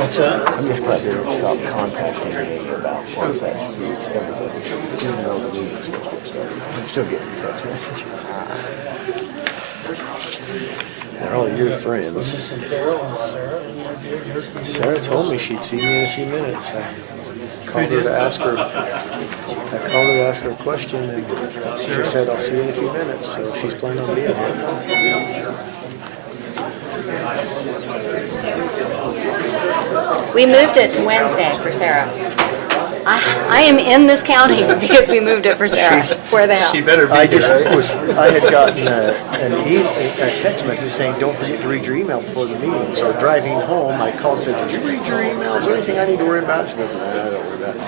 What's that? I'm just glad they don't stop contacting me about Wasatch Free. Everybody, even though the meeting's supposed to have started, I'm still getting text messages. They're all your friends. Sarah told me she'd see me in a few minutes. I called her to ask her. A question, and she said I'll see you in a few minutes. So she's planning on being here. We moved it to Wednesday for Sarah. I am in this county because we moved it for Sarah. Where the hell? She better be I here, just right? I had gotten a text message saying, don't forget to read your email before the meeting. So driving home, I called and said, did you read your email? Is there anything I need to worry about? She goes, no, I don't worry about it.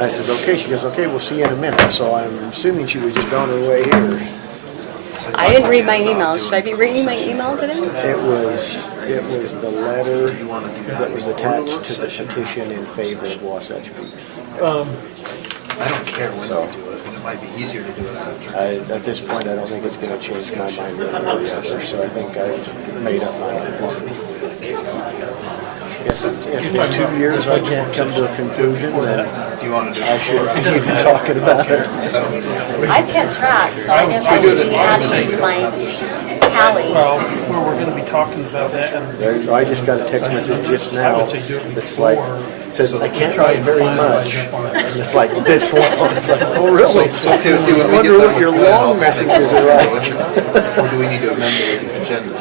I says, okay. She goes, okay, we'll see you in a minute. So I'm assuming she was just on her way here. I didn't read my email. Should I be reading my email today? It was the letter that was attached to the petition in favor of Wasatch Peaks. I don't care when So- you do it. It might be easier to do it after. At this point, I don't think it's going to change my mind one way or the other, so I think I've made up my mind. If in 2 years I can't come to a conclusion, then Do you want to do I shouldn't be even talking about it. I've kept track, so I guess I should be adding it to my tally. Well, where we're gonna be talking about that, and I just got a text message just now that's like, says, I can't write very much. And it's like this long. It's like, oh, really? It's okay with you I when we wonder get what that your one. long messages are like. Or do we need to amend the agenda?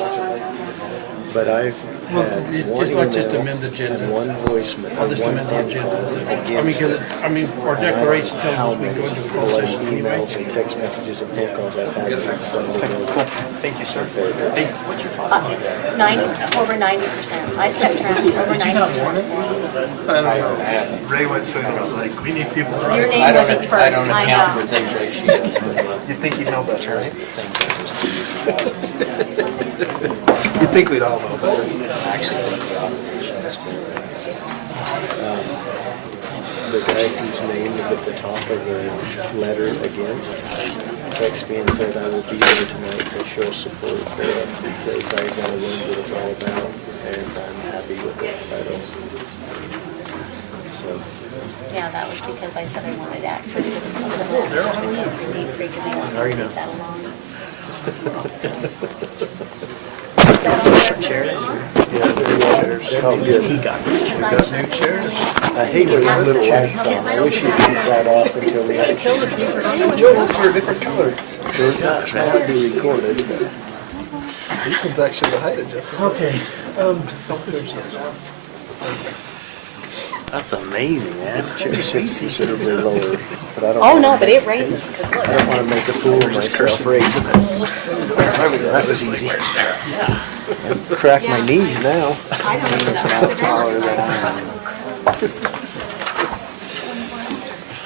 But I've well, had one let's just email amend the agenda. and one voicemail, I'll just one amend the phone agenda. call I mean, against it. our declaration tells How us we many go into closed session anyway. emails and text messages and phone calls I've had since Sunday morning. Thank you, sir. 90, over 90%. I've kept track, over 90%. I don't know. Ray went to it and was like, we need people. Your name wasn't first, I know. things like she does. You'd think you'd know better, right? You'd think we'd all know better. The guy whose name is at the top of the letter against texted me and said, I will be there tonight to show support for it because I want to learn what it's all about and I'm happy with it. So, Yeah, that was because I said I wanted access to the maps for Deep Creek and they wanted to leave that alone. Is that on there? Chairs? yeah, how good. I hate when the little lights on. I wish you'd keep that off until we had Joe, look for a different color. It's not trying to be recorded. This one's actually the height adjustment. Okay, That's amazing, man. This chair sits considerably lower, but I don't. Oh, wanna no, make- but it raises, because look. I don't want to make a fool of myself raising it. That was easy. Crack my knees now. I don't know that the ground wasn't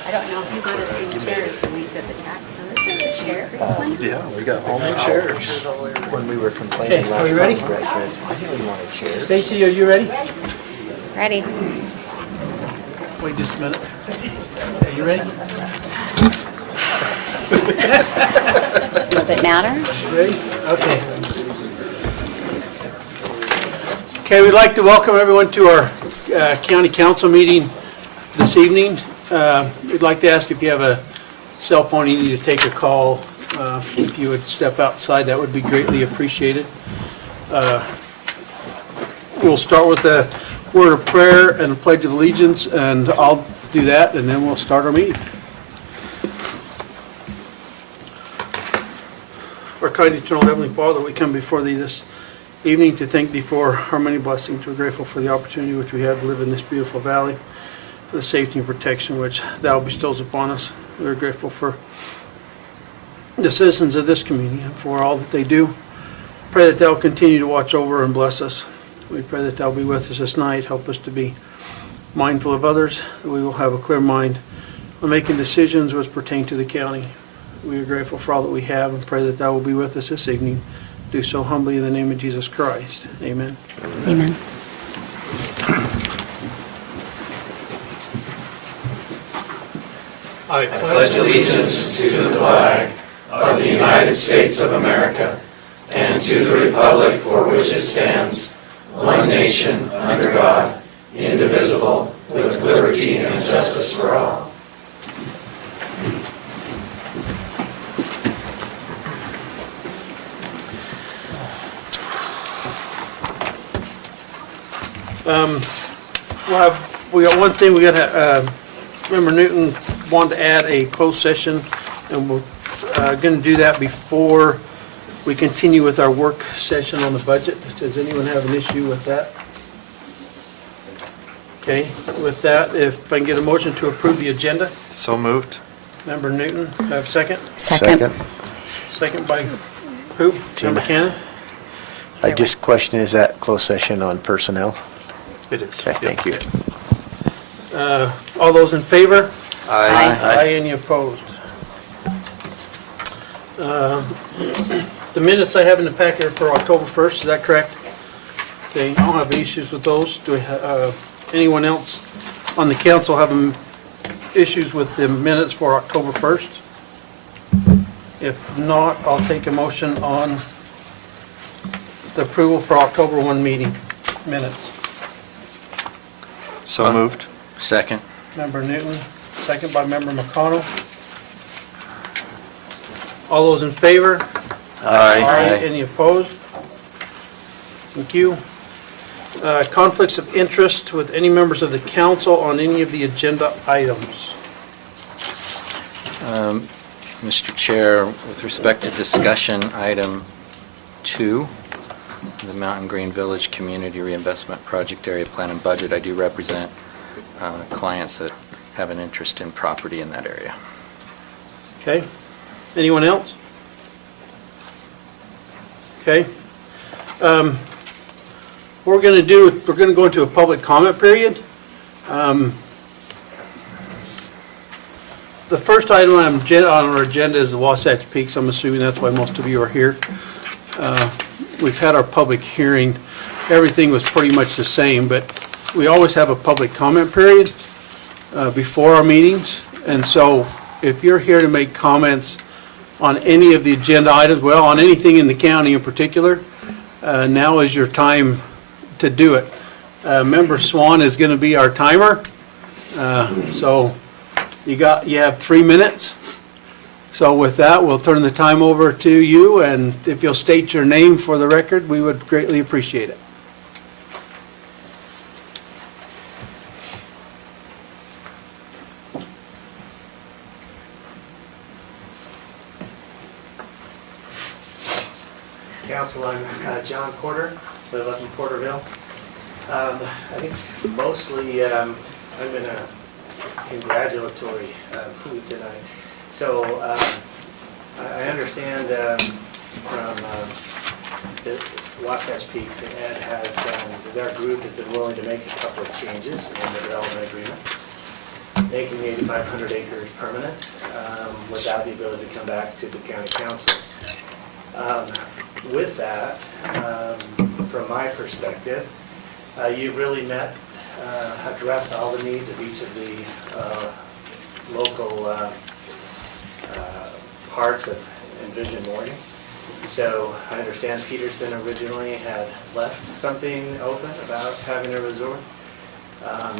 I don't know who got us new chairs the week that the tax, so this is a chair, this one? Yeah, we got all new chairs. When we were complaining Okay, last are you ready? time, Brett says, why do we want a chair? Stacy, are you ready? Ready? Wait just a minute. Are you ready? Does it matter? Ready? Okay. Okay, we'd like to welcome everyone to our county council meeting this evening. We'd like to ask if you have a cell phone, you need to take a call. If you would step outside, that would be greatly appreciated. We'll start with a word of prayer and a pledge of allegiance, and I'll do that, and then we'll start our meeting. Our kind eternal Heavenly Father, we come before Thee this evening to thank Thee for our many blessings. We're grateful for the opportunity which we have to live in this beautiful valley, for the safety and protection which Thou bestows upon us. We're grateful for the citizens of this community and for all that they do. Pray that Thou continue to watch over and bless us. We pray that Thou be with us this night. Help us to be mindful of others, that we will have a clear mind on making decisions which pertain to the county. We are grateful for all that we have and pray that Thou will be with us this evening. Do so humbly in the name of Jesus Christ. Amen. Amen. I pledge allegiance to the flag of the United States of America and to the republic for which it stands, one nation, under God, indivisible, with liberty and justice for all. We got one thing, we got to, Member Newton wanted to add a closed session, and we're going to do that before we continue with our work session on the budget. Does anyone have an issue with that? Okay, with that, if I can get a motion to approve the agenda. So moved. Member Newton, do I have a second? Second. Second by who? Member Cannon? I just question, is that closed session on personnel? It is. Okay, thank you. All those in favor? Aye. Aye, any opposed? The minutes I have in the packet are for October 1st, is that correct? Yes. Okay, I don't have issues with those. Do we anyone else on the council have issues with the minutes for October 1st? If not, I'll take a motion on the approval for October 1 meeting minutes. So moved. Second. Member Newton, second by Member McConnell. All those in favor? Aye. Any opposed? Thank you. Conflicts of interest with any members of the council on any of the agenda items. Mr. Chair, with respect to discussion item 2, the Mountain Green Village Community Reinvestment Project Area Plan and Budget, I do represent clients that have an interest in property in that area. Okay. Anyone else? Okay. We're going to go into a public comment period. The first item on our agenda is the Wasatch Peaks. I'm assuming that's why most of you are here. We've had our public hearing. Everything was pretty much the same, but we always have a public comment period before our meetings. And so if you're here to make comments on any of the agenda items, well, on anything in the county in particular, now is your time to do it. Member Swan is going to be our timer. So you have 3 minutes. So with that, we'll turn the time over to you, and if you'll state your name for the record, we would greatly appreciate it. Council, I'm John Porter, live up in Porterville. I think mostly I'm in a congratulatory mood tonight. So I understand from the Wasatch Peaks that Ed has, their group has been willing to make a couple of changes in the development agreement, making the 8,500 acres permanent without the ability to come back to the county council. With that, from my perspective, you really addressed all the needs of each of the local parts of Envision Morgan. So I understand Peterson originally had left something open about having a resort.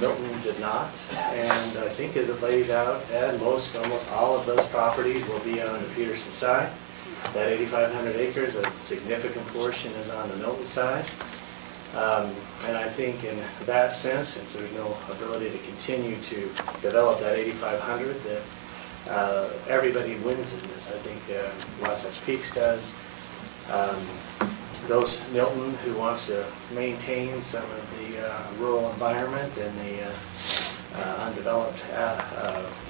Milton did not, and I think as it lays out, Ed, almost all of those properties will be on the Peterson side. That 8,500 acres, a significant portion is on the Milton side. And I think in that sense, since there's no ability to continue to develop that 8,500, that everybody wins in this. I think Wasatch Peaks does. Those Milton who wants to maintain some of the rural environment and the undeveloped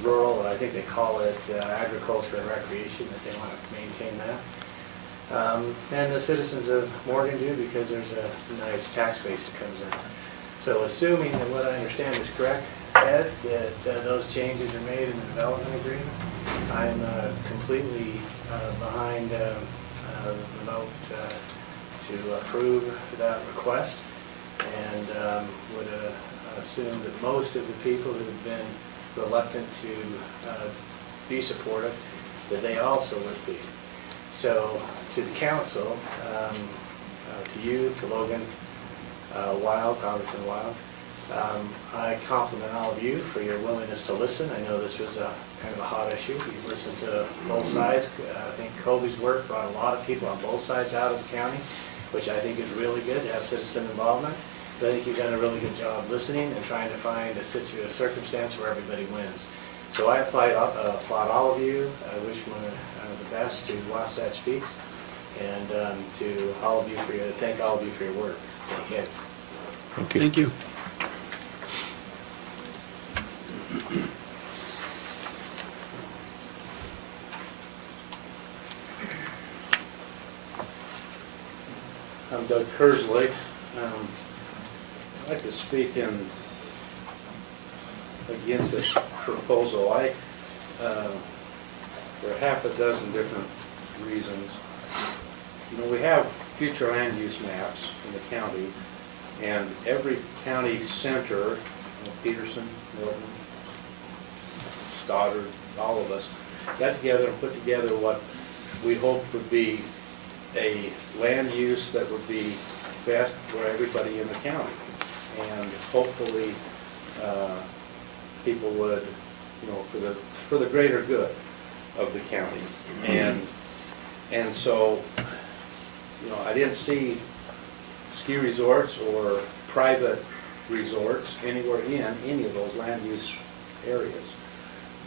rural, I think they call it agriculture and recreation, that they want to maintain that. And the citizens of Morgan do, because there's a nice tax base that comes in. So assuming that what I understand is correct, Ed, that those changes are made in the development agreement, I'm completely behind the vote to approve that request, and would assume that most of the people who have been reluctant to be supportive, that they also would be. So to the council, to you, to Logan Wild, Congressman Wild, I compliment all of you for your willingness to listen. I know this was a kind of a hot issue. You've listened to both sides. I think Kobe's work brought a lot of people on both sides out of the county, which I think is really good to have citizen involvement. But I think you've done a really good job listening and trying to find a circumstance where everybody wins. So I applaud all of you. I wish one of the best to Wasatch Speaks, and to all of you thank all of you for your work. Thanks. Thank you. I'm Doug Kersley. I'd like to speak against this proposal. For half a dozen different reasons. You know, we have future land use maps in the county, and every county center, Peterson, Milton, Stoddard, all of us, got together and put together what we hoped would be a land use that would be best for everybody in the county. And hopefully, people would, you know, for the greater good of the county. And so, you know, I didn't see ski resorts or private resorts anywhere in any of those land use areas.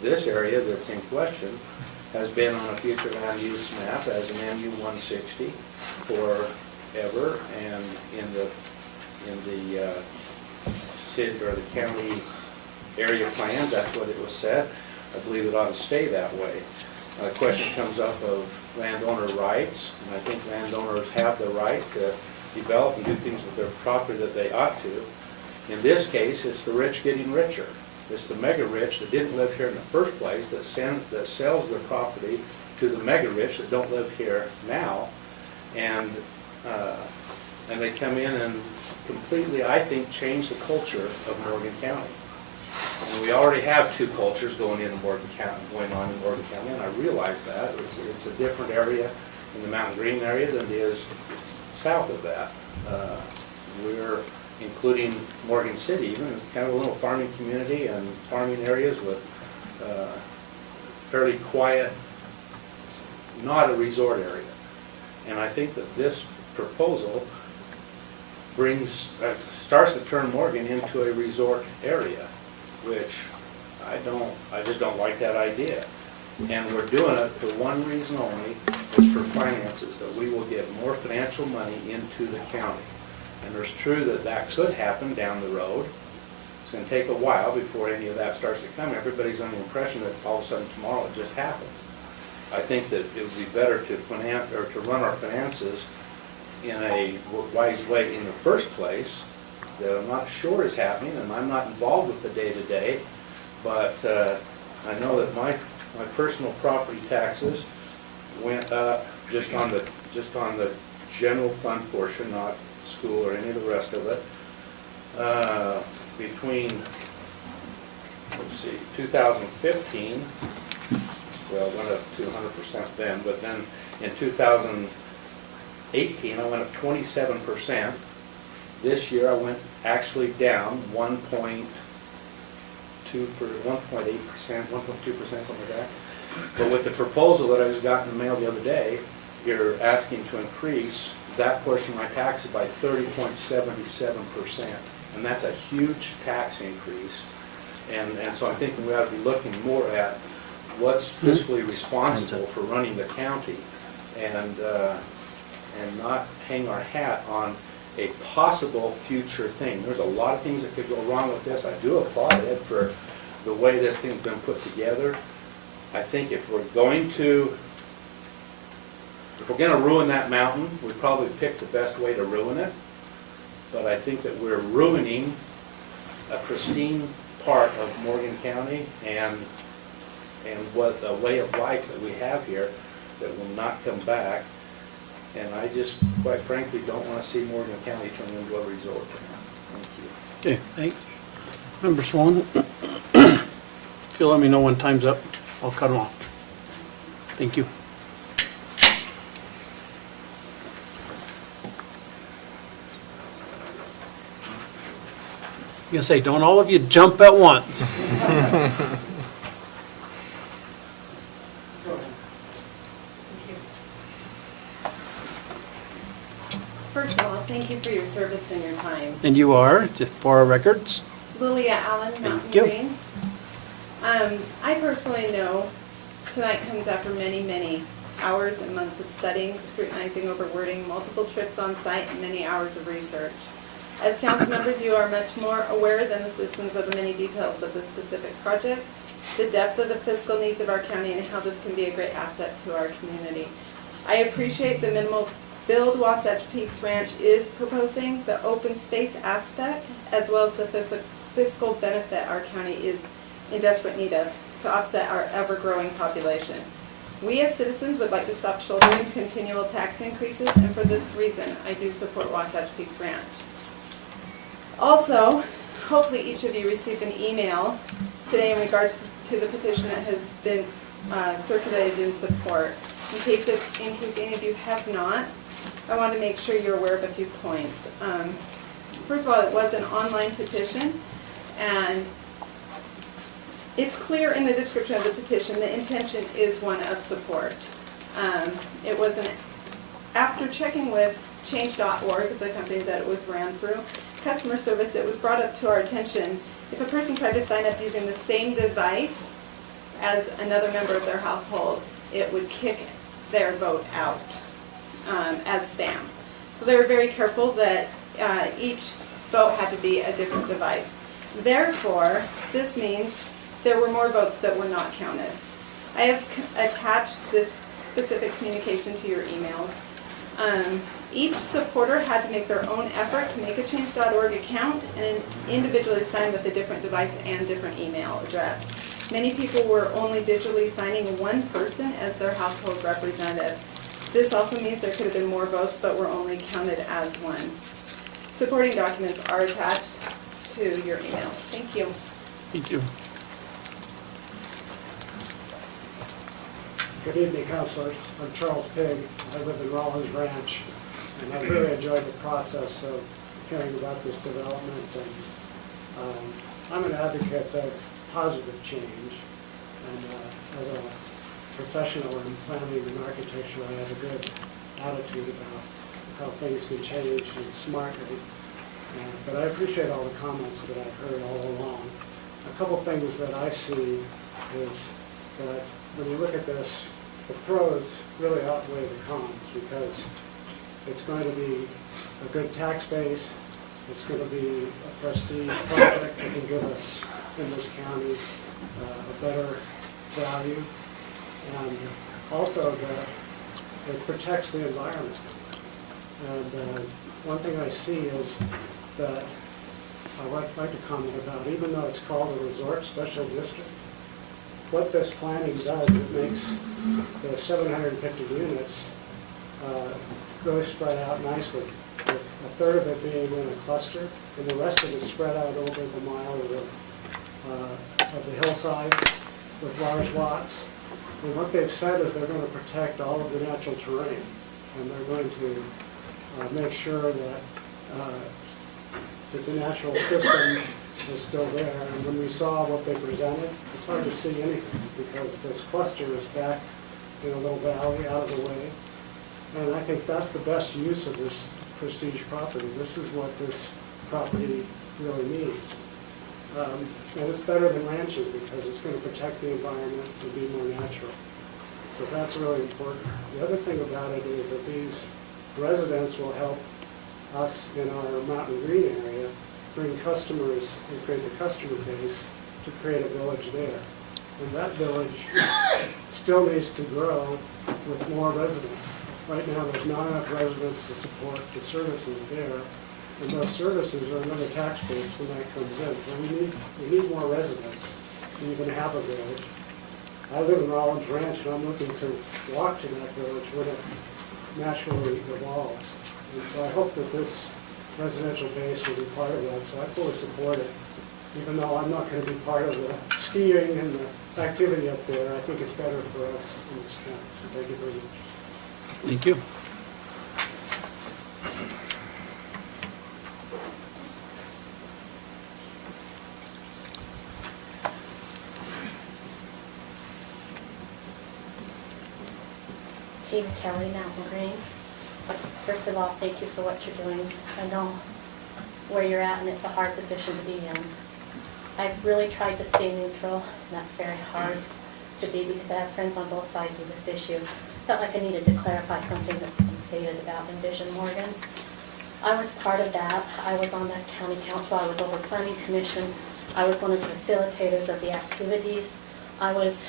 This area that's in question has been on a future land use map as an MU 160 forever, and in the city or the county area plans, that's what it was said. I believe it ought to stay that way. The question comes up of landowner rights, and I think landowners have the right to develop and do things with their property that they ought to. In this case, it's the rich getting richer. It's the mega rich that didn't live here in the first place that sells their property to the mega rich that don't live here now, and they come in and completely, I think, change the culture of Morgan County. And we already have two cultures going on in Morgan County, and I realize that. It's a different area in the Mountain Green area than it is south of that. We're including Morgan City, even kind of a little farming community and farming areas with fairly quiet, not a resort area. And I think that this proposal starts to turn Morgan into a resort area, which I just don't like that idea. And we're doing it for one reason only, it's for finances, that we will get more financial money into the county. And there's true that could happen down the road. It's going to take a while before any of that starts to come. Everybody's under the impression that all of a sudden tomorrow it just happens. I think that it would be better to run our finances in a wise way in the first place, that I'm not sure is happening, and I'm not involved with the day-to-day, but I know that my personal property taxes went up just on the general fund portion, not school or any of the rest of it, between, let's see, 2015, well, it went up to 100% then, but then in 2018, I went up 27%. This year, I went actually down 1.8%, 1.2%, something like that. But with the proposal that I just got in the mail the other day, you're asking to increase that portion of my taxes by 30.77%. And that's a huge tax increase. And so I'm thinking we ought to be looking more at what's fiscally responsible for running the county, and not hang our hat on a possible future thing. There's a lot of things that could go wrong with this. I do applaud Ed for the way this thing's been put together. I think if we're going to ruin that mountain, we probably picked the best way to ruin it. But I think that we're ruining a pristine part of Morgan County and what the way of life that we have here that will not come back. And I just, quite frankly, don't want to see Morgan County turn into a resort. Thank you. Okay, thanks. Member Swan, if you'll let me know when time's up, I'll cut them off. Thank you. I'm gonna say, don't all of you jump at once. First of all, thank you for your service and your time. And you are, just for our records. Lilia Allen, Mountain Thank you. Green. I personally know tonight comes after many, many hours and months of studying, scrutinizing over wording, multiple trips on site, and many hours of research. As council members, you are much more aware than the citizens of the many details of this specific project, the depth of the fiscal needs of our county, and how this can be a great asset to our community. I appreciate the minimal build Wasatch Peaks Ranch is proposing, the open space aspect, as well as the fiscal benefit our county is in desperate need of to offset our ever-growing population. We as citizens would like to stop shouldering continual tax increases, and for this reason, I do support Wasatch Peaks Ranch. Also, hopefully each of you received an email today in regards to the petition that has been circulated in support. In case any of you have not, I want to make sure you're aware of a few points. First of all, it was an online petition, and it's clear in the description of the petition the intention is one of support. It was after checking with Change.org, the company that it was ran through, customer service, it was brought up to our attention if a person tried to sign up using the same device as another member of their household, it would kick their vote out as spam. So they were very careful that each vote had to be a different device. Therefore, this means there were more votes that were not counted. I have attached this specific communication to your emails. Each supporter had to make their own effort to make a Change.org account and individually sign with a different device and different email address. Many people were only digitally signing one person as their household representative. This also means there could have been more votes, but were only counted as one. Supporting documents are attached to your emails. Thank you. Thank you. Good evening, councilors. I'm Charles Pigg. I live in Rollins Ranch, and I really enjoyed the process of hearing about this development. And I'm an advocate of positive change, and as a professional in planning and architecture, I have a good attitude about how things can change and smartly. But I appreciate all the comments that I've heard all along. A couple things that I see is that when you look at this, the pros really outweigh the cons, because it's going to be a good tax base, it's going to be a prestige project that can give us in this county a better value, and also that it protects the environment. And one thing I see is that I'd like to comment about, even though it's called a resort special district, what this planning does, it makes the 750 units really spread out nicely, with a third of it being in a cluster, and the rest of it spread out over the miles of the hillside with large lots. And what they've said is they're going to protect all of the natural terrain, and they're going to make sure that the natural system is still there. And when we saw what they presented, it's hard to see anything because this cluster is back in a little valley out of the way. And I think that's the best use of this prestige property. This is what this property really needs. And it's better than ranching because it's going to protect the environment and be more natural. So that's really important. The other thing about it is that these residents will help us in our Mountain Green area bring customers and create the customer base to create a village there. And that village still needs to grow with more residents. Right now there's not enough residents to support the services there, and those services are another tax base when that comes in. So we need more residents to even have a village. I live in Rollins Ranch, and I'm looking to walk to that village when it naturally evolves. And so I hope that this residential base will be part of that, so I fully support it. Even though I'm not going to be part of the skiing and the activity up there, I think it's better for us in this county. So thank you very much. Thank you. Tina Kelly, Mountain Green. First of all, thank you for what you're doing. I know where you're at, and it's a hard position to be in. I've really tried to stay neutral, and that's very hard to be because I have friends on both sides of this issue. Felt like I needed to clarify something that's been stated about Envision Morgan. I was part of that. I was on that county council. I was over planning commission. I was one of the facilitators of the activities. I was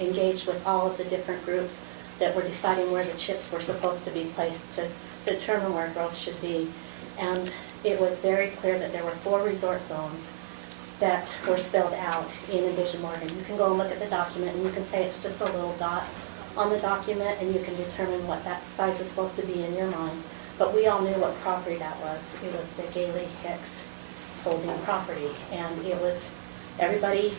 engaged with all of the different groups that were deciding where the chips were supposed to be placed to determine where growth should be. And it was very clear that there were 4 resort zones that were spelled out in Envision Morgan. You can go and look at the document, and you can say it's just a little dot on the document, and you can determine what that size is supposed to be in your mind. But we all knew what property that was. It was the Gailey Hicks holding property, and it was everybody,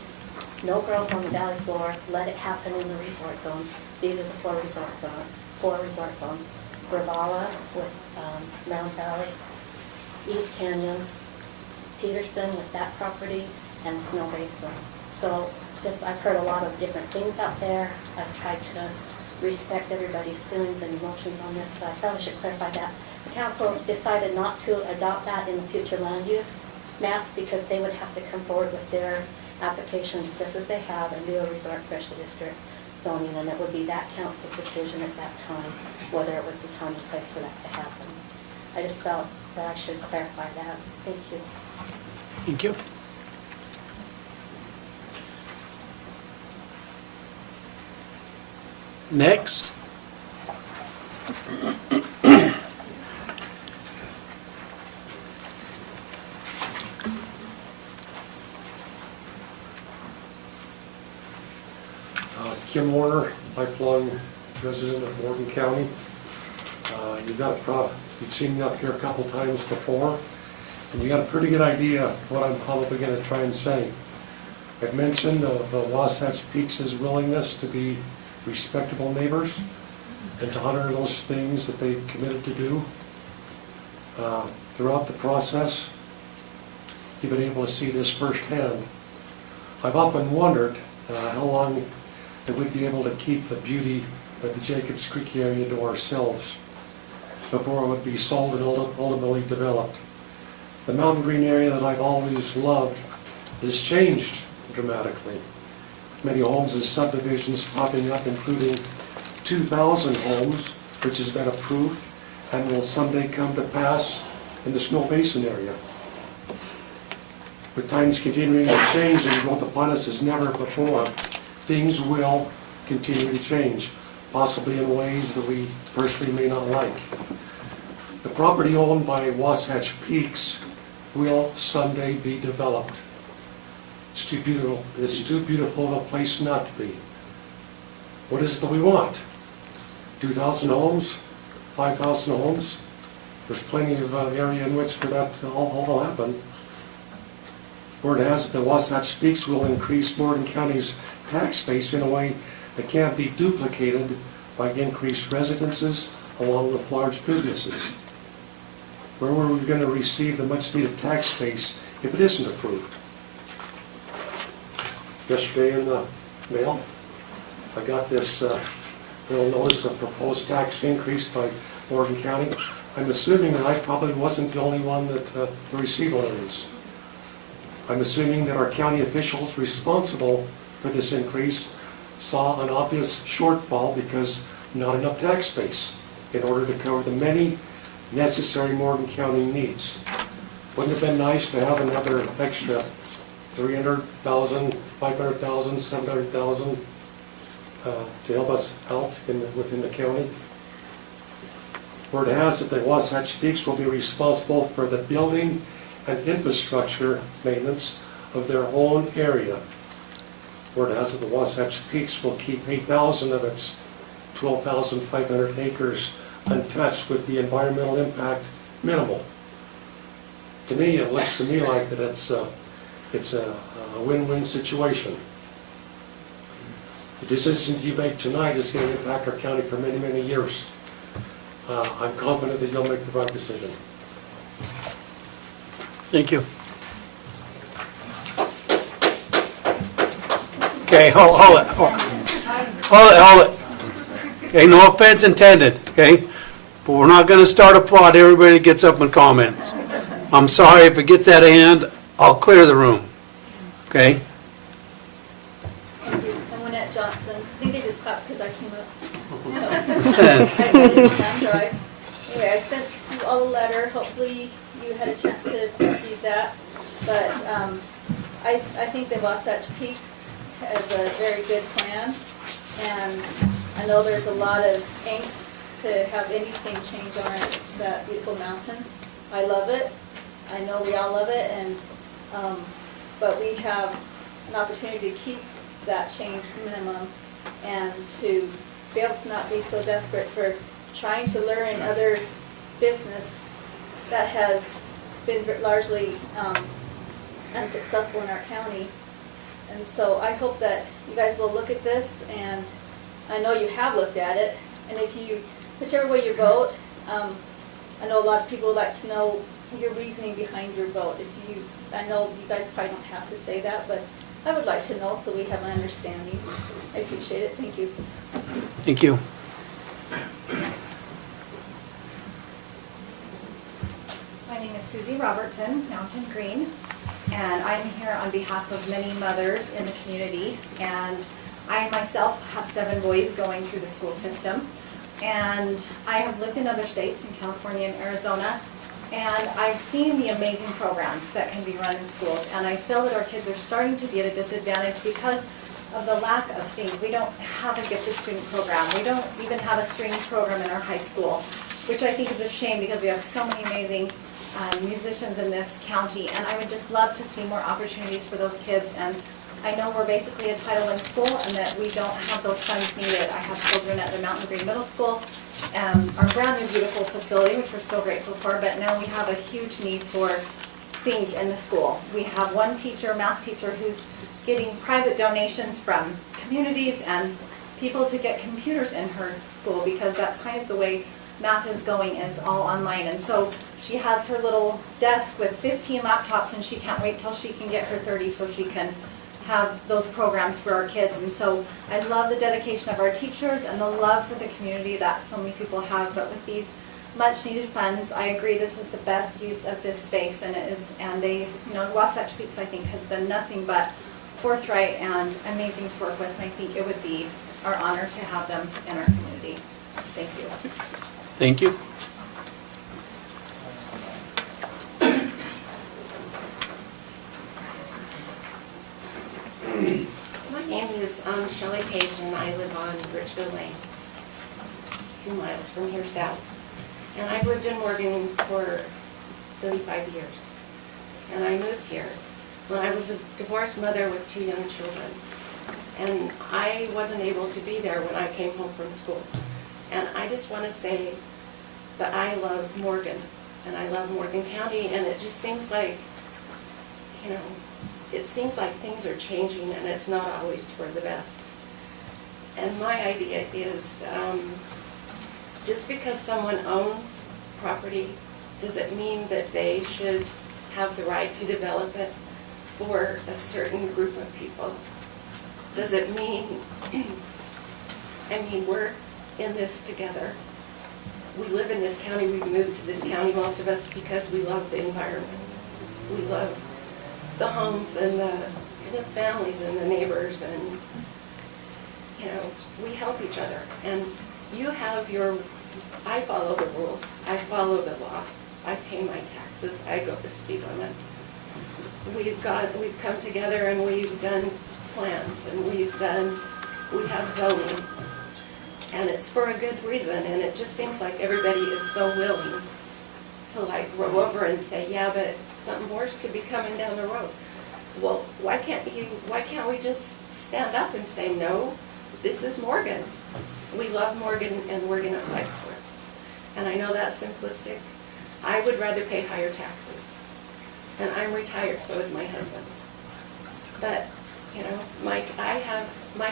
no growth on the valley floor, let it happen in the resort zones. These are the 4 resort zones. Ravala with Round Valley, East Canyon, Peterson with that property, and Snow Basin. So just, I've heard a lot of different things out there. I've tried to respect everybody's feelings and emotions on this, but I thought I should clarify that. The council decided not to adopt that in the future land use maps because they would have to come forward with their applications just as they have and do a resort special district zoning, and it would be that council's decision at that time whether it was the time and place for that to happen. I just felt that I should clarify that. Thank you. Thank you. Next. Kim Warner, lifelong resident of Morgan County. You've seen me up here a couple times before, and you got a pretty good idea of what I'm probably going to try and say. I've mentioned of Wasatch Peaks' willingness to be respectable neighbors and to honor those things that they've committed to do. Throughout the process, you've been able to see this firsthand. I've often wondered how long that we'd be able to keep the beauty of the Jacobs Creek area to ourselves before it would be sold and ultimately developed. The Mountain Green area that I've always loved has changed dramatically. Many homes and subdivisions popping up, including 2,000 homes, which has been approved and will someday come to pass in the Snow Basin area. With times continuing to change and growth upon us as never before, things will continue to change, possibly in ways that we personally may not like. The property owned by Wasatch Peaks will someday be developed. It's too beautiful. It's too beautiful of a place not to be. What is it that we want? 2,000 homes? 5,000 homes? There's plenty of area in which for that to all happen. Word has it that Wasatch Peaks will increase Morgan County's tax base in a way that can't be duplicated by increased residences along with large businesses. Where were we going to receive the much needed tax base if it isn't approved? Yesterday in the mail, I got this little notice of proposed tax increase by Morgan County. I'm assuming that I probably wasn't the only one that received one of these. I'm assuming that our county officials responsible for this increase saw an obvious shortfall because not enough tax base in order to cover the many necessary Morgan County needs. Wouldn't it have been nice to have another extra 300,000, 500,000, 700,000 to help us out within the county? Word has it that Wasatch Peaks will be responsible for the building and infrastructure maintenance of their own area. Word has it that Wasatch Peaks will keep 8,000 of its 12,500 acres untouched, with the environmental impact minimal. To me, it looks to me like that it's a win-win situation. The decision you make tonight is going to impact our county for many, many years. I'm confident that you'll make the right decision. Thank you. Okay, hold it. okay? No offense intended, okay? But we're not gonna start a plot, everybody gets up and comments. I'm sorry, if it gets out of hand, I'll clear the room, okay? Thank you. I'm Lynette Johnson. I think they just clapped because I came up. I didn't drive. Anyway, I sent you all a letter. Hopefully you had a chance to read that. But I think the Wasatch Peaks has a very good plan. And I know there's a lot of angst to have anything change on that beautiful mountain. I love it. I know we all love it. And but we have an opportunity to keep that change minimum and to be able to not be so desperate for trying to lure in other business that has been largely unsuccessful in our county. And so I hope that you guys will look at this, and I know you have looked at it, and if you, whichever way you vote, I know a lot of people would like to know your reasoning behind your vote. If you, I know you guys probably don't have to say that, but I would like to know so we have an understanding. I appreciate it. Thank you. Thank you. My name is Susie Robertson, Mountain Green, and I'm here on behalf of many mothers in the community. And I myself have 7 boys going through the school system. And I have lived in other states, in California and Arizona, and I've seen the amazing programs that can be run in schools. And I feel that our kids are starting to be at a disadvantage because of the lack of things. We don't have a gifted student program. We don't even have a strings program in our high school, which I think is a shame because we have so many amazing musicians in this county. And I would just love to see more opportunities for those kids. And I know we're basically a Title I school and that we don't have those funds needed. I have children at the Mountain Green Middle School, our brand new beautiful facility, which we're so grateful for, but now we have a huge need for things in the school. We have one teacher, math teacher, who's getting private donations from communities and people to get computers in her school because that's kind of the way math is going, is all online. And so she has her little desk with 15 laptops and she can't wait till she can get her 30 so she can have those programs for our kids. And so I love the dedication of our teachers and the love for the community that so many people have. But with these much needed funds, I agree this is the best use of this space, and it is. And they, you know, Wasatch Peaks I think has been nothing but forthright and amazing to work with. And I think it would be our honor to have them in our community. Thank you. Thank you. My name is Shelley Page, and I live on Richville Lane, 2 miles from here south. And I've lived in Morgan for 35 years. And I moved here when I was a divorced mother with 2 young children. And I wasn't able to be there when I came home from school. And I just want to say that I love Morgan, and I love Morgan County, and it just seems like, you know, it seems like things are changing and it's not always for the best. And my idea is just because someone owns property, does it mean that they should have the right to develop it for a certain group of people? Does it mean, I mean, we're in this together. We live in this county, we've moved to this county, most of us, because we love the environment. We love the homes and the families and the neighbors, and you know, we help each other. And you have your, I follow the rules, I follow the law, I pay my taxes, I go to speed limit. We've come together and we've done plans, and we have zoning, and it's for a good reason. And it just seems like everybody is so willing to like roll over and say, yeah, but something worse could be coming down the road. Well, why can't we just stand up and say, no, this is Morgan. We love Morgan and we're gonna fight for it. And I know that's simplistic. I would rather pay higher taxes. And I'm retired, so is my husband. But, you know, my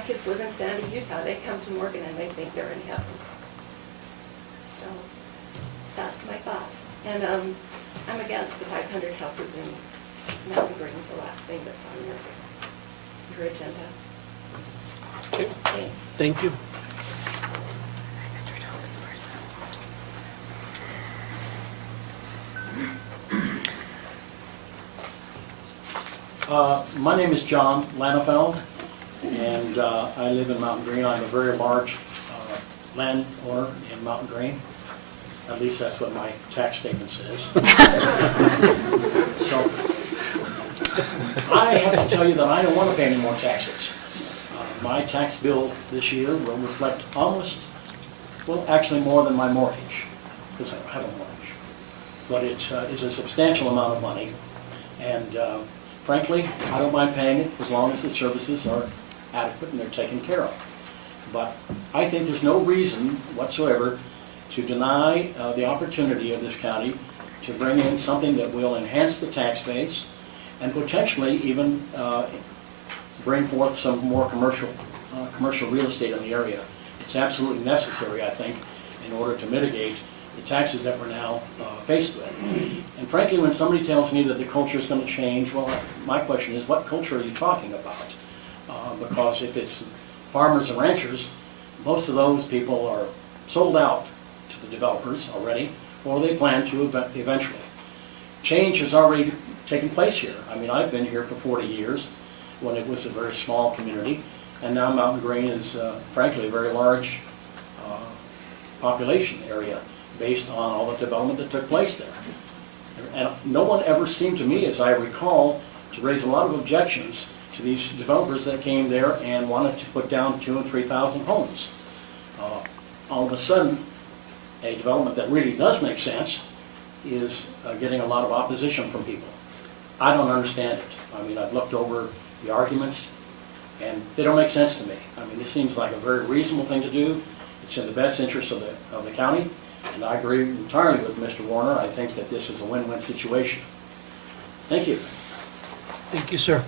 kids live in Sandy, Utah. They come to Morgan and they think they're in heaven. So that's my thought. And I'm against the 500 houses in Mountain Green, the last thing that's on your agenda. Okay. Thanks. Thank you. My name is John Lanefeld, and I live in Mountain Green. I'm a very large landowner in Mountain Green. At least that's what my tax statement says. So I have to tell you that I don't want to pay any more taxes. My tax bill this year will reflect almost, well, actually more than my mortgage, because I don't have a mortgage. But it is a substantial amount of money, and frankly, I don't mind paying it as long as the services are adequate and they're taken care of. But I think there's no reason whatsoever to deny the opportunity of this county to bring in something that will enhance the tax base and potentially even bring forth some more commercial real estate in the area. It's absolutely necessary, I think, in order to mitigate the taxes that we're now faced with. And frankly, when somebody tells me that the culture is going to change, well, my question is, what culture are you talking about? Because if it's farmers and ranchers, most of those people are sold out to the developers already, or they plan to eventually. Change has already taken place here. I mean, I've been here for 40 years when it was a very small community, and now Mountain Green is, frankly, a very large population area based on all the development that took place there. And no one ever seemed to me, as I recall, to raise a lot of objections to these developers that came there and wanted to put down 2,000 and 3,000 homes. All of a sudden, a development that really does make sense is getting a lot of opposition from people. I don't understand it. I mean, I've looked over the arguments, and they don't make sense to me. I mean, this seems like a very reasonable thing to do. It's in the best interest of the county, and I agree entirely with Mr. Warner. I think that this is a win-win situation. Thank you. Thank you, sir.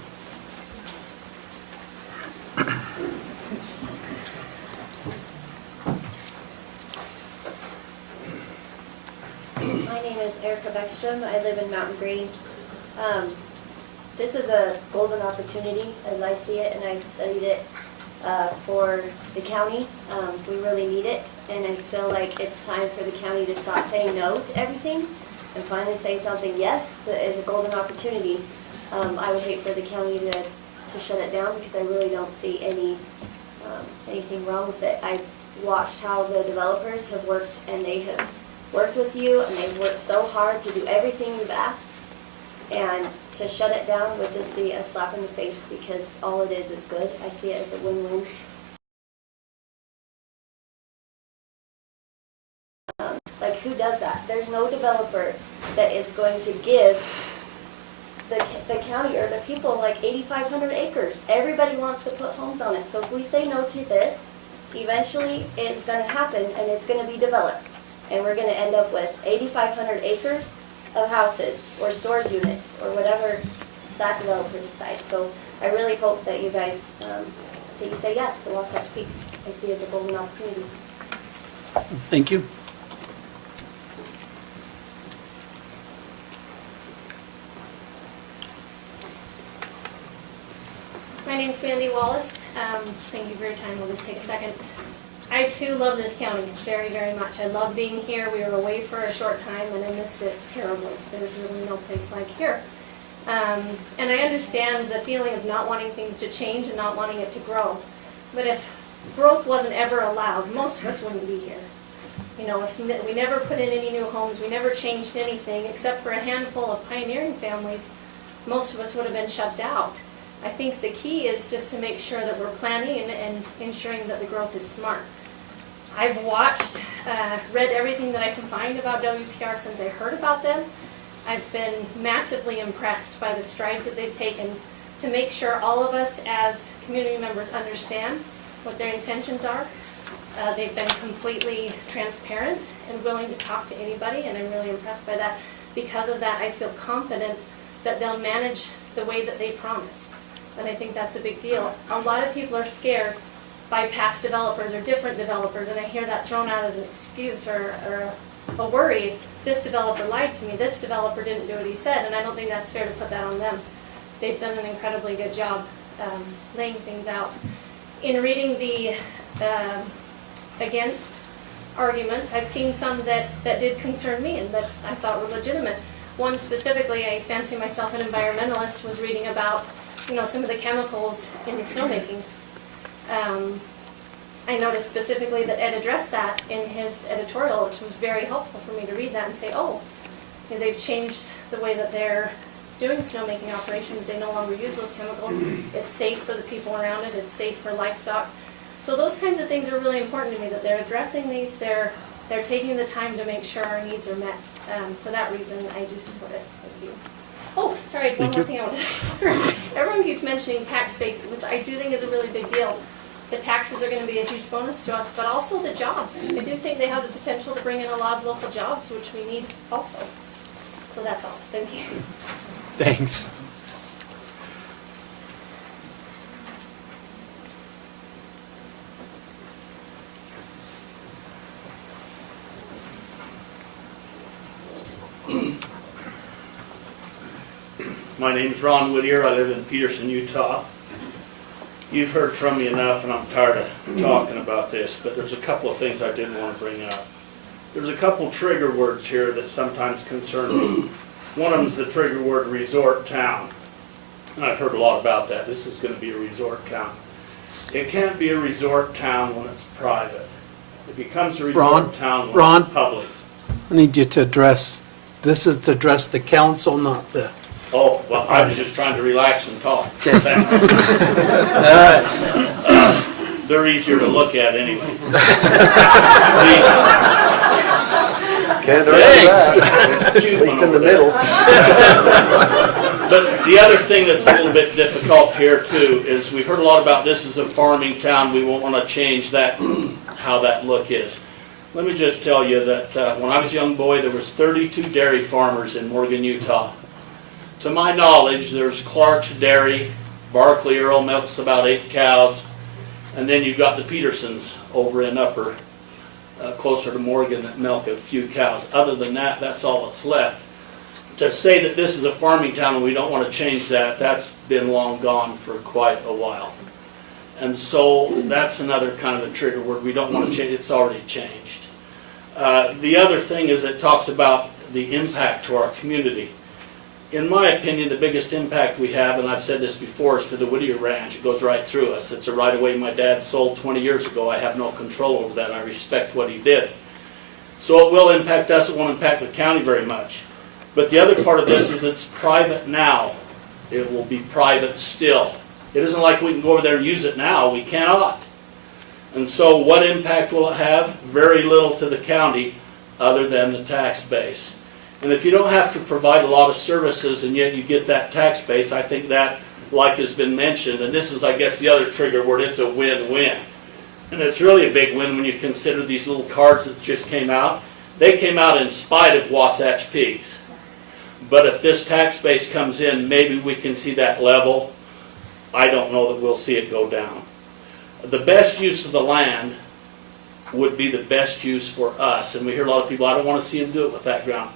My name is Erica Beckstrom. I live in Mountain Green. This is a golden opportunity as I see it, and I've studied it for the county. We really need it, and I feel like it's time for the county to stop saying no to everything and finally say something yes that is a golden opportunity. I would hate for the county to shut it down because I really don't see anything wrong with it. I've watched how the developers have worked, and they have worked with you, and they've worked so hard to do everything you've asked, and to shut it down would just be a slap in the face because all it is good. I see it as a win-win. Like, who does that? There's no developer that is going to give the county or the people like 8,500 acres. Everybody wants to put homes on it. So if we say no to this, eventually it's going to happen and it's going to be developed. And we're going to end up with 8,500 acres of houses or storage units or whatever that developer decides. So I really hope that you guys, that you say yes to Wasatch Peaks. I see it as a golden opportunity. Thank you. My name is Mandy Wallace. Thank you for your time. We'll just take a second. I too love this county very, very much. I love being here. We were away for a short time and I missed it terribly. There's really no place like here. And I understand the feeling of not wanting things to change and not wanting it to grow. But if growth wasn't ever allowed, most of us wouldn't be here. You know, if we never put in any new homes, we never changed anything except for a handful of pioneering families, most of us would have been shoved out. I think the key is just to make sure that we're planning and ensuring that the growth is smart. I've watched, read everything that I can find about WPR since I heard about them. I've been massively impressed by the strides that they've taken to make sure all of us as community members understand what their intentions are. They've been completely transparent and willing to talk to anybody, and I'm really impressed by that. Because of that, I feel confident that they'll manage the way that they promised. And I think that's a big deal. A lot of people are scared by past developers or different developers, and I hear that thrown out as an excuse or a worry. This developer lied to me, this developer didn't do what he said, and I don't think that's fair to put that on them. They've done an incredibly good job laying things out. In reading the against arguments, I've seen some that did concern me and that I thought were legitimate. One specifically, I fancy myself an environmentalist, was reading about, some of the chemicals in the snowmaking. I noticed specifically that Ed addressed that in his editorial, which was very helpful for me to read that and say, they've changed the way that they're doing snowmaking operations. They no longer use those chemicals. It's safe for the people around it. It's safe for livestock. So those kinds of things are really important to me, that they're addressing these. They're taking the time to make sure our needs are met. For that reason, I do support it. Thank you. Oh, sorry, one more thing I want to say. Sorry. Everyone keeps mentioning tax base, which I do think is a really big deal. The taxes are going to be a huge bonus to us, but also the jobs. I do think they have the potential to bring in a lot of local jobs, which we need also. So that's all. Thank you. Thanks. My name is Ron Whittier. I live in Peterson, Utah. You've heard from me enough, and I'm tired of talking about this, but there's a couple of things I did want to bring up. There's a couple trigger words here that sometimes concern me. One of them is the trigger word resort town. And I've heard a lot about that. This is going to be a resort town. It can't be a resort town when it's private. It becomes a resort town when it's public. I need you to address, this is to address the council, not the... Oh, well, I was just trying to relax and talk. Okay. They're easier to look at anyway. Can't argue that. At least in the middle. But the other thing that's a little bit difficult here too is we've heard a lot about this as a farming town. We won't want to change that, how that look is. Let me just tell you that when I was a young boy, there was 32 dairy farmers in Morgan, Utah. To my knowledge, there's Clark's Dairy, Barkley Earl milks about 8 cows, and then you've got the Petersons over in Upper, closer to Morgan, that milk a few cows. Other than that, that's all that's left. To say that this is a farming town and we don't want to change that, that's been long gone for quite a while. And so that's another kind of a trigger word. We don't want to change, it's already changed. The other thing is it talks about the impact to our community. In my opinion, the biggest impact we have, and I've said this before, is to the Whittier Ranch. It goes right through us. It's a right-of-way my dad sold 20 years ago. I have no control over that. I respect what he did. So it will impact us. It won't impact the county very much. But the other part of this is it's private now. It will be private still. It isn't like we can go over there and use it now. We cannot. And so what impact will it have? Very little to the county other than the tax base. And if you don't have to provide a lot of services and yet you get that tax base, I think that, like has been mentioned, and this is, I guess, the other trigger word, it's a win-win. And it's really a big win when you consider these little cards that just came out. They came out in spite of Wasatch Peaks. But if this tax base comes in, maybe we can see that level. I don't know that we'll see it go down. The best use of the land would be the best use for us. And we hear a lot of people, I don't want to see them do it with that ground.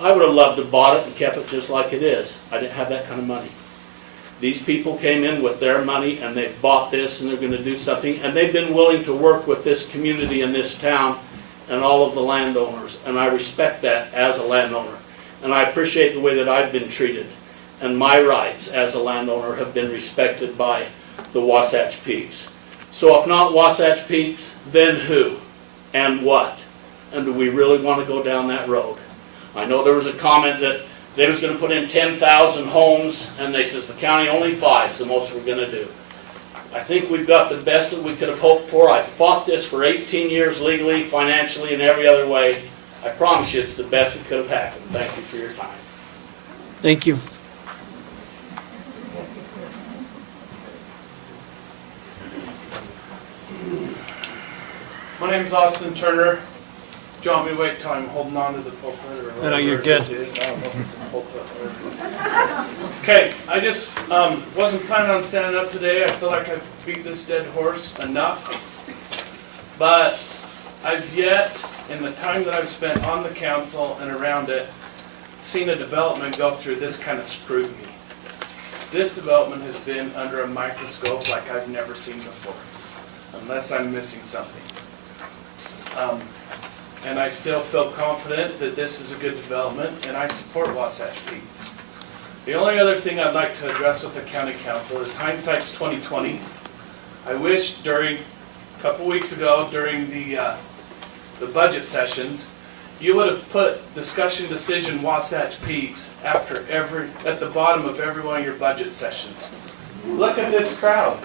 I would have loved to have bought it and kept it just like it is. I didn't have that kind of money. These people came in with their money and they bought this and they're going to do something. And they've been willing to work with this community in this town and all of the landowners. And I respect that as a landowner. And I appreciate the way that I've been treated. And my rights as a landowner have been respected by the Wasatch Peaks. So if not Wasatch Peaks, then who and what? And do we really want to go down that road? I know there was a comment that they was going to put in 10,000 homes, and they says the county only 5 is the most we're going to do. I think we've got the best that we could have hoped for. I fought this for 18 years legally, financially, and every other way. I promise you it's the best that could have happened. Thank you for your time. Thank you. My name is Austin Turner. Do you want me to wait till I'm holding on to the pulpit? Or whatever No, you're good. this is? I don't know if it's a pulpit. Okay, I just wasn't planning on standing up today. I feel like I've beat this dead horse enough. But I've yet, in the time that I've spent on the council and around it, seen a development go through this kind of scrutiny. This development has been under a microscope like I've never seen before, unless I'm missing something. and I still feel confident that this is a good development, and I support Wasatch Peaks. The only other thing I'd like to address with the county council is hindsight's 2020. I wish a couple weeks ago during the budget sessions, you would have put discussion decision Wasatch Peaks at the bottom of every one of your budget sessions. Look at this crowd.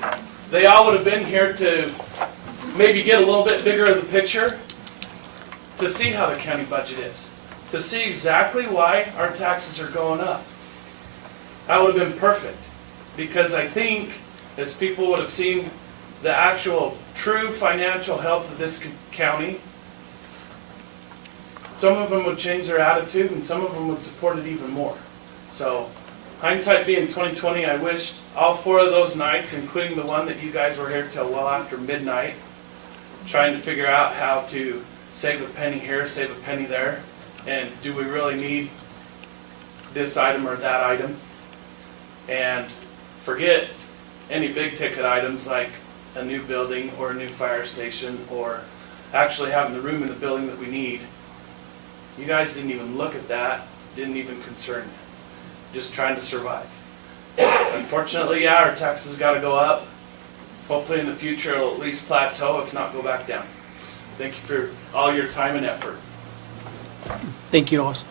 They all would have been here to maybe get a little bit bigger of the picture, to see how the county budget is, to see exactly why our taxes are going up. That would have been perfect, because I think as people would have seen the actual true financial health of this county, some of them would change their attitude and some of them would support it even more. So hindsight being 2020, I wish all 4 of those nights, including the one that you guys were here till well after midnight, trying to figure out how to save a penny here, save a penny there, and do we really need this item or that item? And forget any big ticket items like a new building or a new fire station or actually having the room in the building that we need. You guys didn't even look at that, didn't even concern you, just trying to survive. Unfortunately, yeah, our taxes got to go up. Hopefully in the future it'll at least plateau, if not go back down. Thank you for all your time and effort. Thank you, Austin.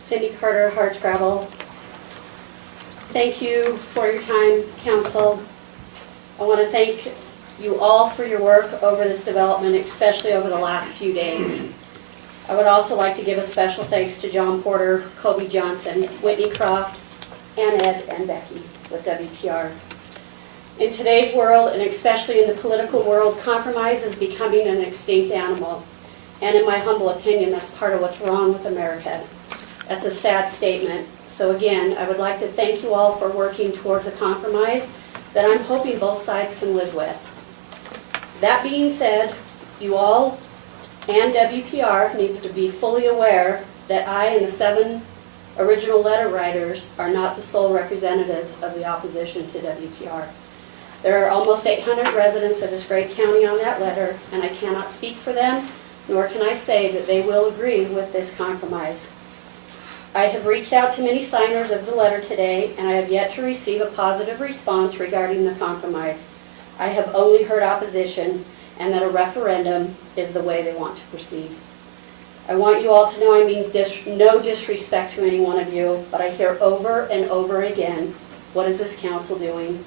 Cindy Carter, Hardscrabble. Thank you for your time, council. I want to thank you all for your work over this development, especially over the last few days. I would also like to give a special thanks to John Porter, Kobe Johnson, Whitney Croft, and Ed and Becky with WPR. In today's world, and especially in the political world, compromise is becoming an extinct animal. And in my humble opinion, that's part of what's wrong with America. That's a sad statement. So again, I would like to thank you all for working towards a compromise that I'm hoping both sides can live with. That being said, you all and WPR needs to be fully aware that I and the 7 original letter writers are not the sole representatives of the opposition to WPR. There are almost 800 residents of this great county on that letter, and I cannot speak for them, nor can I say that they will agree with this compromise. I have reached out to many signers of the letter today, and I have yet to receive a positive response regarding the compromise. I have only heard opposition, and that a referendum is the way they want to proceed. I want you all to know I mean no disrespect to any one of you, but I hear over and over again, what is this council doing?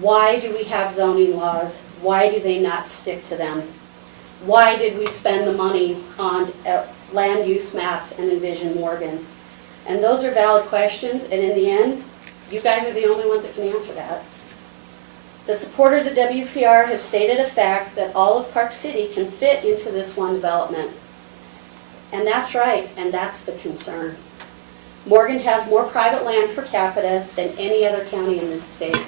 Why do we have zoning laws? Why do they not stick to them? Why did we spend the money on land use maps and Envision Morgan? And those are valid questions, and in the end, you guys are the only ones that can answer that. The supporters of WPR have stated a fact that all of Park City can fit into this one development. And that's right, and that's the concern. Morgan has more private land per capita than any other county in this state.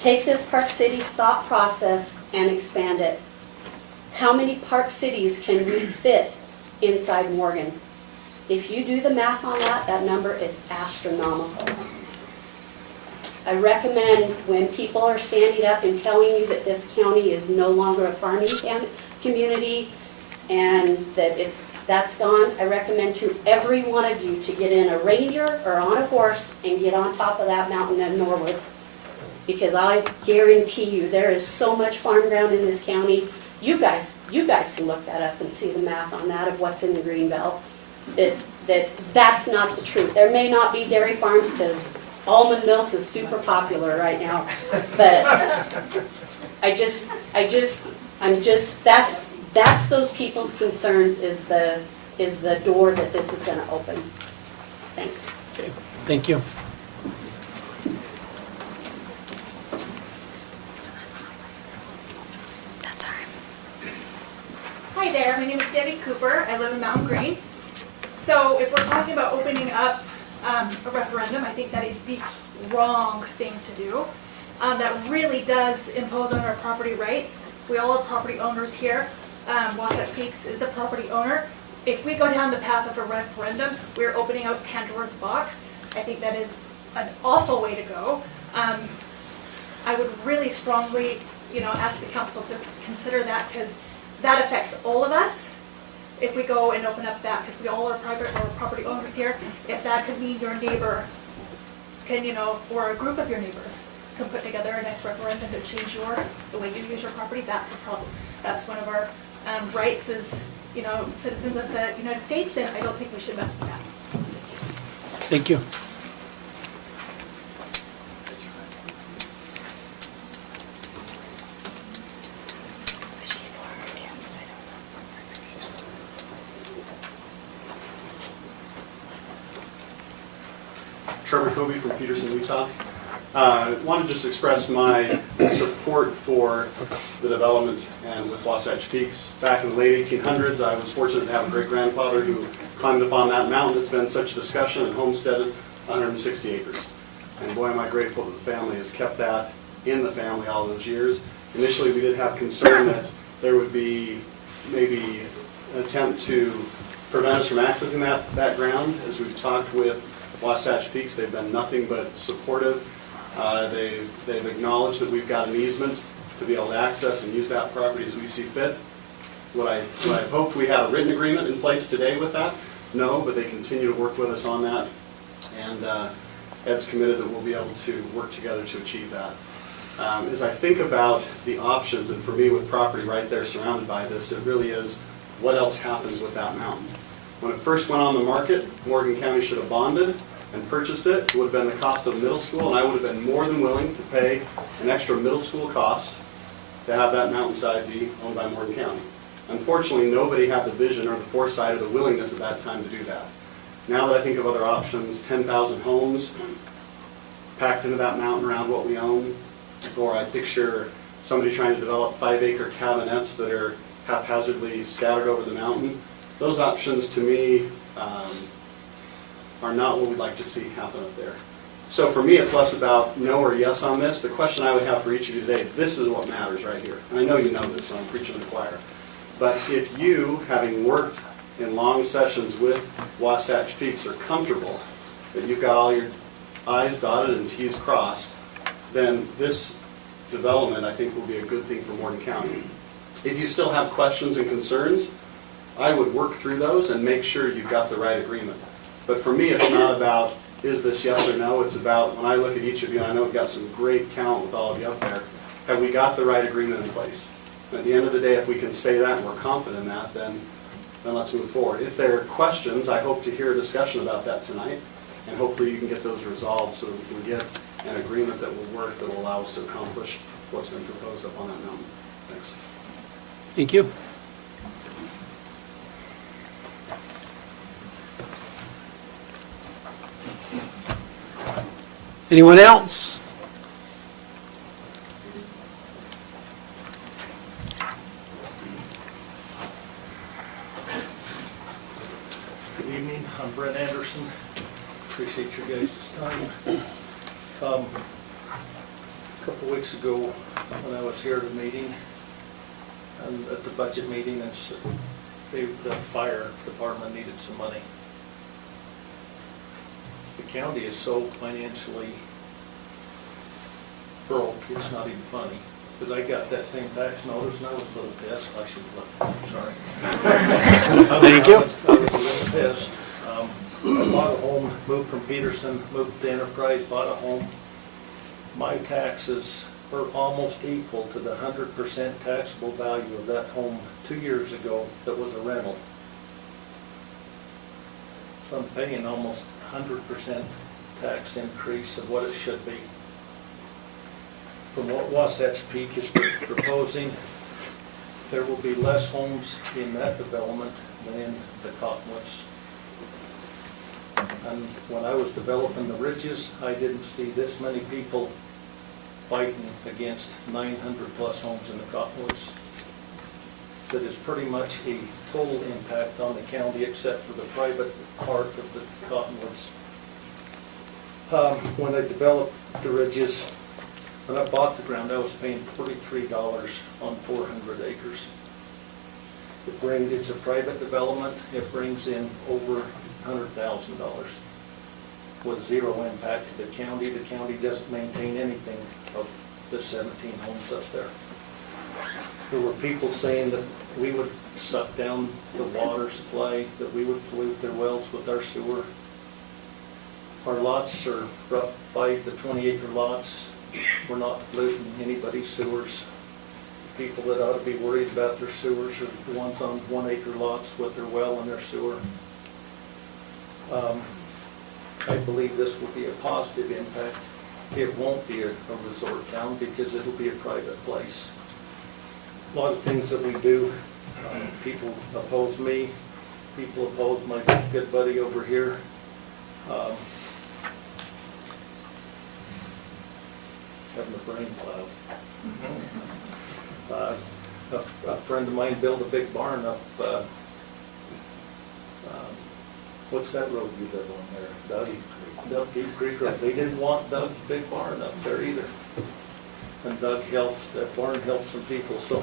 Take this Park City thought process and expand it. How many Park Cities can we fit inside Morgan? If you do the math on that, that number is astronomical. I recommend when people are standing up and telling you that this county is no longer a farming community and that that's gone, I recommend to every one of you to get in a Ranger or on a horse and get on top of that mountain in Norwoods. Because I guarantee you there is so much farm ground in this county. You guys can look that up and see the math on that of what's in the Greenbelt. That's not the truth. There may not be dairy farms because almond milk is super popular right now, but that's those people's concerns is the door that this is going to open. Thanks. Okay. Thank you. Hi there, my name is Debbie Cooper. I live in Mountain Green. So if we're talking about opening up a referendum, I think that is the wrong thing to do. That really does impose on our property rights. We all are property owners here. Wasatch Peaks is a property owner. If we go down the path of a referendum, we're opening up Pandora's box. I think that is an awful way to go. I would really strongly, ask the council to consider that, because that affects all of us. If we go and open up that, because we all are private or property owners here, if that could mean your neighbor can, or a group of your neighbors can put together a nice referendum to change the way you use your property, that's a problem. That's one of our rights as, citizens of the United States, and I don't think we should mess with that. Thank you. Trevor Kobe from Peterson, Utah. Want to just express my support for the development and with Wasatch Peaks. Back in the late 1800s, I was fortunate to have a great-grandfather who climbed up on that mountain. It's been such a discussion and homesteaded 160 acres. And boy, am I grateful that the family has kept that in the family all those years. Initially, we did have concern that there would be maybe an attempt to prevent us from accessing that ground. As we've talked with Wasatch Peaks, they've been nothing but supportive. They've acknowledged that we've got an easement to be able to access and use that property as we see fit. Would I hoped we had a written agreement in place today with that? No, but they continue to work with us on that. And Ed's committed that we'll be able to work together to achieve that. As I think about the options, and for me with property right there surrounded by this, it really is what else happens with that mountain. When it first went on the market, Morgan County should have bonded and purchased it. It would have been the cost of middle school, and I would have been more than willing to pay an extra middle school cost to have that mountainside be owned by Morgan County. Unfortunately, nobody had the vision or the foresight or the willingness at that time to do that. Now that I think of other options, 10,000 homes packed into that mountain around what we own, or I picture somebody trying to develop 5-acre cabinettes that are haphazardly scattered over the mountain. Those options, to me, are not what we'd like to see happen up there. So for me, it's less about no or yes on this. The question I would have for each of you today, this is what matters right here. And I know you know this, so I'm preaching to the choir. But if you, having worked in long sessions with Wasatch Peaks, are comfortable that you've got all your I's dotted and T's crossed, then this development, I think, will be a good thing for Morgan County. If you still have questions and concerns, I would work through those and make sure you've got the right agreement. But for me, it's not about, is this yes or no? It's about, when I look at each of you, and I know we've got some great talent with all of you up there, have we got the right agreement in place? And at the end of the day, if we can say that and we're confident in that, then let's move forward. If there are questions, I hope to hear a discussion about that tonight, and hopefully you can get those resolved so that we can get an agreement that will work, that will allow us to accomplish what's been proposed up on that mountain. Thanks. Thank you. Anyone else? Good evening, I'm Brent Anderson. Appreciate your guys' time. A couple weeks ago, when I was here at a meeting, and at the budget meeting, the fire department needed some money. The county is so financially broke, it's not even funny. Because I got that same tax notice and I was a little pissed. I should have looked, sorry. Thank you. I was a little pissed. I bought a home, moved from Peterson, moved to Enterprise, bought a home. My taxes are almost equal to the 100% taxable value of that home 2 years ago that was a rental. So I'm paying almost 100% tax increase of what it should be. From what Wasatch Peak is proposing, there will be less homes in that development than in the Cottonwoods. And when I was developing the ridges, I didn't see this many people fighting against 900 plus homes in the Cottonwoods. That is pretty much a total impact on the county except for the private part of the Cottonwoods. When I developed the ridges, when I bought the ground, I was paying $43 on 400 acres. It's a private development. It brings in over $100,000. with zero impact to the county. The county doesn't maintain anything of the 17 homes up there. There were people saying that we would suck down the water supply, that we would pollute their wells with our sewer. Our lots are rough 5 to 20 acre lots. We're not polluting anybody's sewers. People that ought to be worried about their sewers are the ones on 1 acre lots with their well and their sewer. I believe this will be a positive impact. It won't be a resort town because it'll be a private place. A lot of things that we do, people oppose me, people oppose my good buddy over here. Having a brain cloud. A friend of mine built a big barn up, what's that road you live on there? Deep Creek Road. They didn't want Doug's big barn up there either. And Doug helps, that barn helps some people, so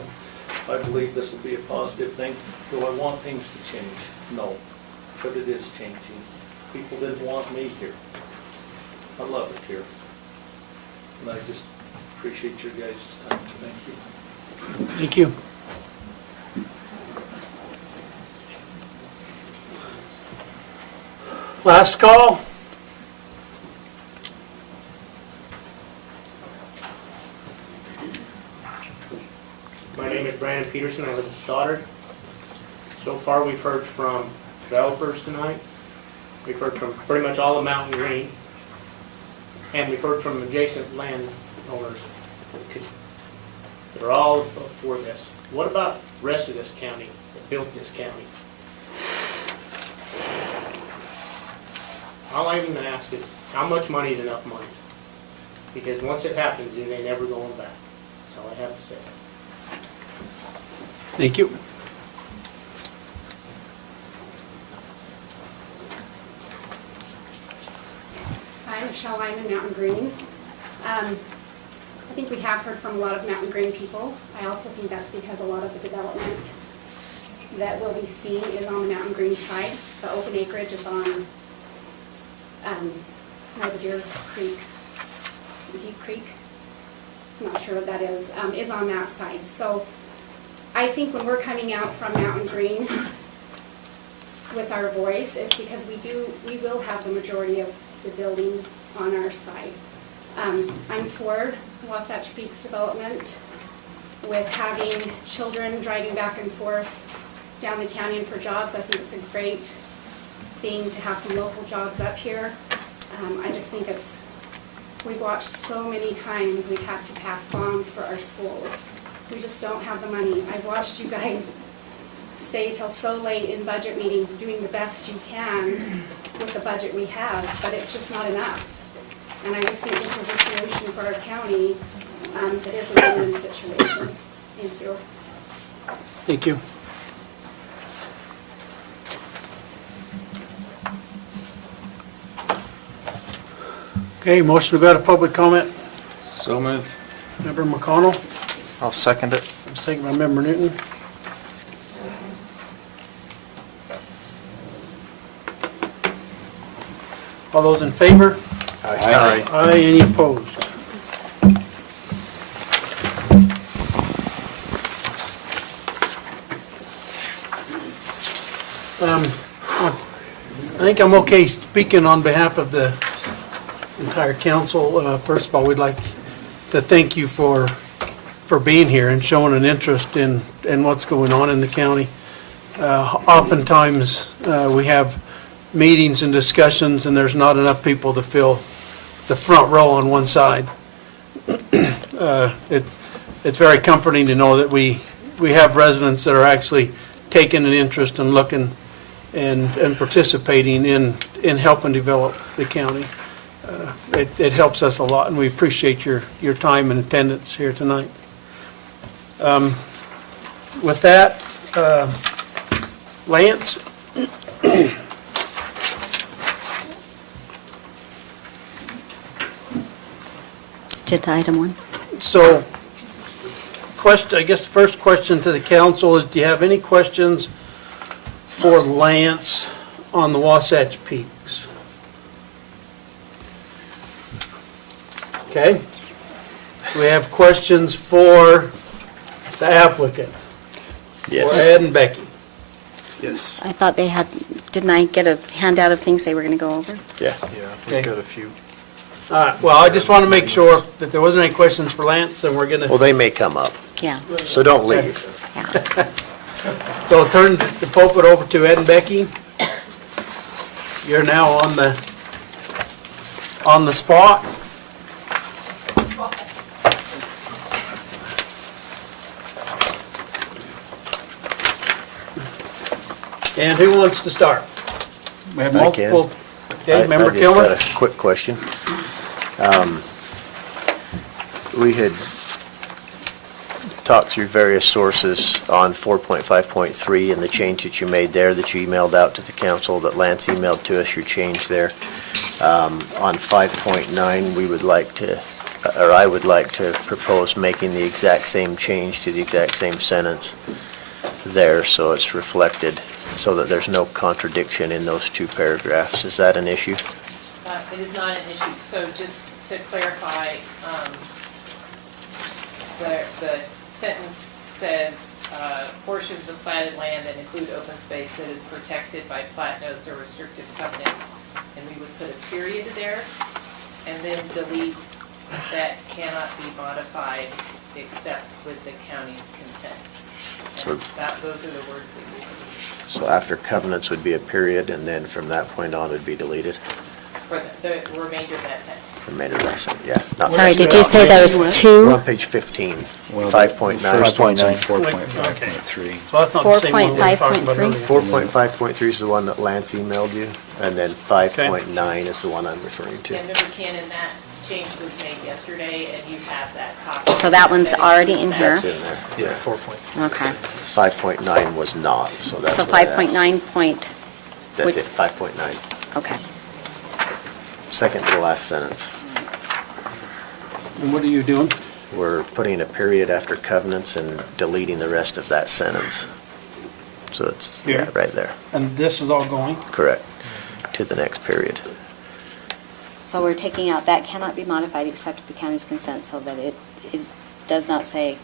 I believe this will be a positive thing. Do I want things to change? No, but it is changing. People didn't want me here. I love it here. And I just appreciate your guys' time. Thank you. Thank you. Last call. My name is Brandon Peterson. I live in Stoddard. So far, we've heard from developers tonight. We've heard from pretty much all of Mountain Green. And we've heard from adjacent landowners that are all for this. What about the rest of this county that built this county? All I'm going to ask is, how much money is enough money? Because once it happens, then they never going back. That's all I have to say. Thank you. Hi, Michelle Lyman, Mountain Green. I think we have heard from a lot of Mountain Green people. I also think that's because a lot of the development that will be seen is on the Mountain Green side. The open acreage is on the Deer Creek, Deep Creek, I'm not sure what that is on that side. So I think when we're coming out from Mountain Green with our voice, it's because we will have the majority of the building on our side. I'm for Wasatch Peaks development with having children driving back and forth down the canyon for jobs. I think it's a great thing to have some local jobs up here. I just think we've watched so many times we've had to pass bonds for our schools. We just don't have the money. I've watched you guys stay till so late in budget meetings doing the best you can with the budget we have, but it's just not enough. And I just think this is a solution for our county that is a win-win situation. Thank you. Thank you. Okay, motion to go to public comment. So moved. Member McConnell, I'll second it. second by Member Newton. All those in favor? Aye. Aye, any opposed? I think I'm okay speaking on behalf of the entire council. First of all, we'd like to thank you for being here and showing an interest in what's going on in the county. Oftentimes, we have meetings and discussions, and there's not enough people to fill the front row on one side. It's very comforting to know that we have residents that are actually taking an interest and looking and participating in helping develop the county. It helps us a lot, and we appreciate your time and attendance here tonight. With that, Lance? Agenda item 1. So, I guess the first question to the council is, do you have any questions for Lance on the Wasatch Peaks? Okay. We have questions for the applicant. Yes. For Ed and Becky. Yes. I thought they had, didn't I get a handout of things they were going to go over? Yeah. Okay. Got a few. All right, well, I just want to make sure that there wasn't any questions for Lance, and we're gonna. Well, they may come up, Yeah. so don't leave. So I'll turn the pulpit over to Ed and Becky. You're now on the spot. And who wants to start? We have I can. multiple. Okay, Member I just Kilmer? got a quick question. We had talked through various sources on 4.5.3 and the change that you made there that you emailed out to the council, that Lance emailed to us, your change there. On 5.9, we would like to, or I would like to propose making the exact same change to the exact same sentence there, so it's reflected, so that there's no contradiction in those two paragraphs. Is that an issue? It is not an issue, so just to clarify, the sentence says, portions of platted land that include open space that is protected by plat notes or restrictive covenants, and we would put a period there, and then delete that cannot be modified except with the county's consent. So- And those are the words that we would, So after covenants would be a period, and then from that point on it'd be deleted? for the remainder of that sentence. Remainder of that sentence, yeah. Not Sorry, next did to you it. say there was We're on two? page 15, Well, 5.9. First one's on Okay. 4.5.3. So that's not the same one we were talking about 4.5.3? earlier. 4.5.3 is the one that Lance emailed you, and then 5.9 is the one I'm referring to. And Member Cannon, that change was made yesterday, and you have that copy. So that one's already in here? That's in there. Yeah, 4.3. Okay. 5.9 was not, so that's So what I asked. 5.9 point, That's it, 5.9. okay. Second to the last sentence. And what are you doing? We're putting a period after covenants and deleting the rest of that sentence. So it's, yeah, Here? right there. And this is all going? Correct. To the next period. So we're taking out, that cannot be modified except with the county's consent, so that it does not say,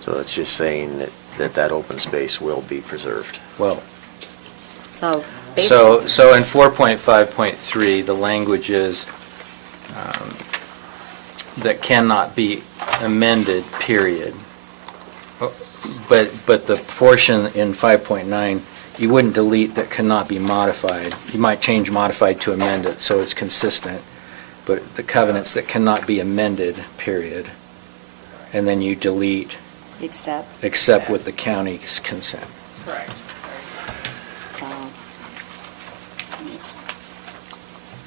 So it's just saying that open space will be preserved. Well, so basically. so in 4.5.3, the language is that cannot be amended, period. But the portion in 5.9, you wouldn't delete that cannot be modified. You might change modified to amended, so it's consistent. But the covenants that cannot be amended, period. And then you delete except with the county's consent. Correct. So,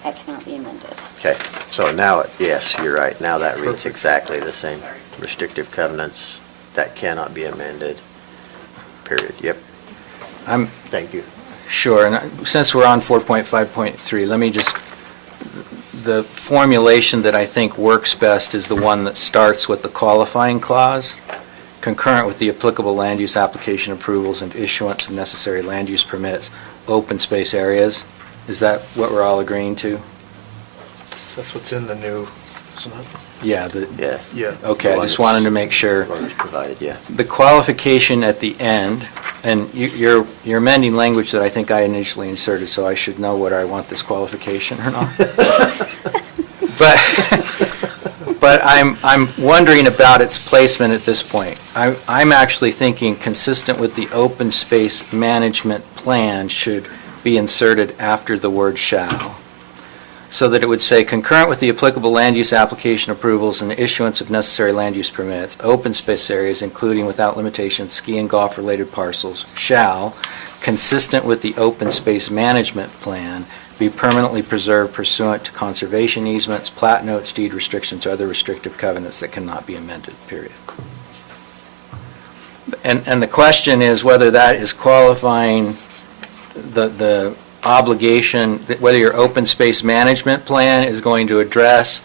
that cannot be amended. Okay, so now, yes, you're right. Now that reads exactly the same. Restrictive covenants that cannot be amended, period. Yep. Thank you. Sure, and since we're on 4.5.3, let me just, the formulation that I think works best is the one that starts with the qualifying clause, concurrent with the applicable land use application approvals and issuance of necessary land use permits, open space areas. Is that what we're all agreeing to? That's what's in the new, isn't it? Yeah. Yeah. Okay, I just wanted to make sure. Provided, yeah. The qualification at the end, and you're amending language that I think I initially inserted, so I should know whether I want this qualification or not. But I'm wondering about its placement at this point. I'm actually thinking consistent with the open space management plan should be inserted after the word shall, so that it would say concurrent with the applicable land use application approvals and issuance of necessary land use permits, open space areas, including without limitation ski and golf related parcels, shall, consistent with the open space management plan, be permanently preserved pursuant to conservation easements, plat notes, deed restrictions, or other restrictive covenants that cannot be amended, period. And the question is whether that is qualifying the obligation, whether your open space management plan is going to address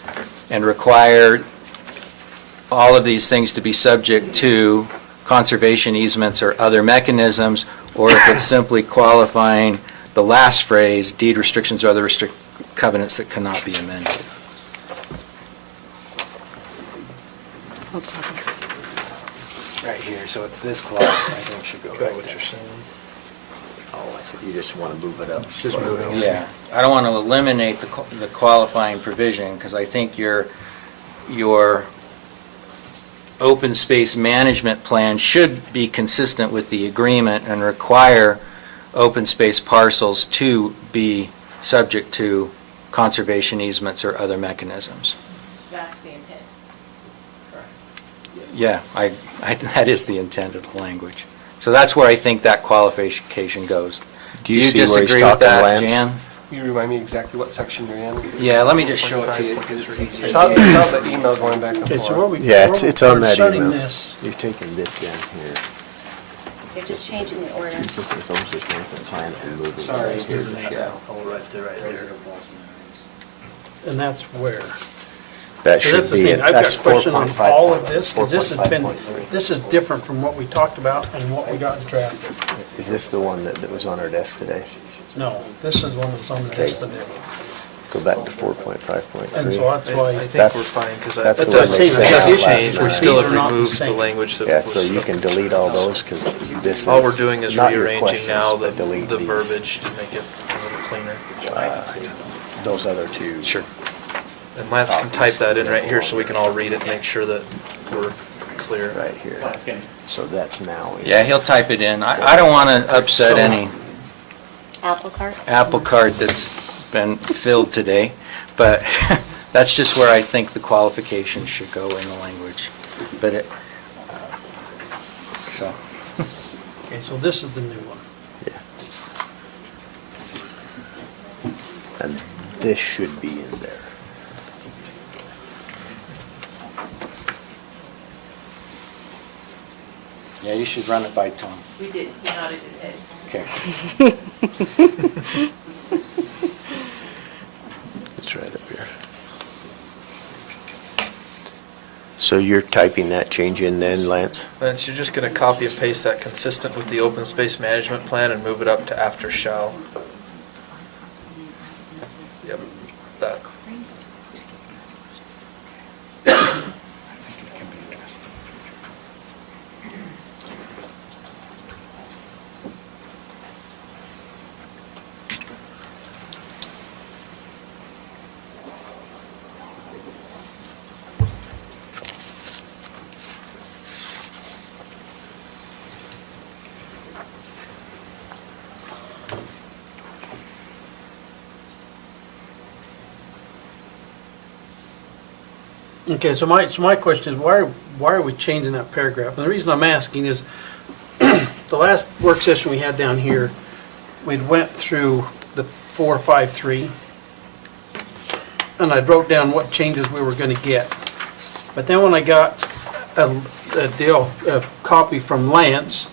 and require all of these things to be subject to conservation easements or other mechanisms, or if it's simply qualifying the last phrase, deed restrictions or other covenants that cannot be amended. What copies? Right here, so it's this clause, I think should go Got right what there. you're saying. Oh, I see, you just want to move it up. Just moving it. Yeah, I don't want to eliminate the qualifying provision, because I think your open space management plan should be consistent with the agreement and require open space parcels to be subject to conservation easements or other mechanisms. That's the intent. Yeah, that is the intent of the language. So that's where I think that qualification goes. Do you see where he's disagree with talking, that, Lance? Jan? Can you remind me exactly what section you're in? Yeah, let me just show it to you, because it's I easier. saw the email going back and Okay, forth. so where we? Yeah, it's on that starting email. this. You're taking this down here. You're just changing the order. Consistent with open space management plan and moving it Sorry, right here to here's shall. Oh, right there, right there. And that's where? That So should that's the be thing, it. I've got That's a question on 4.5. all of this, because this has been, 4.5.3. this is different from what we talked about and what we got drafted. Is this the one that was on our desk today? No, this is one that's on the Okay. list today. Go back to 4.5.3. And so that's why. I think That's- we're fine, because that's that the one doesn't they sent change, out last change, we night. still These have are not the removed the same. language that Yeah, was. so you can delete all those, because this is. All we're doing is not your rearranging questions, now the but delete the these. verbiage to make it a little cleaner. Those other two. Sure. And Lance can type that in right here so we can all read it and make sure that we're clear. Right here. So that's now. Yeah, he'll type it in. I don't want to upset any Apple cart? apple cart that's been filled today, but that's just where I think the qualifications should go in the language. But it, so, Okay, so this is the new one. And this should be in there. yeah, you should run it by Tom. We did, he nodded his head. Okay. It's right up here. So you're typing that change in then, Lance? Lance, you're just gonna copy and paste that consistent with the open space management plan and move it up to after shall. Yep, that. Okay, so my question is, why are we changing that paragraph? And the reason I'm asking is, the last work session we had down here, we'd went through the 453, and I wrote down what changes we were gonna get. But then when I got a copy from Lance,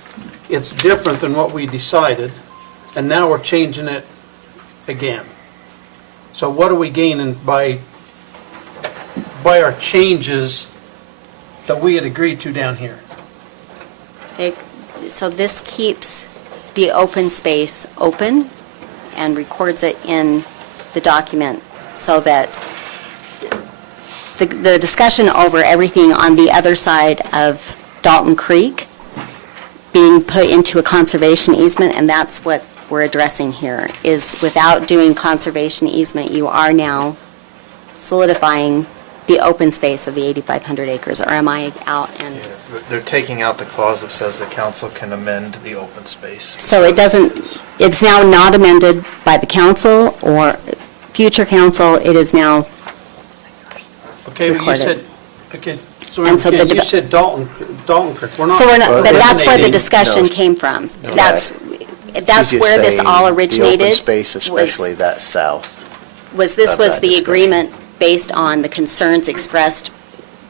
it's different than what we decided, and now we're changing it again. So what are we gaining by our changes that we had agreed to down here? So this keeps the open space open and records it in the document so that the discussion over everything on the other side of Dalton Creek being put into a conservation easement, and that's what we're addressing here, is without doing conservation easement, you are now solidifying the open space of the 8,500 acres, or am I out and? They're taking out the clause that says the council can amend the open space. So it doesn't, it's now not amended by the council or future council, it is now Okay, but you recorded. said, okay, so And so again, the you deb- said Dalton Creek, we're not. So we're not, but that's where the eliminating- discussion No. came from. No. That's He's just where this saying all The originated. open space, especially that south. This of was that the discussion. agreement based on the concerns expressed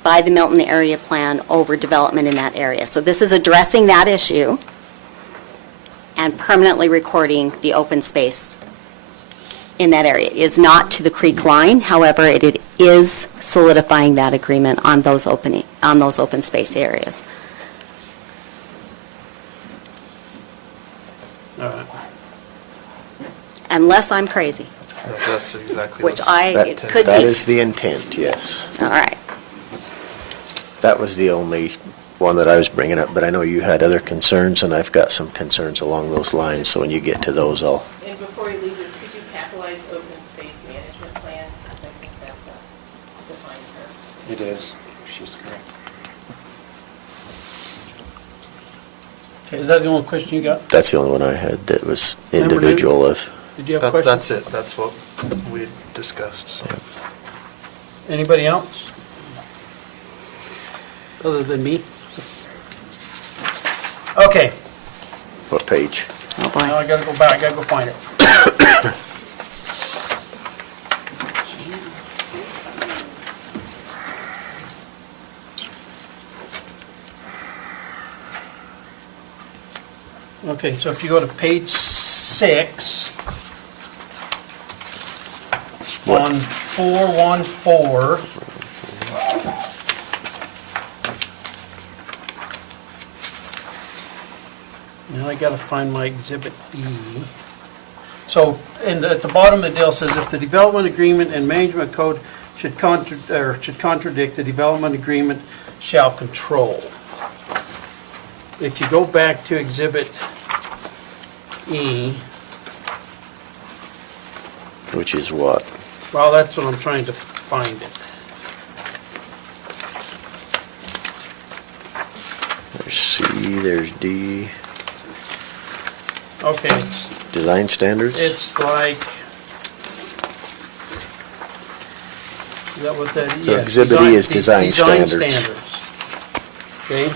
by the Milton Area Plan over development in that area. So this is addressing that issue and permanently recording the open space in that area. It is not to the creek line, however, it is solidifying that agreement on those open space areas. All right. Unless I'm crazy. That's exactly Which what's. it could That be. is the intent, yes. All right. That was the only one that I was bringing up, but I know you had other concerns, and I've got some concerns along those lines, so when you get to those, I'll, And before you leave this, could you capitalize open space management plan? I think that's a defined term. It is. She's correct. Okay, is that the only question you got? that's the only one I had that was Member individual of. Did you have a question? That's it. That's what we discussed, so. Anybody else? Other than me? Okay. What page? Oh, boy. Now I gotta go back, I gotta go find it. Okay, so if you go to page 6, What? on 414, now I gotta find my exhibit E. So, and at the bottom of the deal says, if the development agreement and management code should contradict, the development agreement shall control. If you go back to exhibit E, Which is what? well, that's what I'm trying to find it. There's C, there's D. Okay, Design standards? it's like, is that what that is? So Yes, exhibit E is design standards. Okay?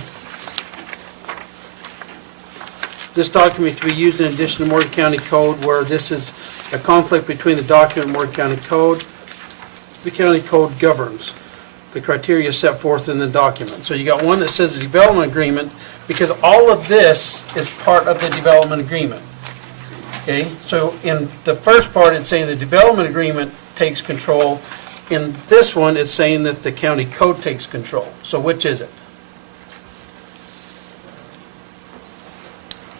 This document to be used in addition to Morgan County Code where this is a conflict between the document and Morgan County Code. The county code governs the criteria set forth in the document. So you got one that says the development agreement, because all of this is part of the development agreement. Okay, so in the first part, it's saying the development agreement takes control. In this one, it's saying that the county code takes control. So which is it?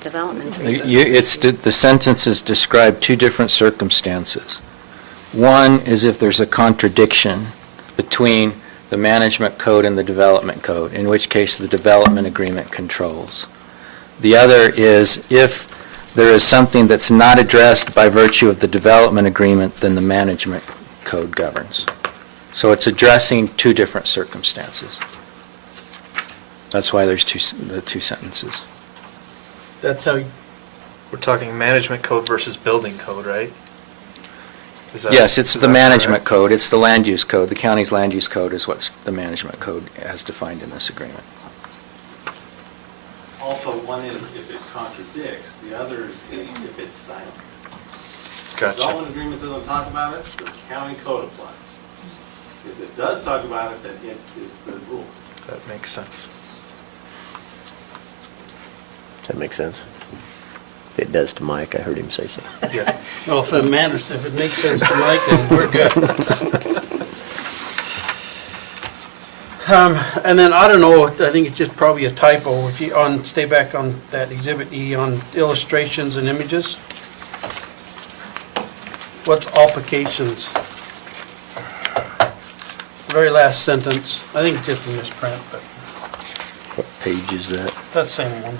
Development. The sentences describe two different circumstances. One is if there's a contradiction between the management code and the development code, in which case the development agreement controls. The other is if there is something that's not addressed by virtue of the development agreement, then the management code governs. So it's addressing two different circumstances. That's why there's the two sentences. That's how, We're talking management code versus building code, right? Yes, it's the management code, it's the land use code. The county's land use code is what's the management code as defined in this agreement. Also, one is if it contradicts, the other is if it's silent. Gotcha. The development agreement doesn't talk about it, the county code applies. If it does talk about it, then it is the rule. That makes sense. Does that make sense? It does to Mike, I heard him say so. Yeah. well, if it matters, if it makes sense to Mike, then we're good. And then, I don't know, I think it's just probably a typo, if you, stay back on that exhibit E on illustrations and images. What's applications? Very last sentence, I think it's just a misprint, but What page is that? that's the same one.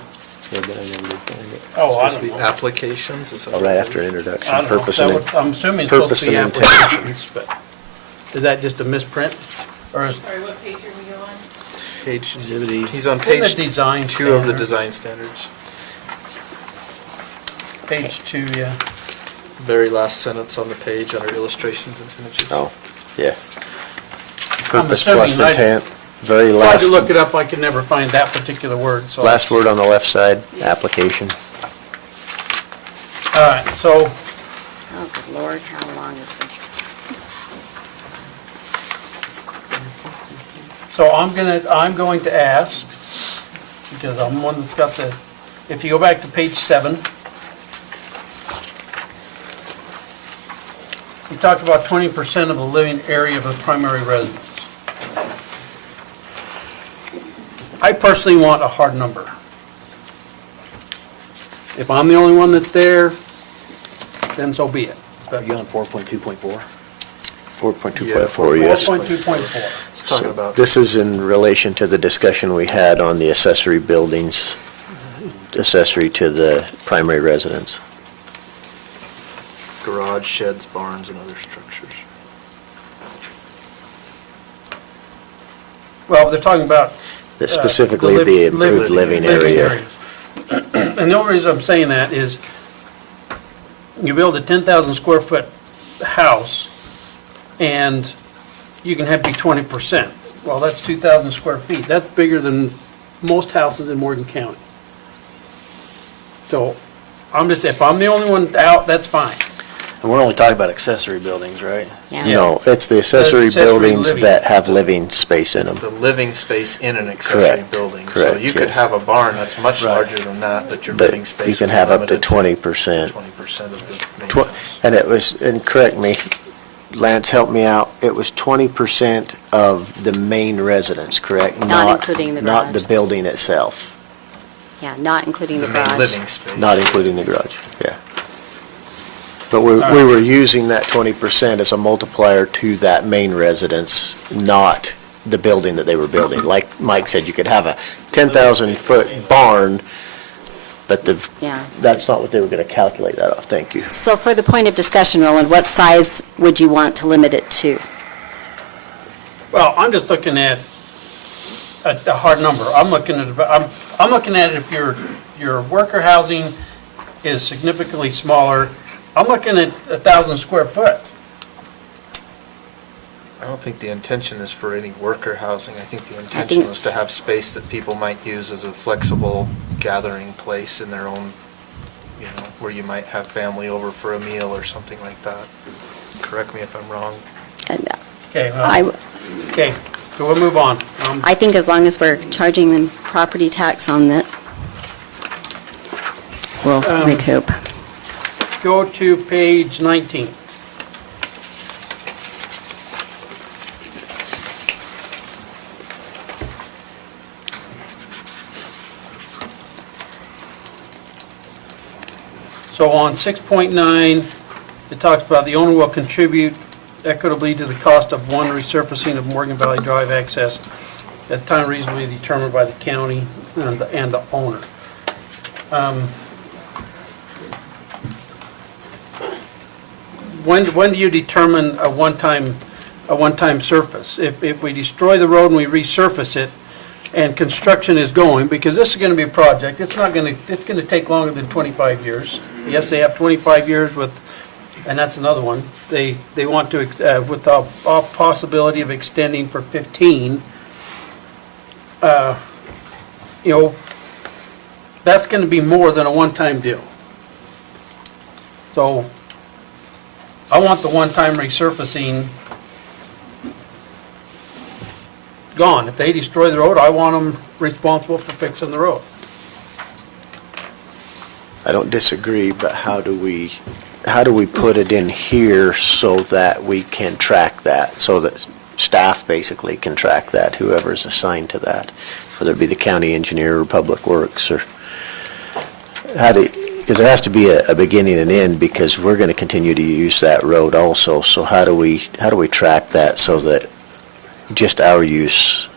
Yeah, but I never did find it. Oh, I Supposed to don't be know. applications? Is that Oh, what right it after is? introduction, I don't know, purpose that and, would- I'm assuming it's supposed purpose to be and intent. applications, but is that just a misprint? Or is, Sorry, what page are we on? Page, Exhibit E. he's on in the page design 2 of the standard. design standards. Page 2, yeah. Very last sentence on the page under illustrations and images. Oh, yeah. I'm Purpose assuming plus I intent, very Tried last, to look it up, I could never find that particular word, so. last word on the left side, application. All right, so, Oh, good Lord, how long is this? so I'm going to ask, because I'm one that's got the, if you go back to page 7, we talked about 20% of the living area of the primary residence. I personally want a hard number. If I'm the only one that's there, then so be it. Are you on 4.2.4? 4.2.4, yes. 4.2.4. It's talking about This is in relation to the discussion we had on the accessory buildings, accessory to the primary residence. garage, sheds, barns, and other structures. Well, they're talking about. Specifically the the improved living area. areas. And the only reason I'm saying that is you build a 10,000 square foot house and you can have be 20%. Well, that's 2,000 square feet. That's bigger than most houses in Morgan County. So I'm just, if I'm the only one out, that's fine. And we're only talking about accessory buildings, right? Yeah. No, it's the accessory Accessory buildings living. that have living space in It's them. the living space in an accessory Correct, building. So correct, you could yes. have a barn that's much Right. larger than that, but your living But space you can would be have up to limited 20%. 20% of the main Tw- house. And it was, and correct me, Lance, help me out, it was 20% of the main residence, correct? Not including the Not the garage. building itself, Yeah, not including the The main garage. living space. not including the garage, yeah. But we were using that 20% as a multiplier to that main residence, not the building that they were building. Like Mike said, you could have a 10,000-foot barn, but Yeah. that's not what they were going to calculate that off, thank you. So for the point of discussion, Roland, what size would you want to limit it to? Well, I'm just looking at a hard number. I'm looking at it if your worker housing is significantly smaller. I'm looking at 1,000 square foot. I don't think the intention is for any worker housing. I think the intention was to have space that people might use as a flexible gathering place in their own, you know, where you might have family over for a meal or something like that. Correct me if I'm wrong. Okay, I- well, okay, so we'll move on. I think as long as we're charging them property tax on it, we'll recoup. Go to page 19. So on 6.9, it talks about the owner will contribute equitably to the cost of one resurfacing of Morgan Valley Drive access at the time reasonably determined by the county and the owner. When do you determine a one-time surface? If we destroy the road and we resurface it, and construction is going, because this is gonna be a project, it's gonna take longer than 25 years. Yes, they have 25 years with, and that's another one, they want to, with the possibility of extending for 15. You know, that's gonna be more than a one-time deal. So, I want the one-time resurfacing gone. If they destroy the road, I want them responsible for fixing the road. I don't disagree, but how do we put it in here so that we can track that, so that staff basically can track that, whoever's assigned to that, whether it be the county engineer or public works, or because there has to be a beginning and end, because we're going to continue to use that road also, so how do we track that so that just our use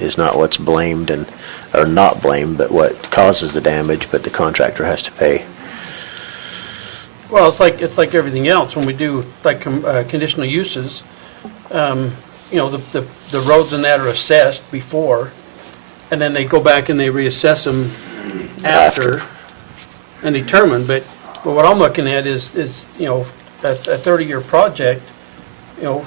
is not what's blamed and, or not blamed, but what causes the damage, but the contractor has to pay? Well, it's like everything else, when we do like conditional uses, you know, the roads and that are assessed before, and then they go back and they reassess them after and determine, but what I'm looking at is, you know, a 30-year project, you know,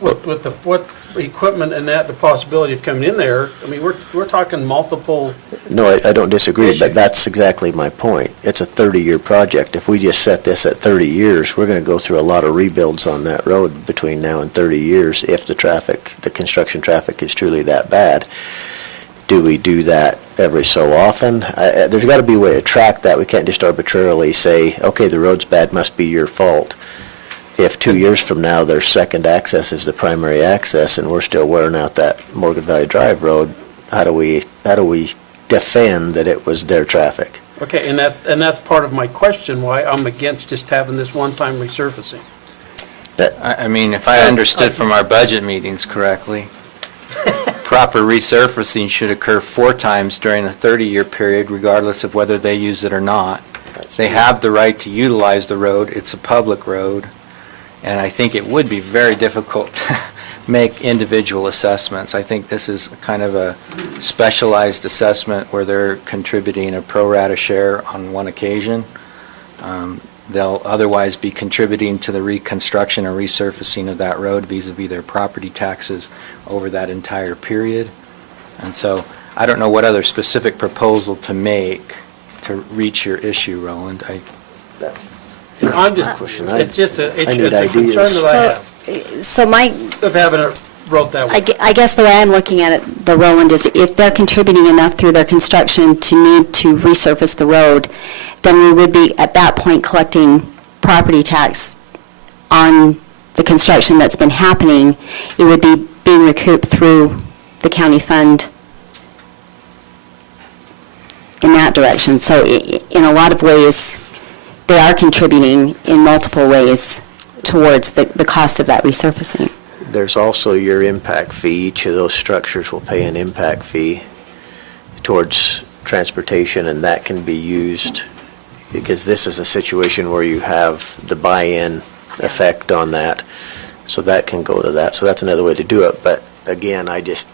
with the, what equipment and that, the possibility of coming in there, I mean, we're talking multiple. No, I don't disagree, but that's exactly my point. It's a 30-year project. If we just set this at 30 years, we're going to go through a lot of rebuilds on that road between now and 30 years if the construction traffic is truly that bad. Do we do that every so often? There's got to be a way to track that. We can't just arbitrarily say, okay, the road's bad, must be your fault. If 2 years from now, their second access is the primary access and we're still wearing out that Morgan Valley Drive road, how do we defend that it was their traffic? Okay, and that's part of my question, why I'm against just having this one-time resurfacing. I mean, if I understood from our budget meetings correctly, proper resurfacing should occur 4 times during a 30-year period, regardless of whether they use it or not. They have the right to utilize the road. It's a public road. And I think it would be very difficult to make individual assessments. I think this is kind of a specialized assessment where they're contributing a pro rata share on one occasion. They'll otherwise be contributing to the reconstruction or resurfacing of that road vis-a-vis their property taxes over that entire period. And so I don't know what other specific proposal to make to reach your issue, Roland. I'm just pushing. It's just a concern that I have. So my, Of having it wrote that way. I guess the way I'm looking at it, the Roland, is if they're contributing enough through their construction to need to resurface the road, then we would be at that point collecting property tax on the construction that's been happening. It would be being recouped through the county fund in that direction. So in a lot of ways, they are contributing in multiple ways towards the cost of that resurfacing. There's also your impact fee. Each of those structures will pay an impact fee towards transportation, and that can be used, because this is a situation where you have the buy-in effect on that, so that can go to that. So that's another way to do it. But again, I'm just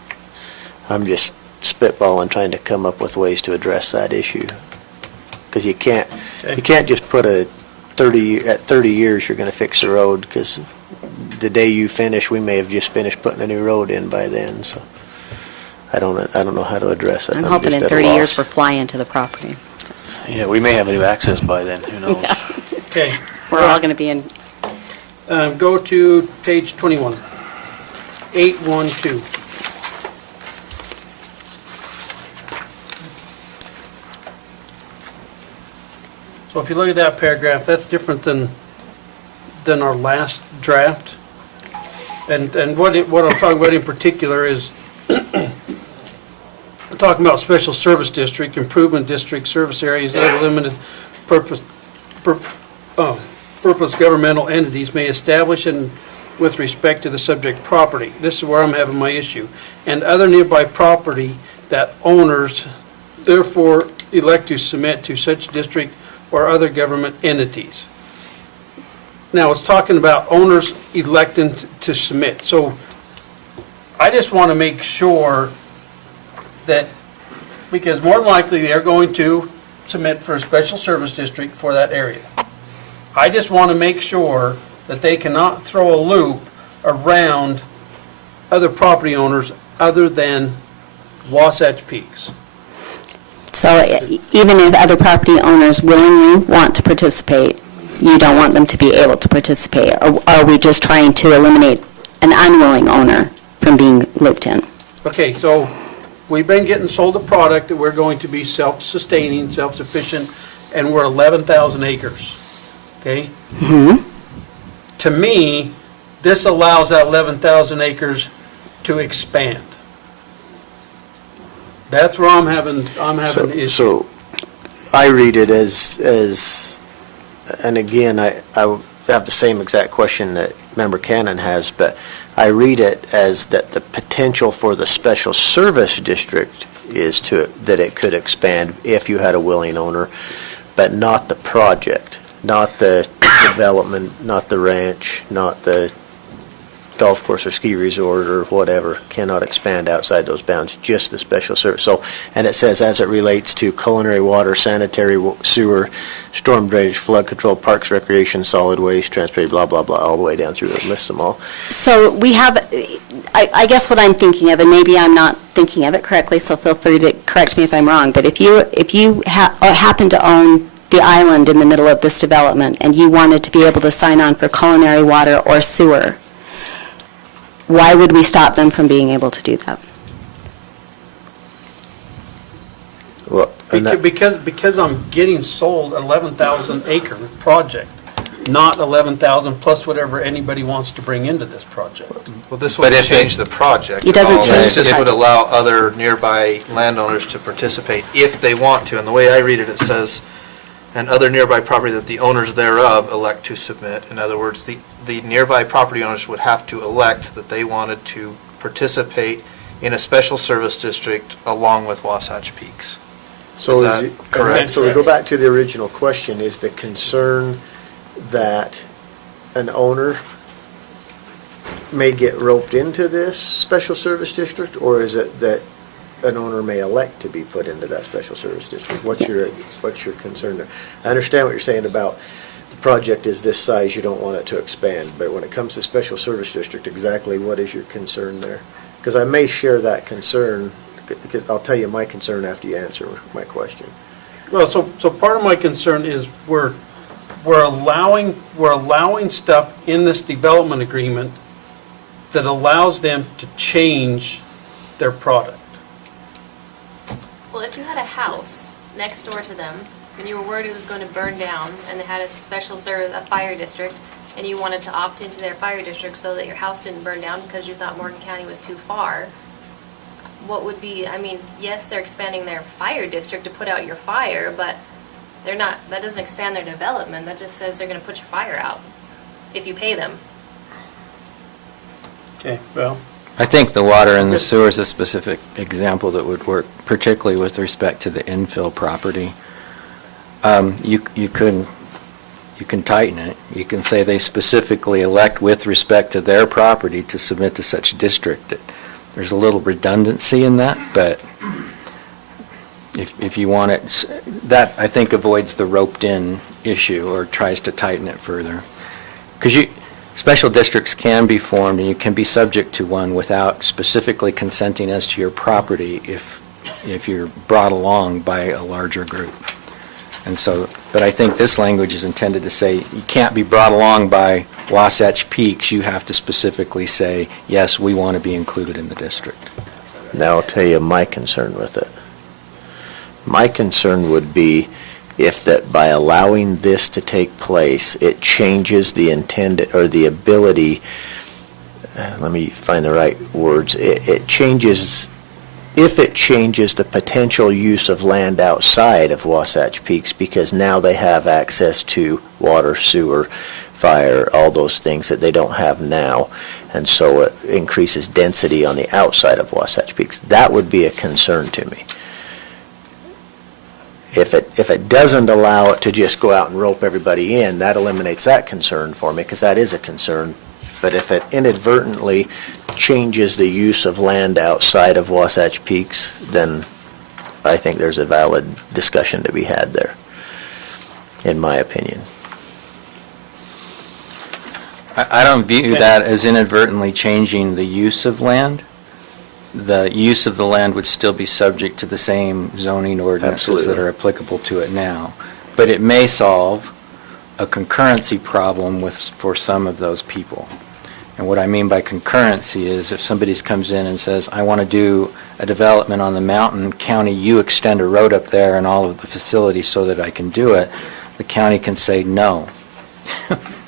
spitballing, trying to come up with ways to address that issue. Because you can't just put at 30 years you're going to fix the road, because the day you finish, we may have just finished putting a new road in by then. So I don't know how to address it. I'm hoping just in at a 30 years loss. we're flying into the property. Yeah, we may have a new access by then, who knows? Yeah. Okay. We're all going to be in. Go to page 21. 812. So if you look at that paragraph, that's different than our last draft. And what I'm talking about in particular is we're talking about special service district, improvement district, service areas, other limited purpose governmental entities may establish and with respect to the subject property. This is where I'm having my issue. And other nearby property that owners therefore elect to submit to such district or other government entities. Now, it's talking about owners electing to submit. So I just want to make sure that, because more than likely they're going to submit for a special service district for that area. I just want to make sure that they cannot throw a loop around other property owners other than Wasatch Peaks. So even if other property owners willingly want to participate, you don't want them to be able to participate? Or are we just trying to eliminate an unwilling owner from being looped in? Okay, so we've been getting sold a product that we're going to be self-sustaining, self-sufficient, and we're 11,000 acres, okay? Mm-hmm. To me, this allows that 11,000 acres to expand. That's where I'm having an issue. So I read it as, and again, I have the same exact question that Member Cannon has, but I read it as that the potential for the special service district is that it could expand if you had a willing owner, but not the project, not the development, not the ranch, not the golf course or ski resort or whatever, cannot expand outside those bounds, just the special service. So, and it says as it relates to culinary water, sanitary sewer, storm drainage, flood control, parks, recreation, solid waste, transportation, blah, blah, blah, all the way down through it, lists them all. So we have, I guess what I'm thinking of, and maybe I'm not thinking of it correctly, so feel free to correct me if I'm wrong, but if you happen to own the island in the middle of this development and you wanted to be able to sign on for culinary water or sewer, why would we stop them from being able to do that? Well, Because I'm getting sold an 11,000 acre project, not 11,000 plus whatever anybody wants to bring into this project. Well, this won't change the project. It doesn't at all. change the It would project. allow other nearby landowners to participate if they want to. And the way I read it, it says and other nearby property that the owners thereof elect to submit. In other words, the nearby property owners would have to elect that they wanted to participate in a special service district along with Wasatch Peaks. So Is is that it, correct? so we go back to the original question, is the concern that an owner may get roped into this special service district, or is it that an owner may elect to be put into that special service district? What's your concern there? I understand what you're saying about the project is this size, you don't want it to expand, but when it comes to special service district, exactly what is your concern there? Because I may share that concern, because I'll tell you my concern after you answer my question. Well, so part of my concern is we're allowing stuff in this development agreement that allows them to change their product. Well, if you had a house next door to them, and you were worried it was going to burn down, and they had a special service, a fire district, and you wanted to opt into their fire district so that your house didn't burn down because you thought Morgan County was too far, what would be, I mean, yes, they're expanding their fire district to put out your fire, but they're not, that doesn't expand their development, that just says they're going to put your fire out if you pay them. Okay, well. I think the water and the sewer is a specific example that would work, particularly with respect to the infill property. You can tighten it. You can say they specifically elect with respect to their property to submit to such district. There's a little redundancy in that, but if you want it, that I think avoids the roped-in issue or tries to tighten it further. Because special districts can be formed and you can be subject to one without specifically consenting as to your property if you're brought along by a larger group. And so, but I think this language is intended to say you can't be brought along by Wasatch Peaks. You have to specifically say, yes, we want to be included in the district. Now I'll tell you my concern with it. My concern would be if that by allowing this to take place, it changes the intended, or the ability, let me find the right words, it changes, if it changes the potential use of land outside of Wasatch Peaks, because now they have access to water, sewer, fire, all those things that they don't have now, and so it increases density on the outside of Wasatch Peaks. That would be a concern to me. If it doesn't allow it to just go out and rope everybody in, that eliminates that concern for me, because that is a concern. But if it inadvertently changes the use of land outside of Wasatch Peaks, then I think there's a valid discussion to be had there, in my opinion. I don't view that as inadvertently changing the use of land. The use of the land would still be subject to the same zoning ordinances that are applicable to it now. But it may solve a concurrency problem for some of those people. And what I mean by concurrency is if somebody comes in and says, I want to do a development on the mountain, county, you extend a road up there and all of the facilities so that I can do it, the county can say, no.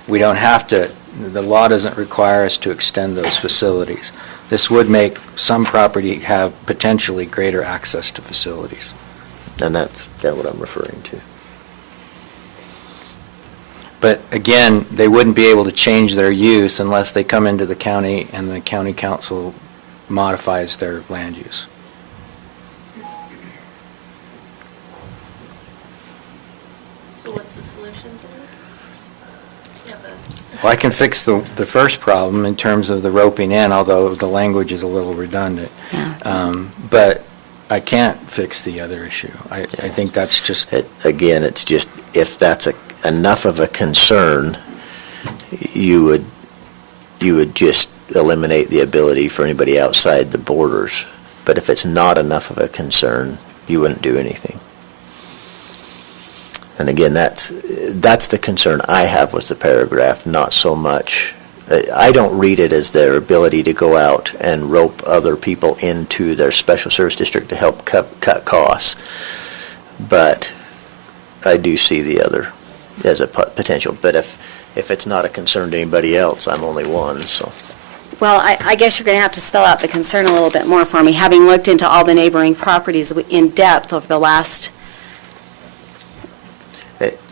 We don't have to, the law doesn't require us to extend those facilities. This would make some property have potentially greater access to facilities. And that's what I'm referring to. But again, they wouldn't be able to change their use unless they come into the county and the county council modifies their land use. So what's the solution to this? Well, I can fix the first problem in terms of the roping in, although the language is a little redundant. But I can't fix the other issue. I think that's just... Again, it's just, if that's enough of a concern, you would just eliminate the ability for anybody outside the borders. But if it's not enough of a concern, you wouldn't do anything. And again, that's the concern I have with the paragraph, not so much, I don't read it as their ability to go out and rope other people into their special service district to help cut costs. But I do see the other as a potential. But if it's not a concern to anybody else, I'm only one, so. Well, I guess you're going to have to spell out the concern a little bit more for me, having looked into all the neighboring properties in depth over the last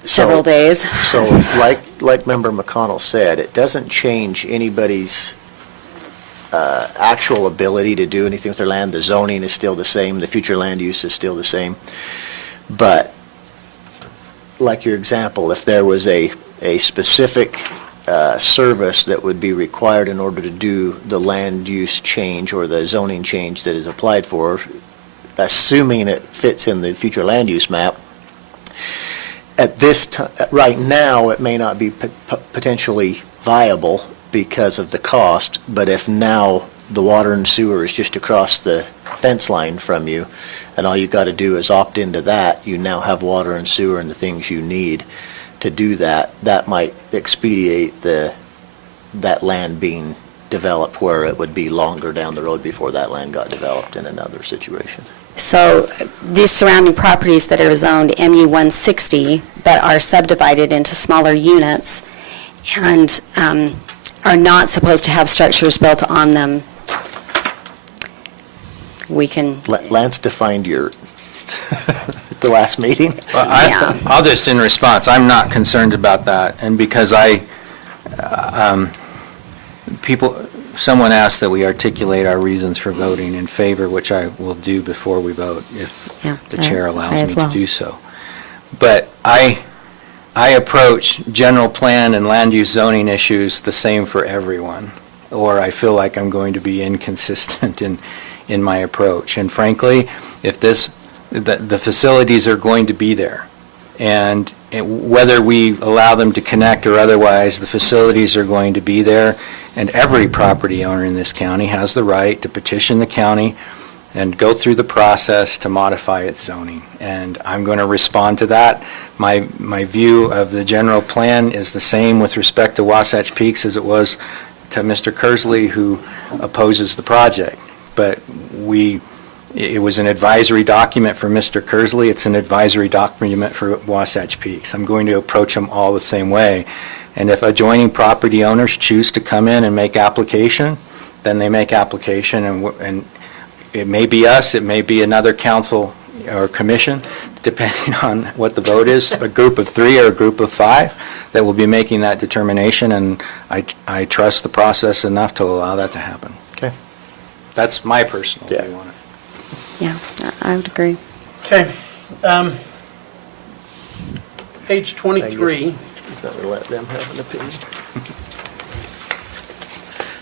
several days. So like Member McConnell said, it doesn't change anybody's actual ability to do anything with their land. The zoning is still the same, the future land use is still the same. But like your example, if there was a specific service that would be required in order to do the land use change or the zoning change that is applied for, assuming it fits in the future land use map, at this time, right now, it may not be potentially viable because of the cost, but if now the water and sewer is just across the fence line from you, and all you got to do is opt into that, you now have water and sewer and the things you need to do that. That might expedite that land being developed where it would be longer down the road before that land got developed in another situation. So these surrounding properties that are zoned MU 160 that are subdivided into smaller units and are not supposed to have structures built on them, we can... Lance defined yurt at the last meeting. Well, I'll just, in response, I'm not concerned about that, and because someone asked that we articulate our reasons for voting in favor, which I will do before we vote, if the chair allows me to do so. But I approach general plan and land use zoning issues the same for everyone, or I feel like I'm going to be inconsistent in my approach. And frankly, if the facilities are going to be there, and whether we allow them to connect or otherwise, the facilities are going to be there, and every property owner in this county has the right to petition the county and go through the process to modify its zoning. And I'm going to respond to that. My view of the general plan is the same with respect to Wasatch Peaks as it was to Mr. Kersley, who opposes the project. But it was an advisory document for Mr. Kersley. It's an advisory document for Wasatch Peaks. I'm going to approach them all the same way. And if adjoining property owners choose to come in and make application, then they make application, and it may be us, it may be another council or commission, depending on what the vote is, a group of 3 or a group of 5 that will be making that determination, and I trust the process enough to allow that to happen. Okay. That's my personal view on it. Yeah, I would agree. Okay. Page 23. He's not going to let them have an opinion.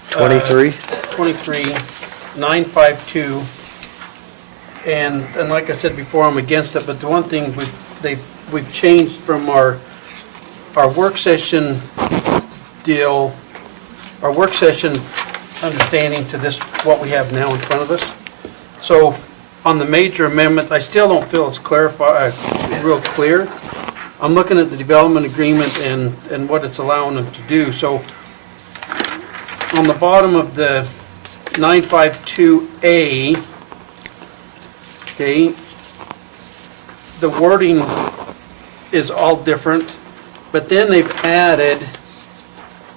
23? 23, 952. And like I said before, I'm against it, but the one thing we've changed from our work session deal, our work session understanding to this, what we have now in front of us. So on the major amendment, I still don't feel it's real clear. I'm looking at the development agreement and what it's allowing them to do. So on the bottom of the 952A, okay, the wording is all different, but then they've added,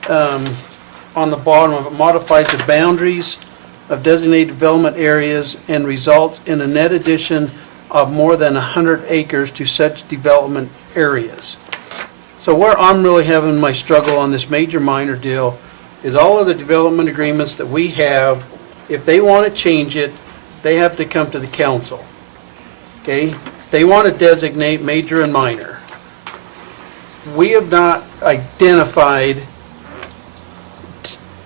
on the bottom of it, modifies the boundaries of designated development areas and results in a net addition of more than 100 acres to such development areas. So where I'm really having my struggle on this major minor deal is all of the development agreements that we have, if they want to change it, they have to come to the council. Okay? They want to designate major and minor. We have not identified,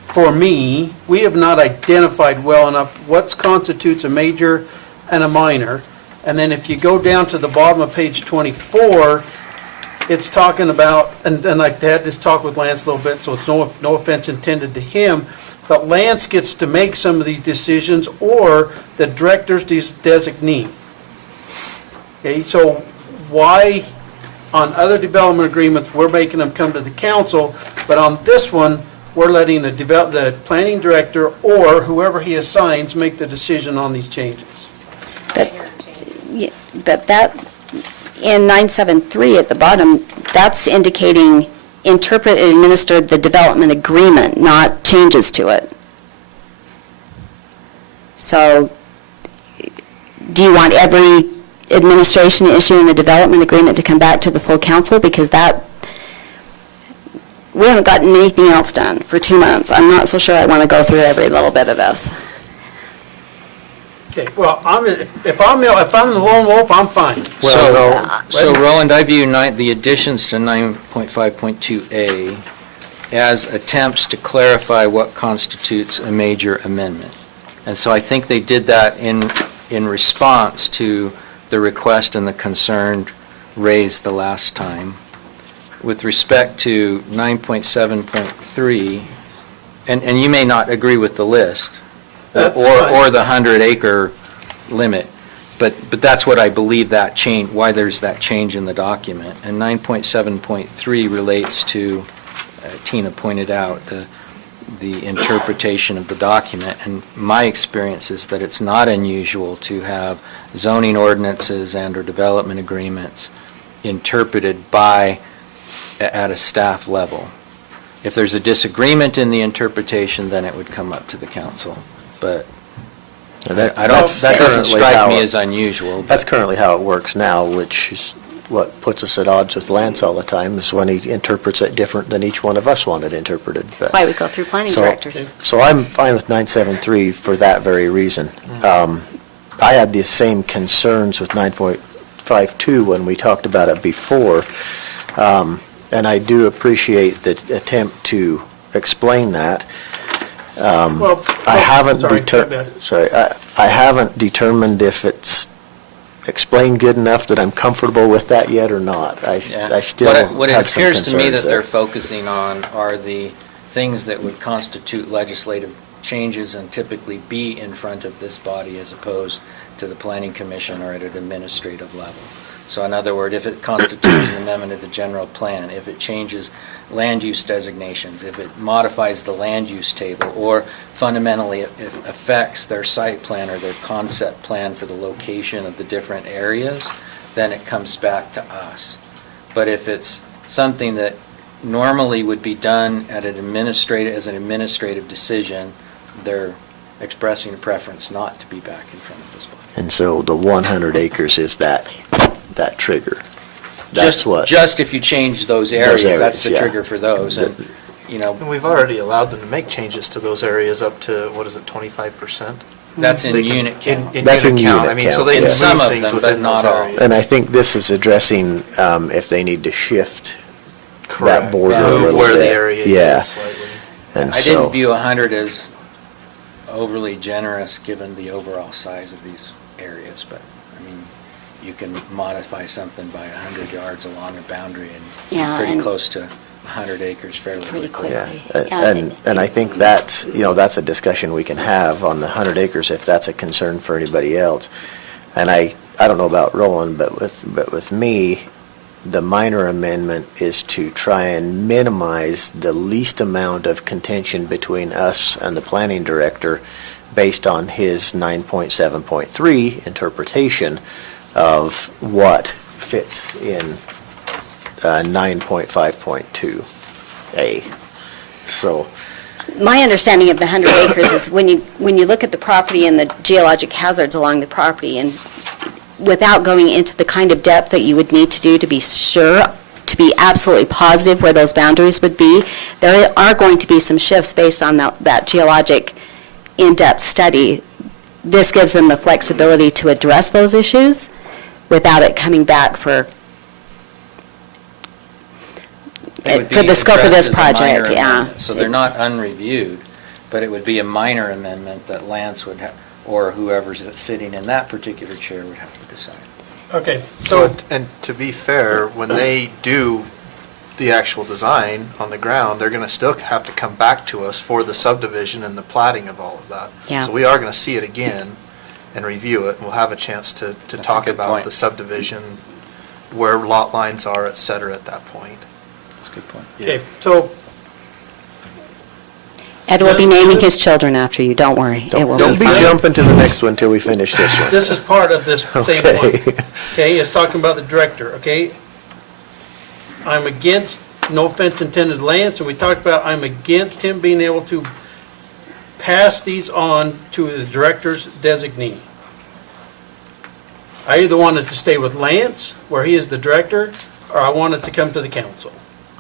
for me, we have not identified well enough what constitutes a major and a minor. And then if you go down to the bottom of page 24, it's talking about, and I had this talk with Lance a little bit, so it's no offense intended to him, but Lance gets to make some of these decisions, or the director's designee. Okay, so why on other development agreements, we're making them come to the council, but on this one, we're letting the planning director or whoever he assigns make the decision on these changes. But that, in 973 at the bottom, that's indicating interpret and administer the development agreement, not changes to it. So do you want every administration issuing the development agreement to come back to the full council, because we haven't gotten anything else done for 2 months. I'm not so sure I want to go through every little bit of this. Okay, well, if I'm the lone wolf, I'm fine. So Roland, I view the additions to 9.5.2A as attempts to clarify what constitutes a major amendment. And so I think they did that in response to the request and the concern raised the last time. With respect to 9.7.3, and you may not agree with the list, That's or the 100-acre limit, but that's what I believe that change, why there's that change in the document. And 9.7.3 relates to, Tina pointed out, the interpretation of the document. And my experience is that it's not unusual to have zoning ordinances and/or development agreements interpreted at a staff level. If there's a disagreement in the interpretation, then it would come up to the council. But that doesn't strike me as unusual. That's currently how it works now, which is what puts us at odds with Lance all the time, is when he interprets it different than each one of us want it interpreted. That's why we go through planning directors. So I'm fine with 973 for that very reason. I had the same concerns with 9.52 when we talked about it before, and I do appreciate the attempt to explain that. I haven't determined if it's explained good enough that I'm comfortable with that yet or not. I still have some concerns What it appears to me that there. they're focusing on are the things that would constitute legislative changes and typically be in front of this body as opposed to the planning commission or at an administrative level. So in other words, if it constitutes an amendment of the general plan, if it changes land use designations, if it modifies the land use table, or fundamentally it affects their site plan or their concept plan for the location of the different areas, then it comes back to us. But if it's something that normally would be done at an administrative decision, they're expressing a preference not to be back in front of this body. And so the 100 acres is that trigger. That's Just if you change those areas, that's the yeah. trigger for those. And, And we've already allowed them to make changes to those areas up to, 25%? That's in unit count. That's in unit count. I mean, so they In can some move of things them, but within not those all. areas. And I think this is addressing if they need to shift that Correct. border a Move little where bit. the area Yeah. is slightly. And I so, didn't view 100 as overly generous given the overall size of these areas, but, I mean, you can modify something by 100 yards along a boundary and Yeah, pretty and- close to 100 acres fairly Pretty quickly. quickly. yeah. And I think that's a discussion we can have on the 100 acres if that's a concern for anybody else. And I don't know about Roland, but with me, the minor amendment is to try and minimize the least amount of contention between us and the planning director based on his 9.7.3 interpretation of what fits in 9.5.2A. So, My understanding of the 100 acres is when you look at the property and the geologic hazards along the property, and without going into the kind of depth that you would need to do to be sure, to be absolutely positive where those boundaries would be, there are going to be some shifts based on that geologic in-depth study. This gives them the flexibility to address those issues without it coming back for the scope of this project, yeah. So they're not unreviewed, but it would be a minor amendment that Lance would have, or whoever's sitting in that particular chair would have to decide. Okay, So, and to be fair, when they do the actual design on the ground, they're going to still have to come back to us for the subdivision and the plating of all of that. Yeah. So we are going to see it again and review it, and we'll have a chance to talk good about point. the subdivision, where lot lines are, et cetera, at that point. That's a good point. okay, so Ed will be naming his children after you, don't worry. It will don't be fine. jumping to the next one till we finish this one. this is part of this same Okay. one. Okay, it's talking about the director, okay? I'm against, no offense intended, Lance, and we talked about I'm against him being able to pass these on to the director's designee. I either want it to stay with Lance, where he is the director, or I want it to come to the council.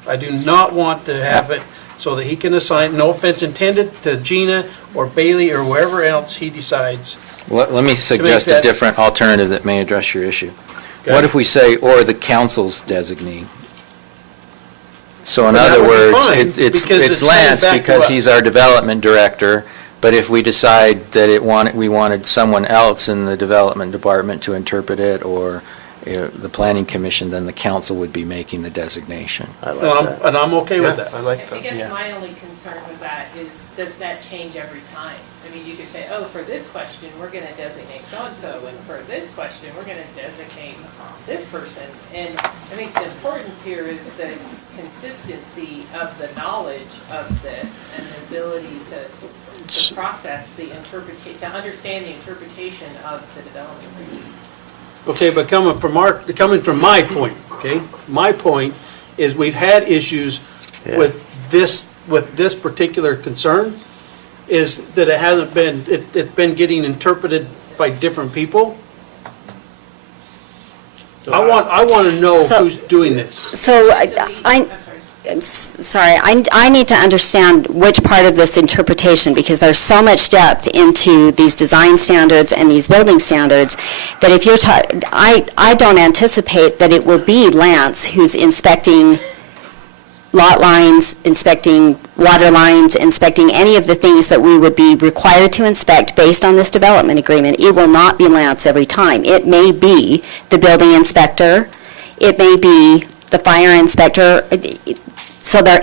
I do not want to have it so that he can assign, no offense intended, to Gina or Bailey or whoever else he decides. Let me suggest a that- different alternative that may address your issue. Okay. What if we say, or the council's designee? So in Well, that other would be words, fine, it's because it's coming Lance back to because us. he's our development director, but if we decide that we wanted someone else in the development department to interpret it, or the planning commission, then the council would be making the designation. And I'm okay with that. I like I that. guess my only concern with that is, does that change every time? I mean, you could say, oh, for this question, we're gonna designate so-and-so, and for this question, we're gonna designate this person. And I think the importance here is the consistency of the knowledge of this and the ability to process the to understand the interpretation of the development agreement. Okay, but coming from my point, okay? My point is we've had issues with this particular concern, is that it hasn't been, it's been getting interpreted by different people. I want to know So- who's doing this. So I need to understand which part of this interpretation, because there's so much depth into these design standards and these building standards, that if you're I don't anticipate that it will be Lance who's inspecting lot lines, inspecting water lines, inspecting any of the things that we would be required to inspect based on this development agreement. It will not be Lance every time. It may be the building inspector, it may be the fire inspector. So there,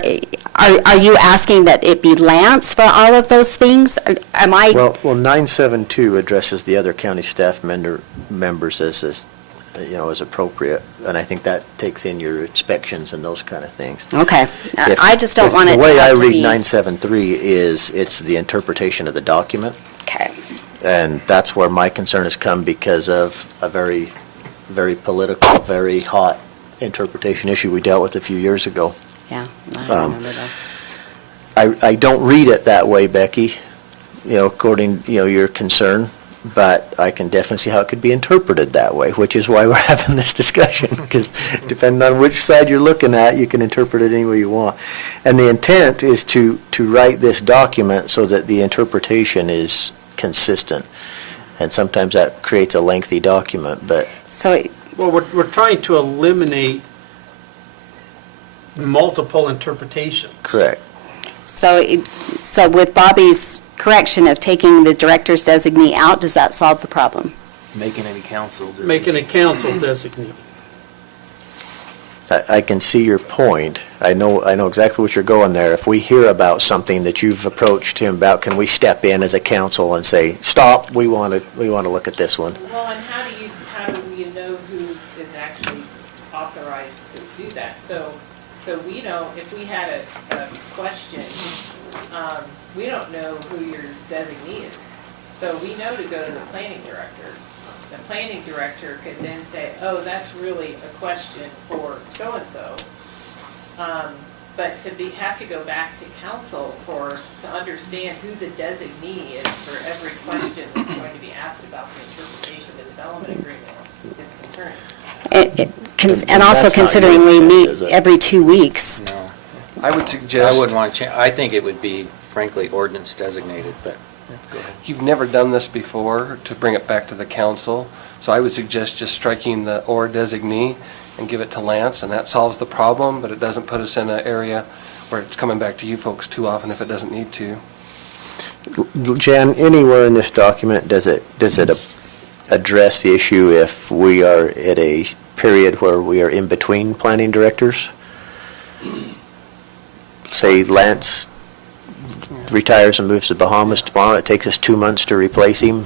are you asking that it be Lance for all of those things? Am I? Well, 972 addresses the other county staff members as appropriate, and I think that takes in your inspections and those kind of things. Okay. I just don't want it to The way I have to read be. 973 is it's the interpretation of the document. Okay. And that's where my concern has come because of a very, very political, very hot interpretation issue we dealt with a few years ago. Yeah, I remember that. I don't read it that way, Becky, according, your concern, but I can definitely see how it could be interpreted that way, which is why we're having this discussion, because depending on which side you're looking at, you can interpret it any way you want. And the intent is to write this document so that the interpretation is consistent. And sometimes that creates a lengthy document, but. Well, we're trying to eliminate multiple interpretations. Correct. So with Bobby's correction of taking the director's designee out, does that solve the problem? Making any council. Making a council designee. I can see your point. I know exactly what you're going there. If we hear about something that you've approached him about, can we step in as a council and say, stop, we want to look at this one? Well, and how do you know who is actually authorized to do that? So we don't, if we had a question, we don't know who your designee is. So we know to go to the planning director. The planning director could then say, oh, that's really a question for so-and-so. But have to go back to council to understand who the designee is for every question that's going to be asked about the interpretation of the development agreement is concerning. And also That's not considering your we intent, meet is it? every 2 weeks. No. I would suggest. I wouldn't want to change, I think it would be frankly ordinance designated, but go ahead. You've never done this before, to bring it back to the council, so I would suggest just striking the "or" designee and give it to Lance, and that solves the problem, but it doesn't put us in an area where it's coming back to you folks too often if it doesn't need to. Jan, anywhere in this document, does it address the issue if we are at a period where we are in between planning directors? Say Lance retires and moves to Bahamas tomorrow, it takes us 2 months to replace him.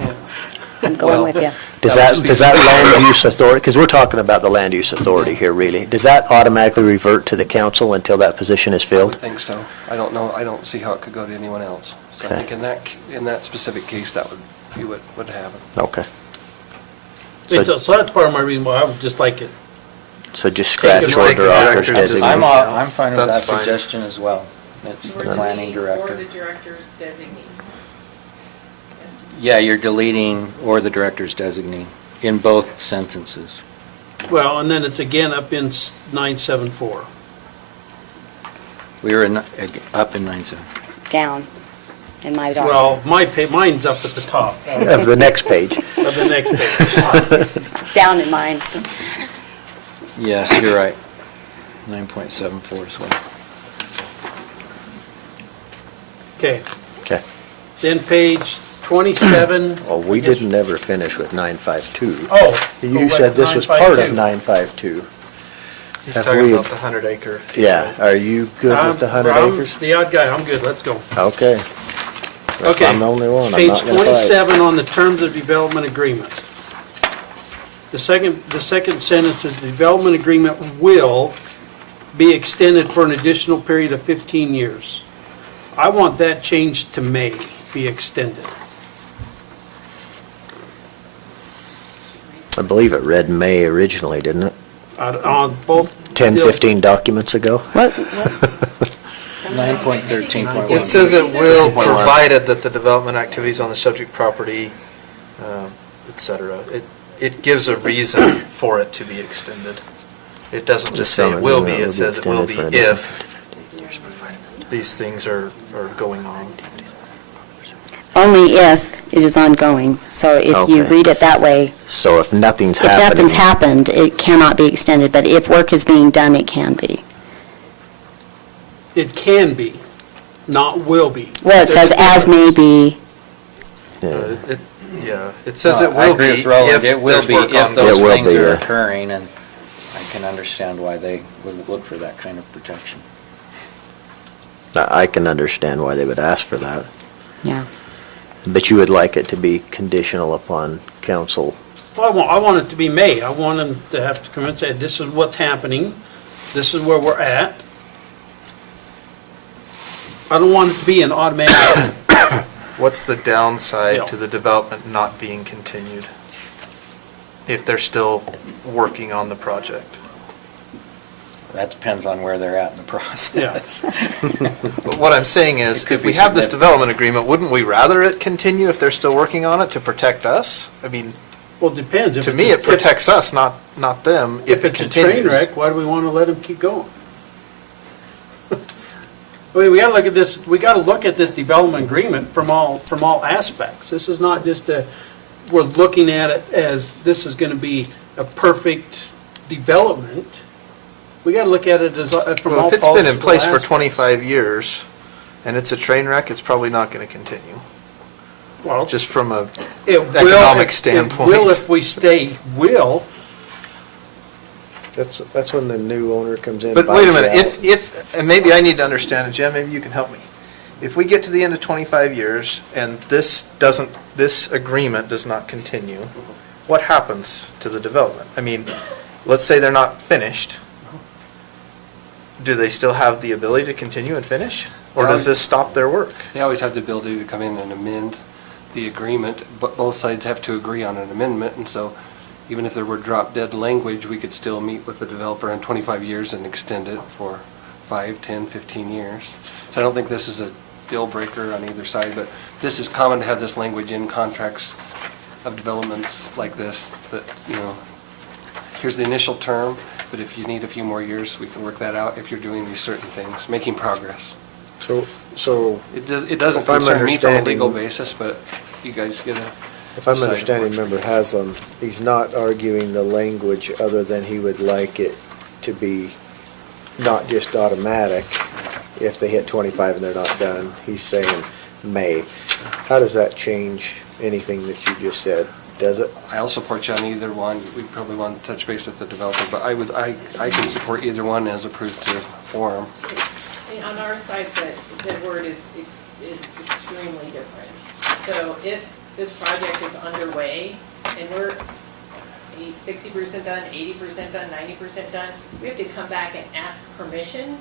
I'm going with you. Does that land use authority, because we're talking about the land use authority here really, does that automatically revert to the council until that position is I filled? would think so. I don't know, I don't see how it could go to anyone else. So I Okay. think in that specific case, that would be what would happen. Okay. So So that's part of my reason why I would just like it. just scratch Take or the director's director's designee. I'm fine with that That's fine. suggestion as well. It's the Or planning designee Or director. the director's designee. Yeah, you're deleting or the director's designee. in both sentences. Well, and then it's again up in 974. We were up in 9.7. Down in my Well, document. mine's up at the top. Of the next page. Of the next page. It's down in mine. Yes, you're right. 9.74 as well. Okay, Okay. then page 27. Well, we didn't ever finish with 952. Oh. You said this was part of 952. He's Have talking we- about the 100-acre. Yeah, are you good with the 100 I'm acres? the odd guy, I'm good, let's go. Okay. If Okay. I'm the only one, I'm Page not gonna fight. 27 on the terms of development agreement. The second sentence is, the development agreement will be extended for an additional period of 15 years. I want that changed to may be extended. I believe it read May originally, didn't it? On both. 10, 15 documents ago? 9.13.1. It says it will, provided that the development activities on the subject property, et cetera. It gives a reason for it to be extended. It doesn't just say it will be, it says it will be if these things are going on. Only if it is ongoing. So if you Okay. read it that way, So if nothing's if happening. nothing's happened, it cannot be extended, but if work is being done, it can be. It can be, not will be. Well, it says as may be. Yeah, it says it I will agree be with Roland. if It will there's be work if on those It will things be, are yeah. occurring, and I can understand why they would look for that kind of protection. I can understand why they would ask for that. Yeah. But you would like it to be conditional upon council. Well, I want it to be may. I want them to have to come and say, this is what's happening, this is where we're at. I don't want it to be an automatic. What's the downside Yeah. to the development not being continued if they're still working on the project? That depends on where they're at in the process. But what I'm saying is, It could if we be have this significant. development agreement, wouldn't we rather it continue if they're still working on it to protect us? I mean, Well, it depends. If to it's me, a- it protects us, not them, If if it it's a train continues. wreck, why do we want to let them keep going? I mean, we gotta look at this, we gotta look at this development agreement from all aspects. This is not just we're looking at it as this is gonna be a perfect development. We gotta look at it as, from Well, all if it's been in possible place for aspects. 25 years and it's a train wreck, it's probably not going to continue, Well, just from a it will, economic it standpoint. will if we stay will. That's when the new owner comes in. But wait a buys minute, you out. if, and maybe I need to understand it, Jen, maybe you can help me. If we get to the end of 25 years and this agreement does not continue, what happens to the development? I mean, let's say they're not finished. Do they still have the ability to continue and finish? Or does this stop their work? They always have the ability to come in and amend the agreement, but both sides have to agree on an amendment, and so even if there were drop-dead language, we could still meet with the developer in 25 years and extend it for 5, 10, 15 years. So I don't think this is a deal breaker on either side, but this is common to have this language in contracts of developments like this, that, you know, here's the initial term, but if you need a few more years, we can work that out if you're doing these certain things, making progress. So. It doesn't if I'm concern me from a legal understanding- basis, but you guys get a. If I'm understanding Member Haslam, he's not arguing the language other than he would like it to be not just automatic if they hit 25 and they're not done. He's saying may. How does that change anything that you just said? Does it? I'll support you on either one. We probably want to touch base with the developer, but I can support either one as approved to form. And on our side, the word is extremely different. So if this project is underway and we're 60% done, 80% done, 90% done, we have to come back and ask permission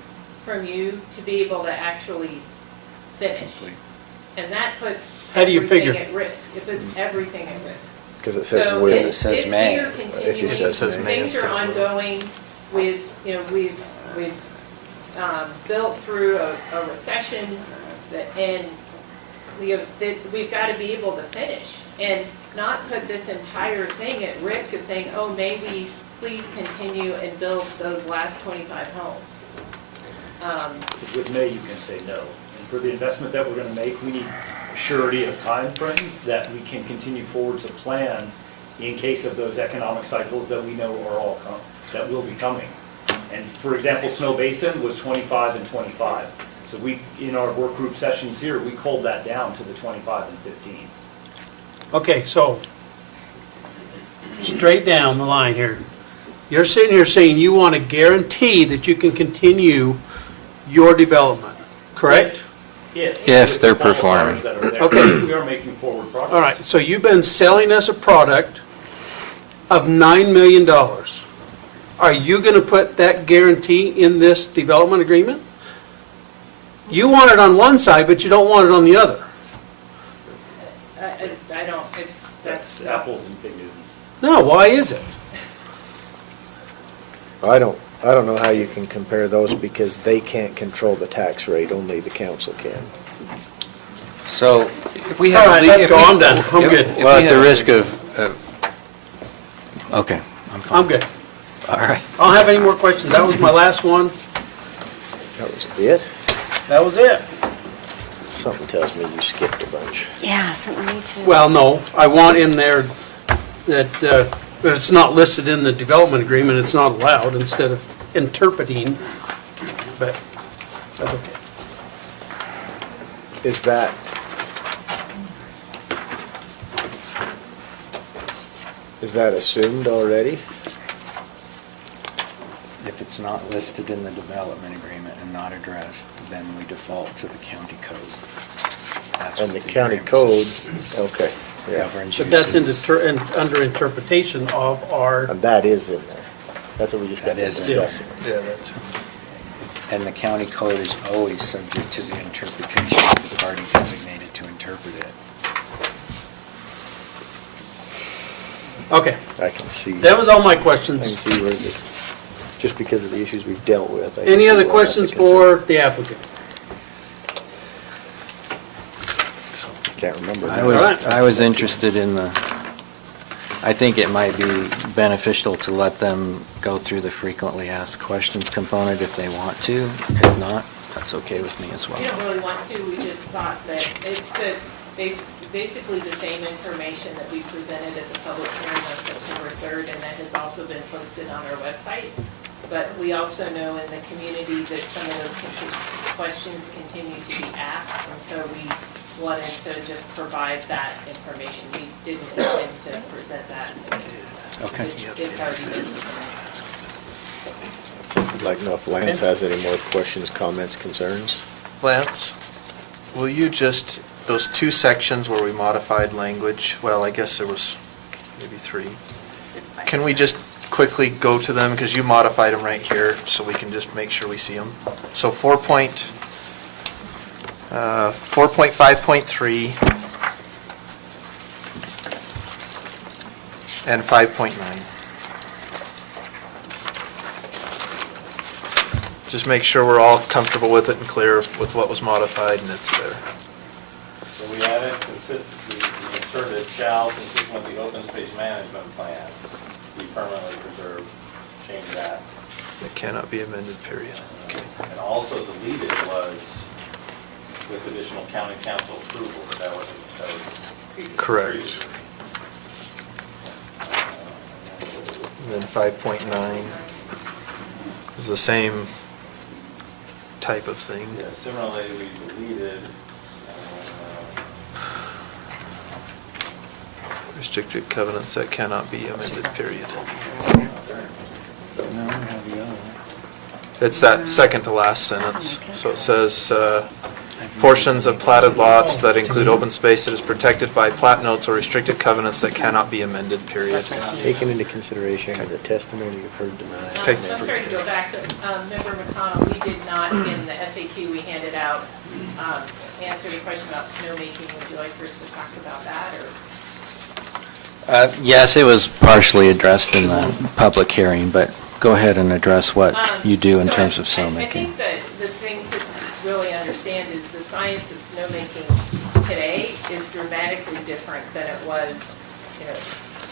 from you to be able to actually finish. And that puts How do you everything figure? at risk. It puts everything at risk. Because it says So will. if- It says if may. we are If you continuing, said says may things are instead of will. ongoing with, you know, we've built through a recession, and we've got to be able to finish. And not put this entire thing at risk of saying, oh, maybe please continue and build those last 25 homes. With May, you can say no. And for the investment that we're gonna make, we need surety of time frames that we can continue forward to plan in case of those economic cycles that we know are all that will be coming. And for example, Snow Basin was 25 and 25. So we, in our work group sessions here, we culled that down to the 25 and 15. Okay, so, straight down the line here. You're sitting here saying you want to guarantee that you can continue your development, correct? If they're performing. Okay. We are making forward progress. All right, so you've been selling us a product of $9 million. Are you going to put that guarantee in this development agreement? You want it on one side, but you don't want it on the other. I don't, That's apples and fig Newtons. No, why is it? I don't know how you can compare those because they can't control the tax rate, only the council can. So, If we All have right, le- let's if go. we- I'm done. I'm if- good. if we well, at the have- risk okay, I'm fine. I'm good. All right. I don't have any more questions. That was my last one. That was it? That was it. Something tells me you skipped a bunch. Yeah, something we need to. Well, no, I want in there that if it's not listed in the development agreement, it's not allowed instead of interpreting, but that's okay. Is that, assumed already? If it's not listed in the development agreement and not addressed, then we default to the county code. That's And what the county agreement code, says. okay, yeah. Governs But that's uses. under interpretation of our, And that is in there. That's what we just got That to is discuss. Yeah, that's, And the county code is always subject to the interpretation of the party designated to interpret it. okay. I can see. That was all my I can questions. see where the, just because of the issues we've dealt with. I can Any see other why that's a questions concern. for the applicant? Can't remember. I was interested in I think it might be beneficial to let them go through the frequently asked questions component if they want to. If not, that's okay with me as well. We don't really want to, we just thought that it's basically the same information that we presented at the public hearing on September 3rd, and that has also been posted on our website. But we also know in the community that some of those questions continue to be asked, and so we wanted to just provide that information. We didn't intend to present that today. Okay. It's already been presented. I'd like to know if Lance has any more questions, comments, concerns? Lance, will you just, those two sections where we modified language, well, I guess there was maybe three. Can we just quickly go to them, because you modified them right here, so we can just make sure we see them. So 4.5.3 and 5.9. Just make sure we're all comfortable with it and clear with what was modified and it's there. So we added consistency, we inserted shall consistent with the open space management plan be permanently preserved, change that. It cannot be amended, period. Okay. And also deleted was with additional county council approval, but that wasn't, Correct. And then 5.9 is the same type of thing. Yeah, similarly, we deleted, Restricted covenants that cannot be amended, period. It's that second to last sentence. So it says, portions of platted lots that include open space that is protected by plat notes or restricted covenants that cannot be amended, period. Taken into consideration the testimony you've heard tonight. Okay. I'm sorry to go back, but Member McConnell, we did not, in the FAQ we handed out, answer the question about snowmaking. Would you like for us to talk about that, or? Yes, it was partially addressed in the public hearing, but go ahead and address what you do in terms of I snowmaking. think that the thing to really understand is the science of snowmaking today is dramatically different than it was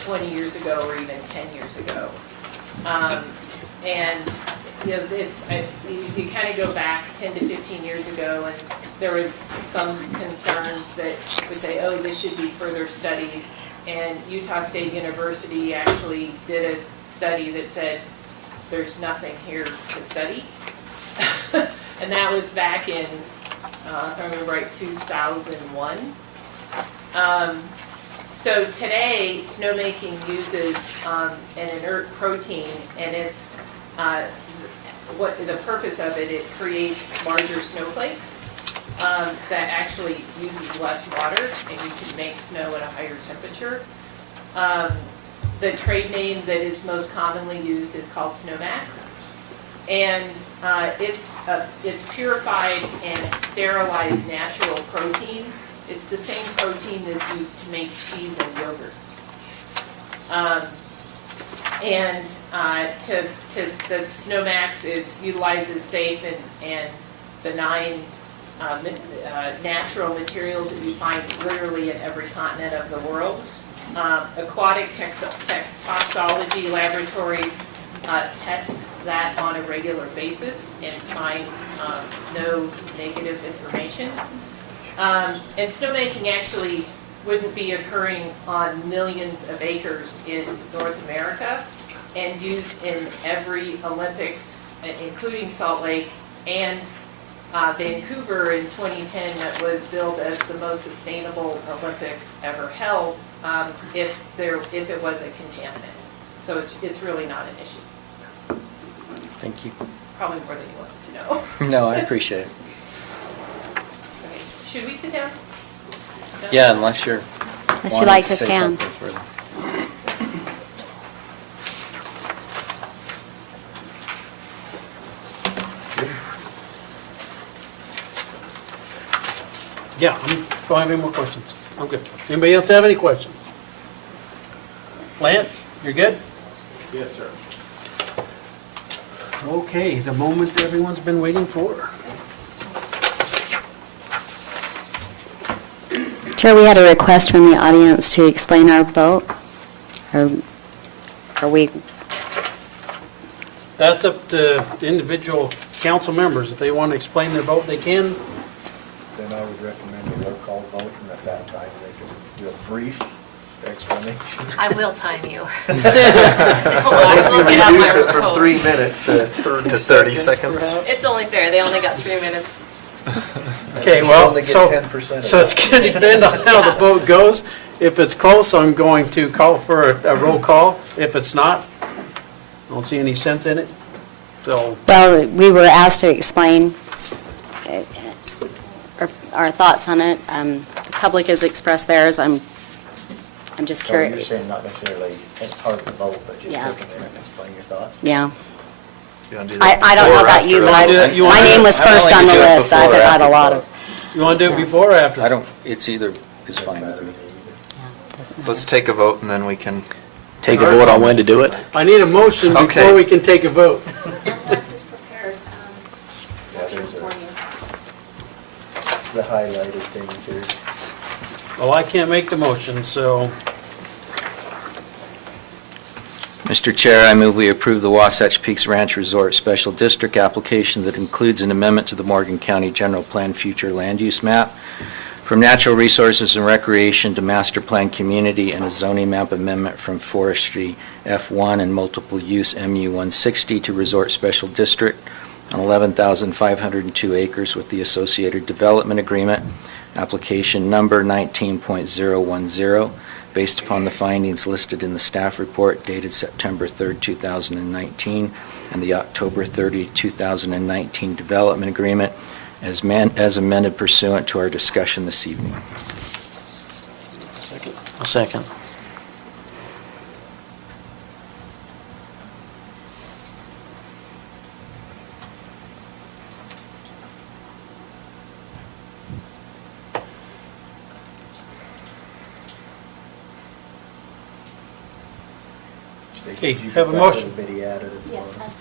20 years ago or even 10 years ago. And, you kind of go back 10 to 15 years ago, and there was some concerns that would say, oh, this should be further studied. And Utah State University actually did a study that said, there's nothing here to study. And that was back in, if I remember right, 2001. So today, snowmaking uses an inert protein, and it's what the purpose of it. It creates larger snowflakes that actually uses less water, and you can make snow at a higher temperature. The trade name that is most commonly used is called Snowmax, and it's purified and sterilized natural protein. It's the same protein that's used to make cheese and yogurt. The Snowmax utilizes safe and benign natural materials that you find literally in every continent of the world. Aquatic toxicology laboratories test that on a regular basis and find no negative information. And snowmaking actually wouldn't be occurring on millions of acres in North America and used in every Olympics, including Salt Lake and Vancouver in 2010, that was billed as the most sustainable Olympics ever held, if it was a contaminant. So it's really not an issue. Thank you. Probably more than you wanted to know. No, I appreciate it. Okay, should we sit down? No? Yeah, unless you're Unless you wanting like to say stand. something further. Yeah, I don't have any more questions. I'm good. Anybody else have any questions? Lance, you're good? Yes, sir. Okay, the moment everyone's been waiting for. Chair, we had a request from the audience to explain our vote. Are we, That's up to the individual council members. If they want to explain their vote, they can. Then I would recommend a roll call vote, and at that time, they can do a brief explanation. I will time you. If I will you get out reduce my it from phone. 3 minutes to 30 seconds. It's only fair, they only got 3 minutes. Okay, You well, only get so 10% of so it's that. going to depend on how the vote goes. If it's close, I'm going to call for a roll call. If it's not, I don't see any sense in it. So, well, we were asked to explain our thoughts on it. The public has expressed theirs. I'm just So you're curious. saying not necessarily as part of the vote, but just Yeah. take a minute and explain your thoughts? Yeah. You wanna do I that don't know before or about you, after? but my name was first on the list. I've had a lot of. you want to do it before or after? I don't, it's either, is fine with me. Let's take a vote and then we can. Take a vote on when to do it? I need a motion Okay. before we can take a vote. Lance is prepared, Yeah, motion there's for you. the highlighted things here. Well, I can't make the motion, so Mr. Chair, I move we approve the Wasatch Peaks Ranch Resort Special District application that includes an amendment to the Morgan County General Plan Future Land Use Map from Natural Resources and Recreation to Master Plan Community, and a zoning map amendment from Forestry F1 and Multiple Use MU 160 to Resort Special District on 11,502 acres with the associated development agreement, application number 19.010, based upon the findings listed in the staff report dated September 3rd, 2019, and the October 30, 2019 development agreement as amended pursuant to our discussion this evening. I'll second. Okay, Did you have a get that motion? little bitty added at the Yes, bottom?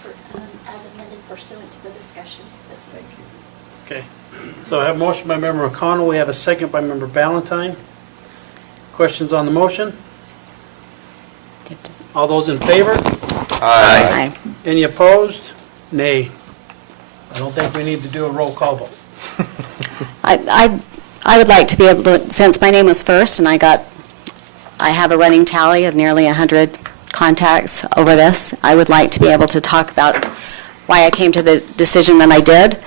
as amended pursuant to the discussions this evening. Thank you. Okay. So I have a motion by Member O'Connell. We have a second by Member Ballantyne. Questions on the motion? All those in favor? Aye. Any opposed? Nay. I don't think we need to do a roll call vote. I would like to be able to, since my name was first and I have a running tally of nearly 100 contacts over this, I would like to be able to talk about why I came to the decision that I did.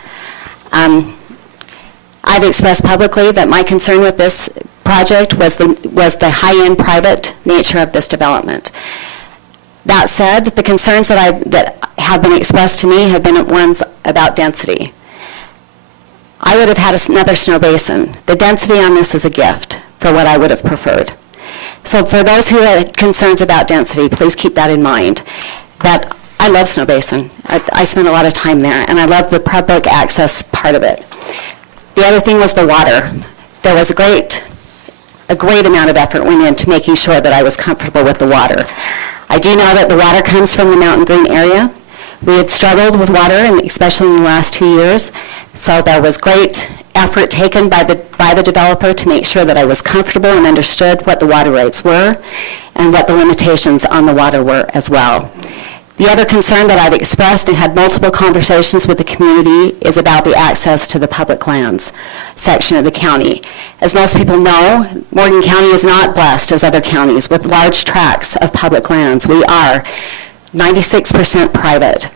I've expressed publicly that my concern with this project was the high-end private nature of this development. That said, the concerns that have been expressed to me have been ones about density. I would have had another snow basin. The density on this is a gift for what I would have preferred. So for those who have concerns about density, please keep that in mind. That I love Snow Basin. I spend a lot of time there, and I love the public access part of it. The other thing was the water. There was a great amount of effort went into making sure that I was comfortable with the water. I do know that the water comes from the Mountain Green area. We had struggled with water, and especially in the last 2 years, so there was great effort taken by the developer to make sure that I was comfortable and understood what the water rights were and what the limitations on the water were as well. The other concern that I've expressed and had multiple conversations with the community is about the access to the public lands section of the county. As most people know, Morgan County is not blessed as other counties with large tracts of public lands. We are 96% private.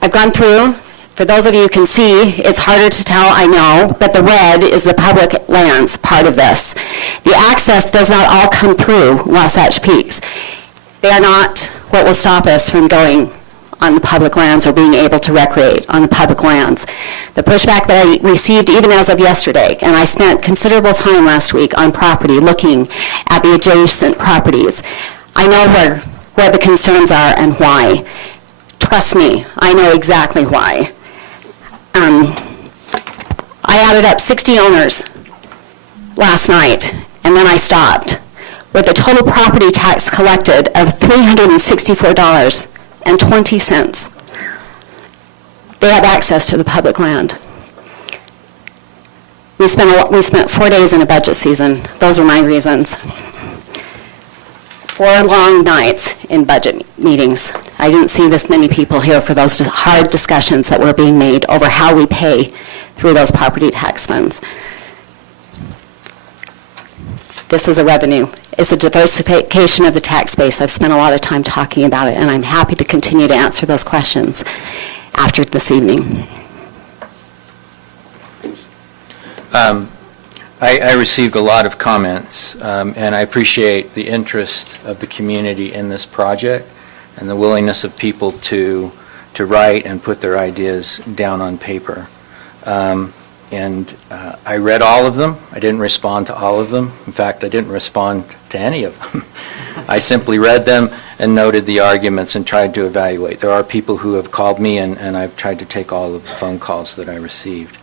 I've gone through, for those of you who can see, it's harder to tell, I know, but the red is the public lands part of this. The access does not all come through Wasatch Peaks. They are not what will stop us from going on the public lands or being able to recreate on the public lands. The pushback that I received even as of yesterday, and I spent considerable time last week on property looking at the adjacent properties. I know where the concerns are and why. Trust me, I know exactly why. I added up 60 owners last night, and then I stopped, with a total property tax collected of $364.20. They have access to the public land. We spent 4 days in a budget season. Those were my reasons. 4 long nights in budget meetings. I didn't see this many people here for those hard discussions that were being made over how we pay through those property tax funds. This is a revenue. It's a diversification of the tax base. I've spent a lot of time talking about it, and I'm happy to continue to answer those questions after this evening. I received a lot of comments, and I appreciate the interest of the community in this project and the willingness of people to write and put their ideas down on paper. I read all of them. I didn't respond to all of them. In fact, I didn't respond to any of them. I simply read them and noted the arguments and tried to evaluate. There are people who have called me, and I've tried to take all of the phone calls that I received.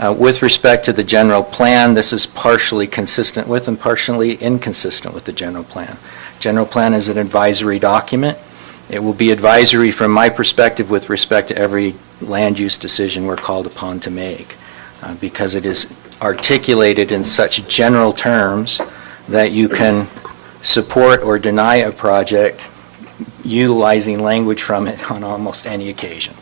With respect to the general plan, this is partially consistent with and partially inconsistent with the general plan. General plan is an advisory document. It will be advisory from my perspective with respect to every land use decision we're called upon to make, because it is articulated in such general terms that you can support or deny a project utilizing language from it on almost any occasion.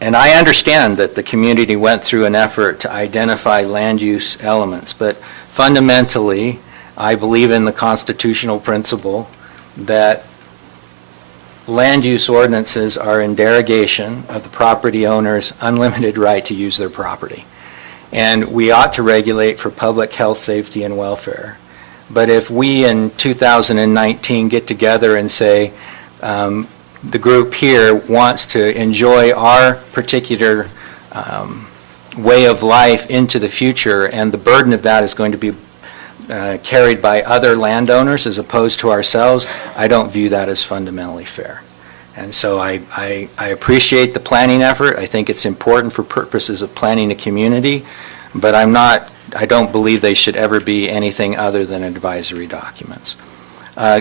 And I understand that the community went through an effort to identify land use elements, but fundamentally, I believe in the constitutional principle that land use ordinances are in derogation of the property owner's unlimited right to use their property. And we ought to regulate for public health, safety, and welfare. But if we in 2019 get together and say, the group here wants to enjoy our particular way of life into the future, and the burden of that is going to be carried by other landowners as opposed to ourselves, I don't view that as fundamentally fair. And so I appreciate the planning effort. I think it's important for purposes of planning a community, but I don't believe they should ever be anything other than advisory documents.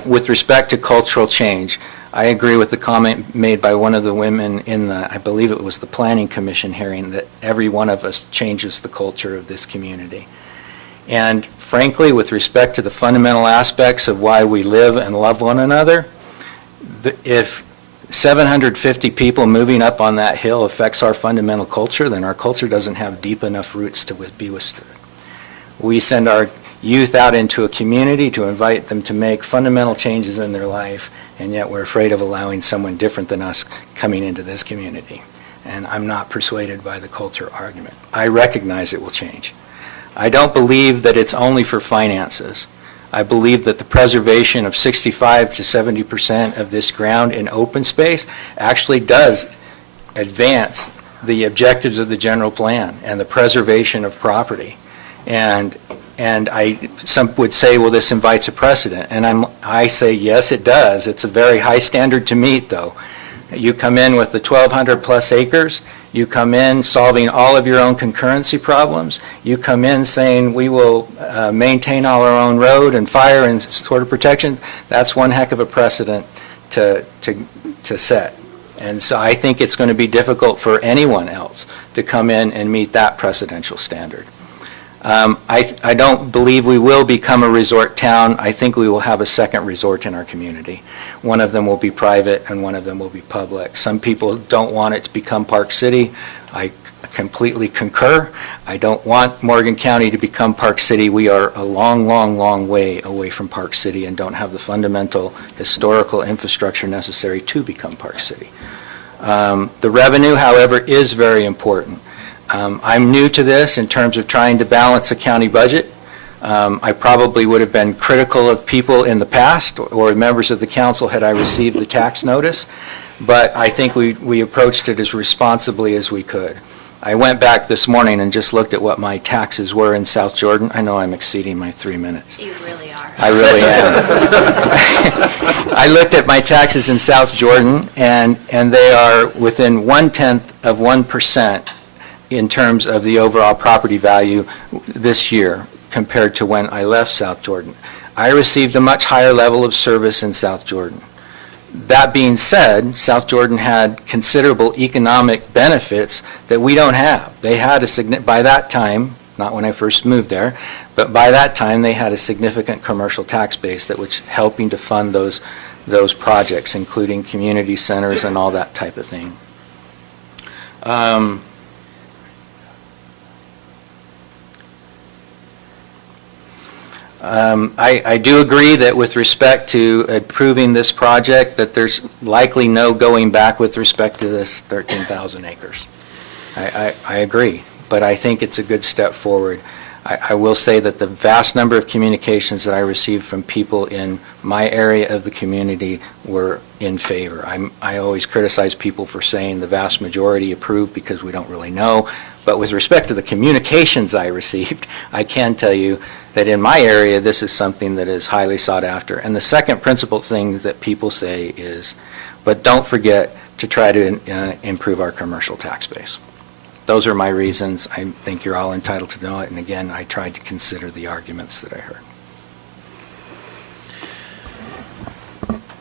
With respect to cultural change, I agree with the comment made by one of the women in the, I believe it was the Planning Commission hearing, that every one of us changes the culture of this community. And frankly, with respect to the fundamental aspects of why we live and love one another, if 750 people moving up on that hill affects our fundamental culture, then our culture doesn't have deep enough roots to be withstood. We send our youth out into a community to invite them to make fundamental changes in their life, and yet we're afraid of allowing someone different than us coming into this community. And I'm not persuaded by the culture argument. I recognize it will change. I don't believe that it's only for finances. I believe that the preservation of 65 to 70% of this ground in open space actually does advance the objectives of the general plan and the preservation of property. And some would say, well, this invites a precedent. And I say, yes, it does. It's a very high standard to meet, though. You come in with the 1,200 plus acres. You come in solving all of your own concurrency problems. You come in saying we will maintain all our own road and fire and sort of protection. That's one heck of a precedent to set. And so I think it's going to be difficult for anyone else to come in and meet that precedential standard. I don't believe we will become a resort town. I think we will have a second resort in our community. One of them will be private and one of them will be public. Some people don't want it to become Park City. I completely concur. I don't want Morgan County to become Park City. We are a long, long, long way away from Park City and don't have the fundamental historical infrastructure necessary to become Park City. The revenue, however, is very important. I'm new to this in terms of trying to balance a county budget. I probably would have been critical of people in the past or members of the council had I received the tax notice, but I think we approached it as responsibly as we could. I went back this morning and just looked at what my taxes were in South Jordan. I know I'm exceeding my 3 minutes. You really are. I really am. I looked at my taxes in South Jordan, and they are within 0.1% in terms of the overall property value this year compared to when I left South Jordan. I received a much higher level of service in South Jordan. That being said, South Jordan had considerable economic benefits that we don't have. They had by that time, not when I first moved there, but by that time they had a significant commercial tax base that was helping to fund those projects, including community centers and all that type of thing. I do agree that with respect to approving this project, that there's likely no going back with respect to this 13,000 acres. I agree, but I think it's a good step forward. I will say that the vast number of communications that I received from people in my area of the community were in favor. I always criticize people for saying the vast majority approve because we don't really know, but with respect to the communications I received, I can tell you that in my area, this is something that is highly sought after. And the second principal thing that people say is, but don't forget to try to improve our commercial tax base. Those are my reasons. I think you're all entitled to know it. And again, I tried to consider the arguments that I heard.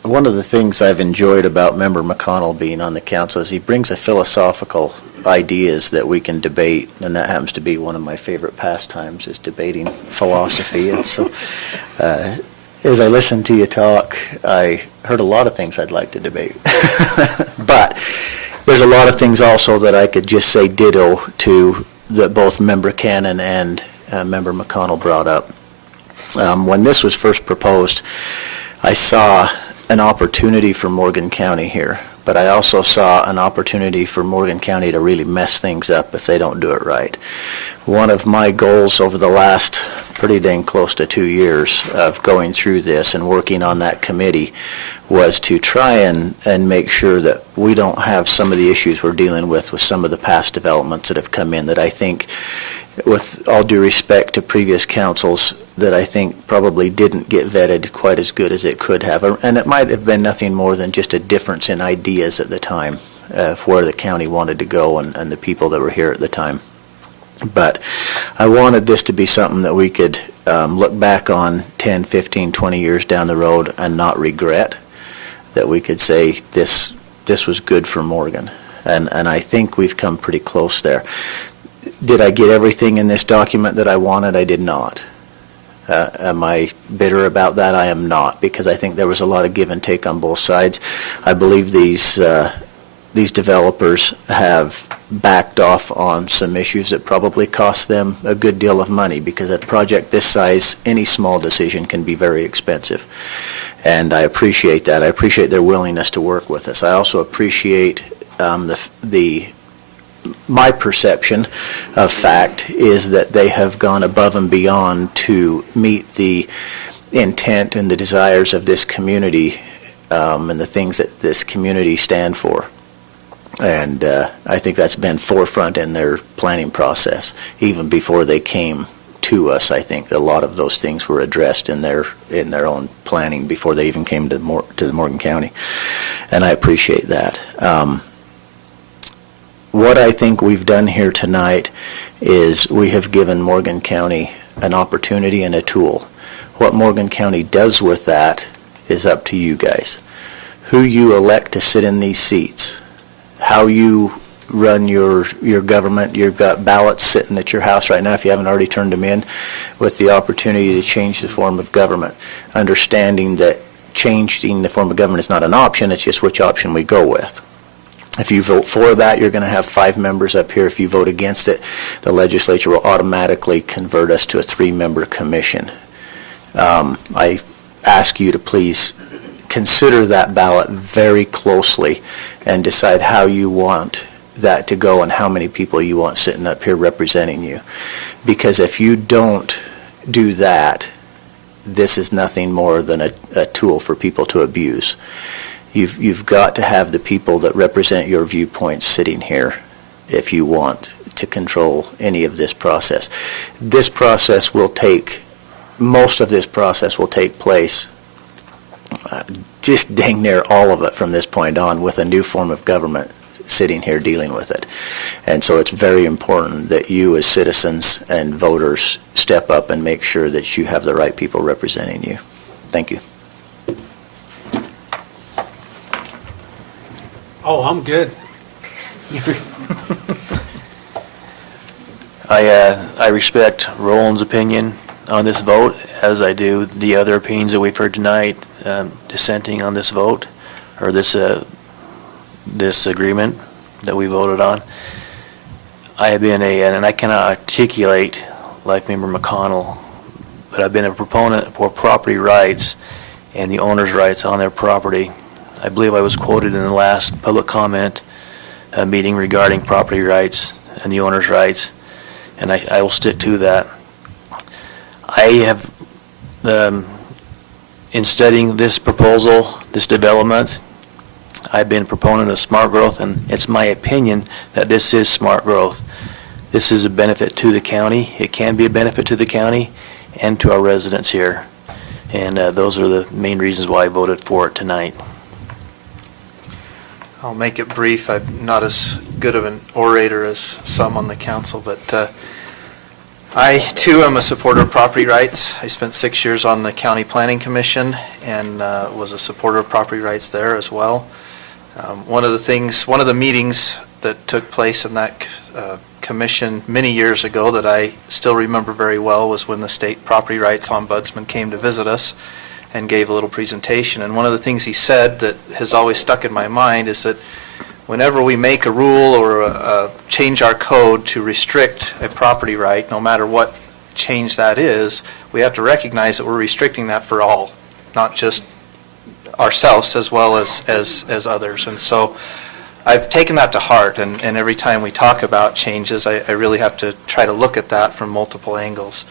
One of the things I've enjoyed about Member McConnell being on the council is he brings a philosophical ideas that we can debate, and that happens to be one of my favorite pastimes, is debating philosophy. And so as I listened to you talk, I heard a lot of things I'd like to debate. But there's a lot of things also that I could just say ditto to that both Member Cannon and Member McConnell brought up. When this was first proposed, I saw an opportunity for Morgan County here, but I also saw an opportunity for Morgan County to really mess things up if they don't do it right. One of my goals over the last pretty dang close to 2 years of going through this and working on that committee was to try and make sure that we don't have some of the issues we're dealing with some of the past developments that have come in that I think, with all due respect to previous councils, that I think probably didn't get vetted quite as good as it could have. And it might have been nothing more than just a difference in ideas at the time of where the county wanted to go and the people that were here at the time. But I wanted this to be something that we could look back on 10, 15, 20 years down the road and not regret, that we could say this was good for Morgan. And I think we've come pretty close there. Did I get everything in this document that I wanted? I did not. Am I bitter about that? I am not, because I think there was a lot of give and take on both sides. I believe these developers have backed off on some issues that probably cost them a good deal of money, because a project this size, any small decision can be very expensive. And I appreciate that. I appreciate their willingness to work with us. I also appreciate my perception of fact is that they have gone above and beyond to meet the intent and the desires of this community, and the things that this community stand for. And I think that's been forefront in their planning process. Even before they came to us, I think a lot of those things were addressed in their own planning before they even came to the Morgan County. And I appreciate that. What I think we've done here tonight is we have given Morgan County an opportunity and a tool. What Morgan County does with that is up to you guys. Who you elect to sit in these seats, how you run your government. You've got ballots sitting at your house right now, if you haven't already turned them in, with the opportunity to change the form of government, understanding that changing the form of government is not an option, it's just which option we go with. If you vote for that, you're going to have 5 members up here. If you vote against it, the legislature will automatically convert us to a 3-member commission. I ask you to please consider that ballot very closely and decide how you want that to go and how many people you want sitting up here representing you. Because if you don't do that, this is nothing more than a tool for people to abuse. You've got to have the people that represent your viewpoints sitting here if you want to control any of this process. This process will take, most of this process will take place, just dang near all of it from this point on, with a new form of government sitting here dealing with it. And so it's very important that you as citizens and voters step up and make sure that you have the right people representing you. Thank you. Oh, I'm good. I respect Roland's opinion on this vote, as I do the other opinions that we've heard tonight, dissenting on this vote, or this agreement that we voted on. I have been and I cannot articulate like Member McConnell, but I've been a proponent for property rights and the owner's rights on their property. I believe I was quoted in the last public comment meeting regarding property rights and the owner's rights, and I will stick to that. I have, in studying this proposal, this development, I've been a proponent of smart growth, and it's my opinion that this is smart growth. This is a benefit to the county. It can be a benefit to the county and to our residents here. And those are the main reasons why I voted for it tonight. I'll make it brief. I'm not as good of an orator as some on the council, but I too am a supporter of property rights. I spent 6 years on the County Planning Commission and was a supporter of property rights there as well. One of the meetings that took place in that commission many years ago that I still remember very well was when the State Property Rights Ombudsman came to visit us and gave a little presentation. And one of the things he said that has always stuck in my mind is that whenever we make a rule or change our code to restrict a property right, no matter what change that is, we have to recognize that we're restricting that for all, not just ourselves as well as others. And so I've taken that to heart, and every time we talk about changes, I really have to try to look at that from multiple angles.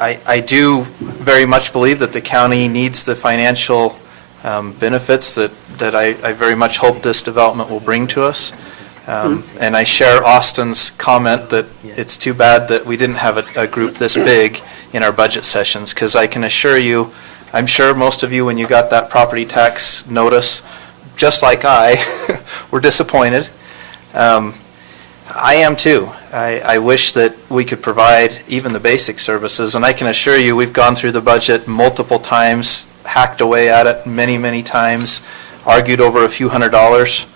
I do very much believe that the county needs the financial benefits that I very much hope this development will bring to us. And I share Austin's comment that it's too bad that we didn't have a group this big in our budget sessions, because I can assure you, I'm sure most of you, when you got that property tax notice, just like I, were disappointed. I am too. I wish that we could provide even the basic services, and I can assure you we've gone through the budget multiple times, hacked away at it many times, argued over a few $100s,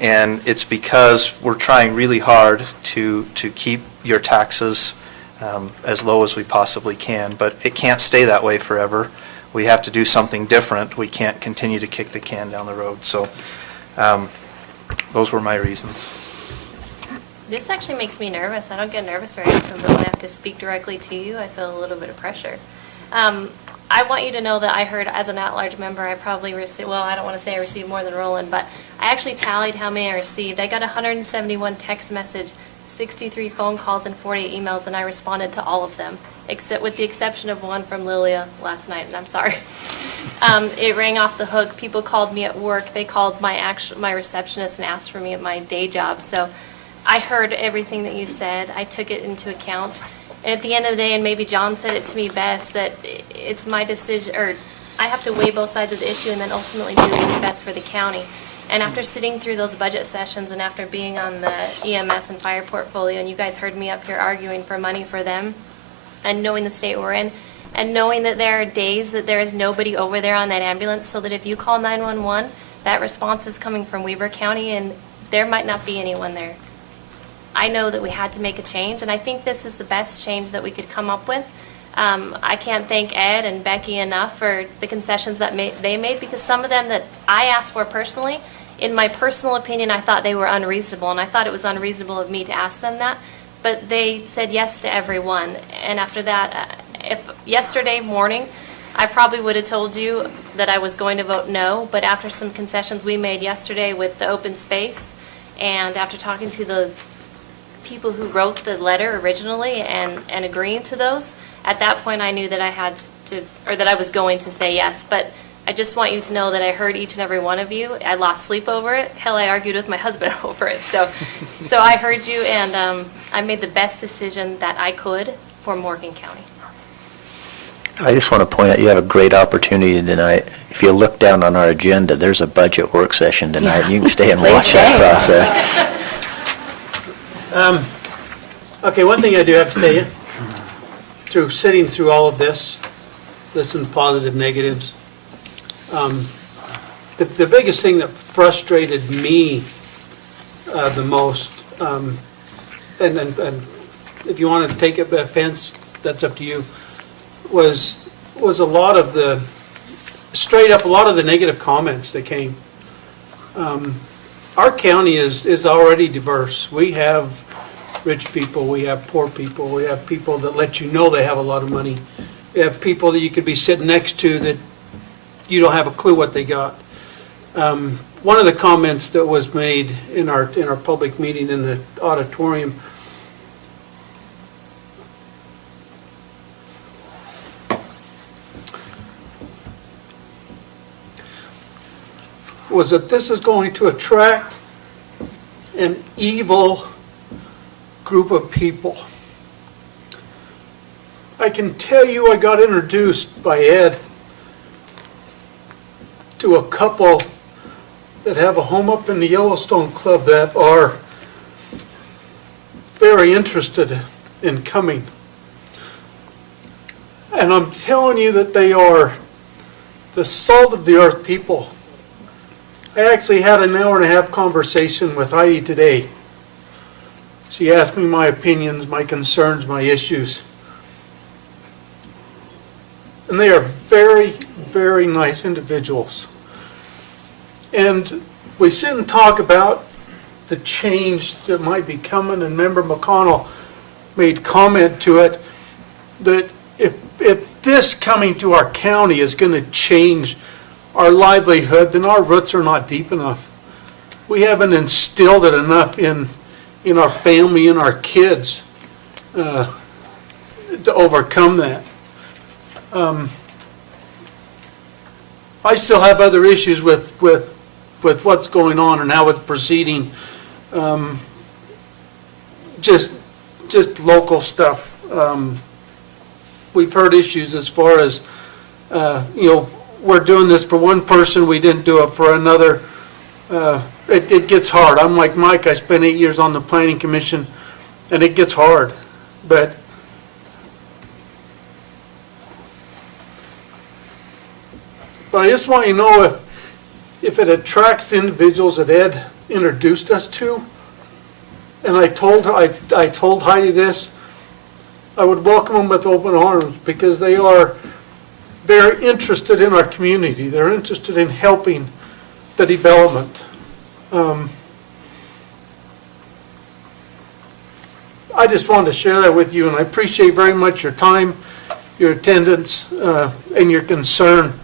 and it's because we're trying really hard to keep your taxes as low as we possibly can. But it can't stay that way forever. We have to do something different. We can't continue to kick the can down the road. So those were my reasons. This actually makes me nervous. I don't get nervous very often, but when I have to speak directly to you, I feel a little bit of pressure. I want you to know that I heard, as an at-large member, I probably received, well, I don't want to say I received more than Roland, but I actually tallied how many I received. I got 171 text message, 63 phone calls, and 48 emails, and I responded to all of them, except with the exception of one from Lilia last night, and I'm sorry. It rang off the hook. People called me at work. They called my receptionist and asked for me at my day job. So I heard everything that you said. I took it into account. And at the end of the day, and maybe John said it to me best, that it's my decision, or I have to weigh both sides of the issue and then ultimately do what's best for the county. And after sitting through those budget sessions and after being on the EMS and fire portfolio, and you guys heard me up here arguing for money for them, and knowing the state we're in, and knowing that there are days that there is nobody over there on that ambulance, so that if you call 911, that response is coming from Weber County, and there might not be anyone there. I know that we had to make a change, and I think this is the best change that we could come up with. I can't thank Ed and Becky enough for the concessions that they made, because some of them that I asked for personally, in my personal opinion, I thought they were unreasonable, and I thought it was unreasonable of me to ask them that, but they said yes to every one. And after that, if yesterday morning, I probably would have told you that I was going to vote no, but after some concessions we made yesterday with the open space, and after talking to the people who wrote the letter originally and agreeing to those, at that point I knew that I had to, or that I was going to say yes. But I just want you to know that I heard each and every one of you. I lost sleep over it. Hell, I argued with my husband over it. So I heard you, and I made the best decision that I could for Morgan County. I just want to point out, you have a great opportunity tonight. If you look down on our agenda, there's a budget work session tonight. You can stay and watch that process. Okay, one thing I do have to tell you, through sitting through all of this, listen to positive, negatives, the biggest thing that frustrated me the most, and if you want to take offense, that's up to you, was a lot of the, straight up, a lot of the negative comments that came. Our county is already diverse. We have rich people, we have poor people, we have people that let you know they have a lot of money. We have people that you could be sitting next to that you don't have a clue what they got. One of the comments that was made in our public meeting in the auditorium was that this is going to attract an evil group of people. I can tell you I got introduced by Ed to a couple that have a home up in the Yellowstone Club that are very interested in coming. And I'm telling you that they are the salt of the earth people. I actually had an hour-and-a-half conversation with Heidi today. She asked me my opinions, my concerns, my issues. And they are very, very nice individuals. And we sit and talk about the change that might be coming, and Member McConnell made comment to it that if this coming to our county is going to change our livelihood, then our roots are not deep enough. We haven't instilled it enough in our family and our kids to overcome that. I still have other issues with what's going on and how it's proceeding. Just local stuff. We've heard issues as far as we're doing this for one person, we didn't do it for another. It gets hard. I'm like Mike, I spent 8 years on the planning commission, and it gets hard. But I just want you to know if it attracts individuals that Ed introduced us to, and I told Heidi this, I would welcome them with open arms because they are very interested in our community. They're interested in helping the development. I just wanted to share that with you, and I appreciate very much your time, your attendance, and your concern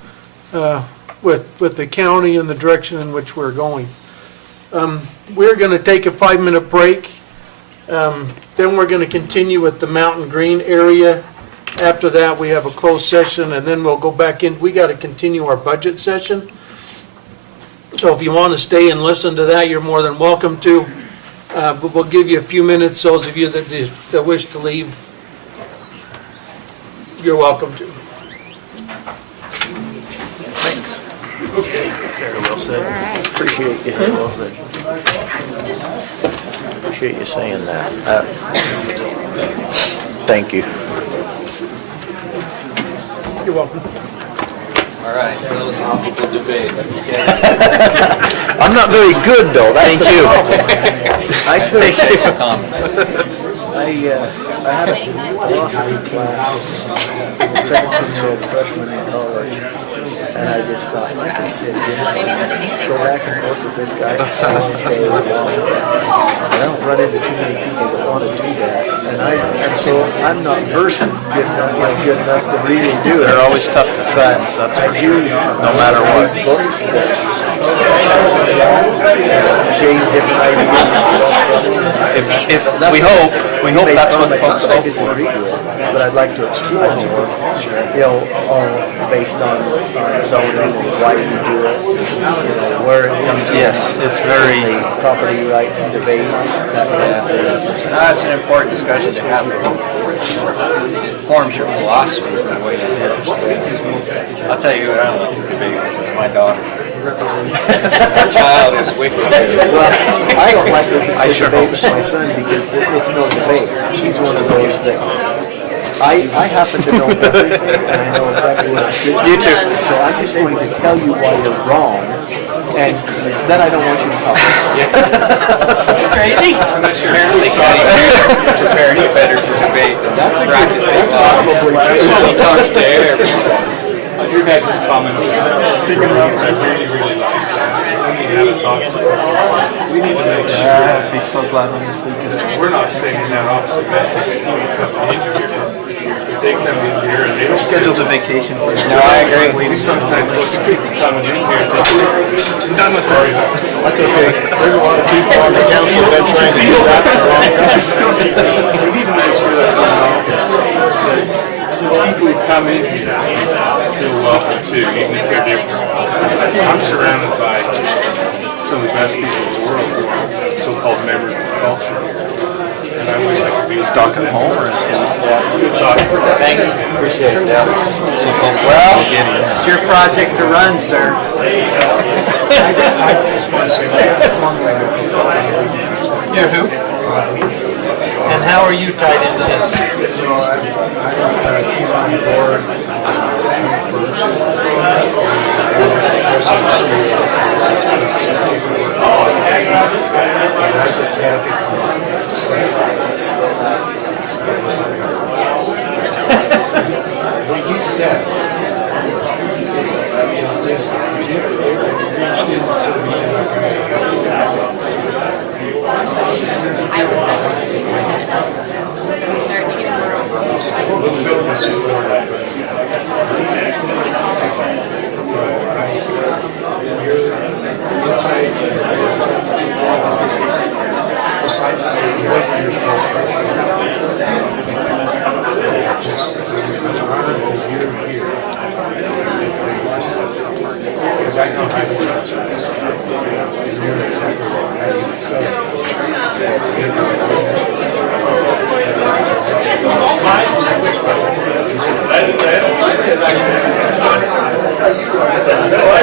with the county and the direction in which we're going. We're going to take a 5-minute break. Then we're going to continue with the Mountain Green area. After that, we have a closed session, and then we'll go back in. We got to continue our budget session. So if you want to stay and listen to that, you're more than welcome to. But we'll give you a few minutes. Those of you that wish to leave, you're welcome to. Thanks. Very well said. Appreciate you. Well said. Appreciate you saying that. Thank you. You're welcome. All right, philosophical debate, let's get it. I'm not very good, though. That's Thank you. I could. Thank you. I had a philosophy class as a 17-year-old freshman in college, and I just thought, I can sit here and go back and forth with this guy all day long. I don't run into too many people that want to do that, and so I'm not versed good enough to really do it. They're always tough to silence, that's for sure, no matter what. Books that gain different ideas and stuff. If we hope that's what folks I hope disagree for. with, but I'd like to explore more, all based on zoning and why you do it, where it comes in. Yes, it's very... the property rights debate, that kind of thing. That's an important discussion to have. It forms your philosophy from the way you understand. I'll tell you what I don't like to debate with is my daughter. That child is wicked. Well, I don't like to debate with my son because it's no debate. He's one of those that, I happen to know everything and I know exactly what I should do. You too. So I'm just going to tell you why you're wrong, and then I don't want you to talk. Crazy? Apparently, you're preparing you better for debate than practicing. That's probably true. He talks to everyone. Your guys' comment, picking up, I really like. We have a thought. We need to make sure. I'd be so glad when this week is. We're not sending that opposite message that people come in here. If they come in here and they don't Scheduled a vacation for you. No, I agree. We sometimes look at people coming in here and think, done with this. That's okay. There's a lot of people on the council that have been trying to do that for a long time. We need to make sure that people who come in here feel welcome too, even if they're different. I'm surrounded by some of the best people in the world who are so-called members of the culture. And I wish I could be stuck at home or good thoughts. Thanks. Appreciate it. So folks, well, it's your project to run, sir. I just want to say You're who? And how are you tied into this? So I keep on board what you said is just reached into me We start to get more a little bit of support. Because I know how to do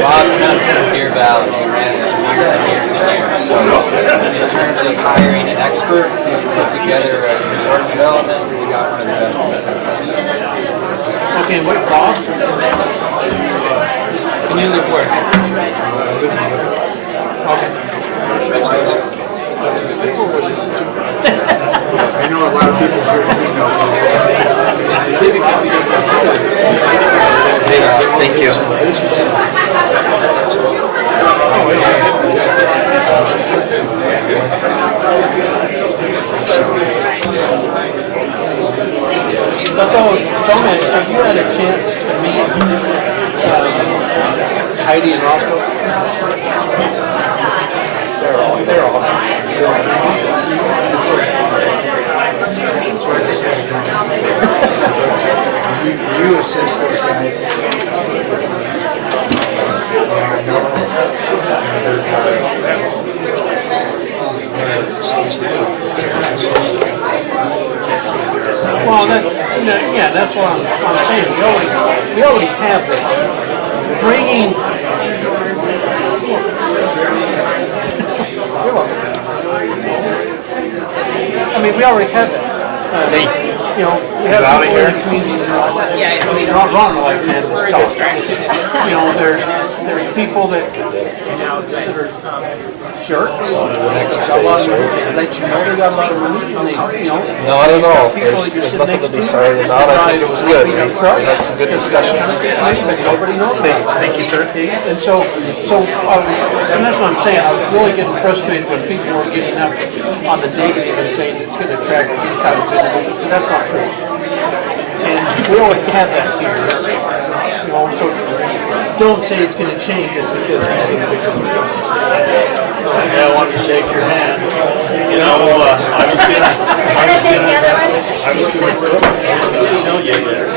Bob comes from Deer Valley. He ran it from years and years and years. So in terms of hiring an expert to put together a resort development, we got one of the best in the country. Okay, what cost? Can you live where? Okay. I know a lot of people here. Well, yeah, that's what I'm saying. We already have that. Bringing. I mean, we already have that. You know, we have people in the community that are not wrong like that. You know, there's people that are jerks. Next Got a lot of phase, money. right? Let you know they got a lot of money. And they, you know. Not at all. People that There's you're sitting nothing next to be sorry about. I think it was good. We had some good discussions. But nobody knows. Thank you, sir. And so, and that's what I'm saying, I was really getting frustrated when people were getting up on the negative and saying it's gonna attract these kind of businesses, but that's not true. And we always have that here, you know, so don't say it's gonna change just because these individuals come. Yeah, I wanted to shake your hand. You know, I was gonna tell you that.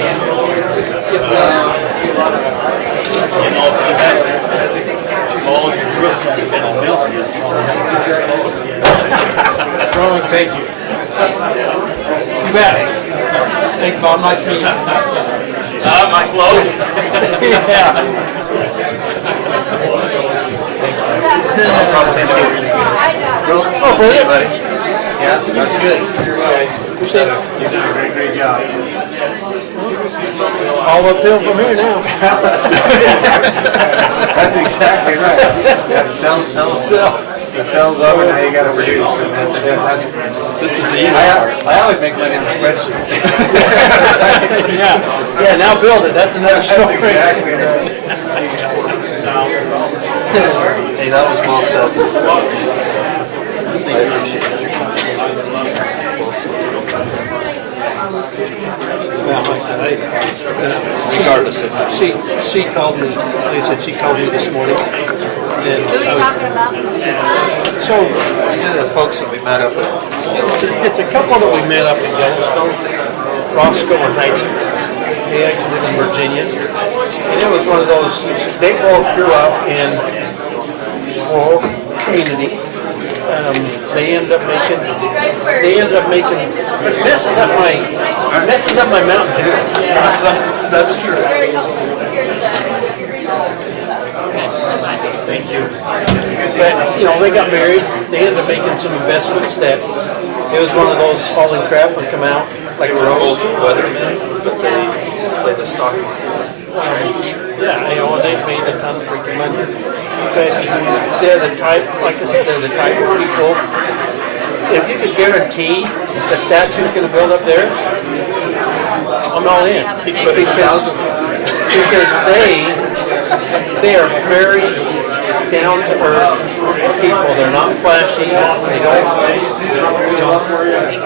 You know, if you had all your roots had been in milk. Ron, thank you. You bet. Thank you, nice meeting you. My clothes? Yeah. Oh, Brilliant. buddy. Yeah, that's good. Appreciate it. You've done a great job. All uphill from here now. That's exactly right. That sells over, now you gotta produce, and this is the easy part. I always make money in the spreadsheet. Yeah, now build it, that's another story. That's exactly right. Hey, that was well said. I appreciate your time. Well said. She called me, they said she called me this morning. And Who are you talking about? So, These are the folks that we met up with. it's a couple that we met up in Yellowstone, Roscoe and Heidi. They actually live in Virginia. And it was one of those, they both grew up in rural community. They ended up making, but this is up my mountain too. That's true. Thank you. But, you know, they got married, they ended up making some investments that, it was one of those falling crap would come out like a rose. Weathermen, that they play the stock market. Yeah, you know, they've made a ton of freaking money. But they're the type, like I said, they're the type of people, if you could guarantee that that's who's gonna build up there, I'm all in. Because they are very down to earth people. They're not flashy. They don't, you know,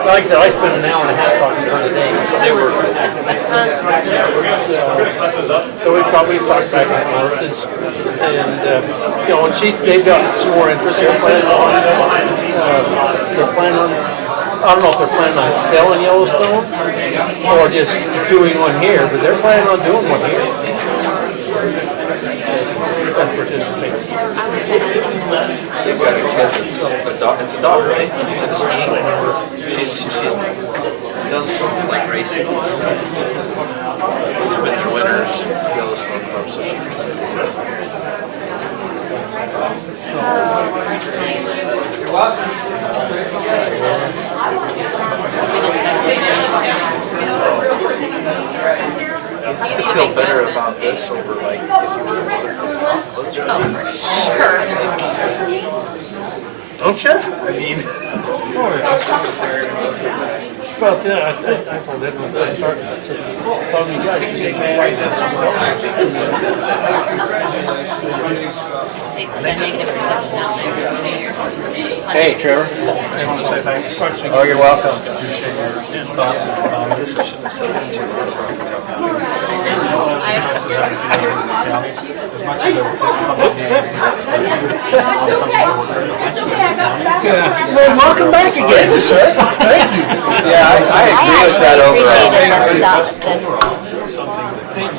like I said, I spend an hour and a half talking to her today. They were. So we probably talked back and forth, and you know, and they've got some more interest. They're planning on, I don't know if they're planning on selling Yellowstone or just doing one here, but they're planning on doing one here. They've got a kid it's a daughter, right? It's in a skiing. She's does something like racing and stuff. So they spend their winters at Yellowstone Club so she can sit in. You're welcome. You have to feel better about this over like if you were a mother from the Don't you? I mean, well, see, I told everyone when I started, I said, "Well, you guys take hey, Trevor. I just want to say thanks. Oh, you're welcome. Appreciate your thoughts on this. I should have said that too. Well, welcome back again, sir. Thank you. Yeah, I agree with that overall. I appreciated the stuff that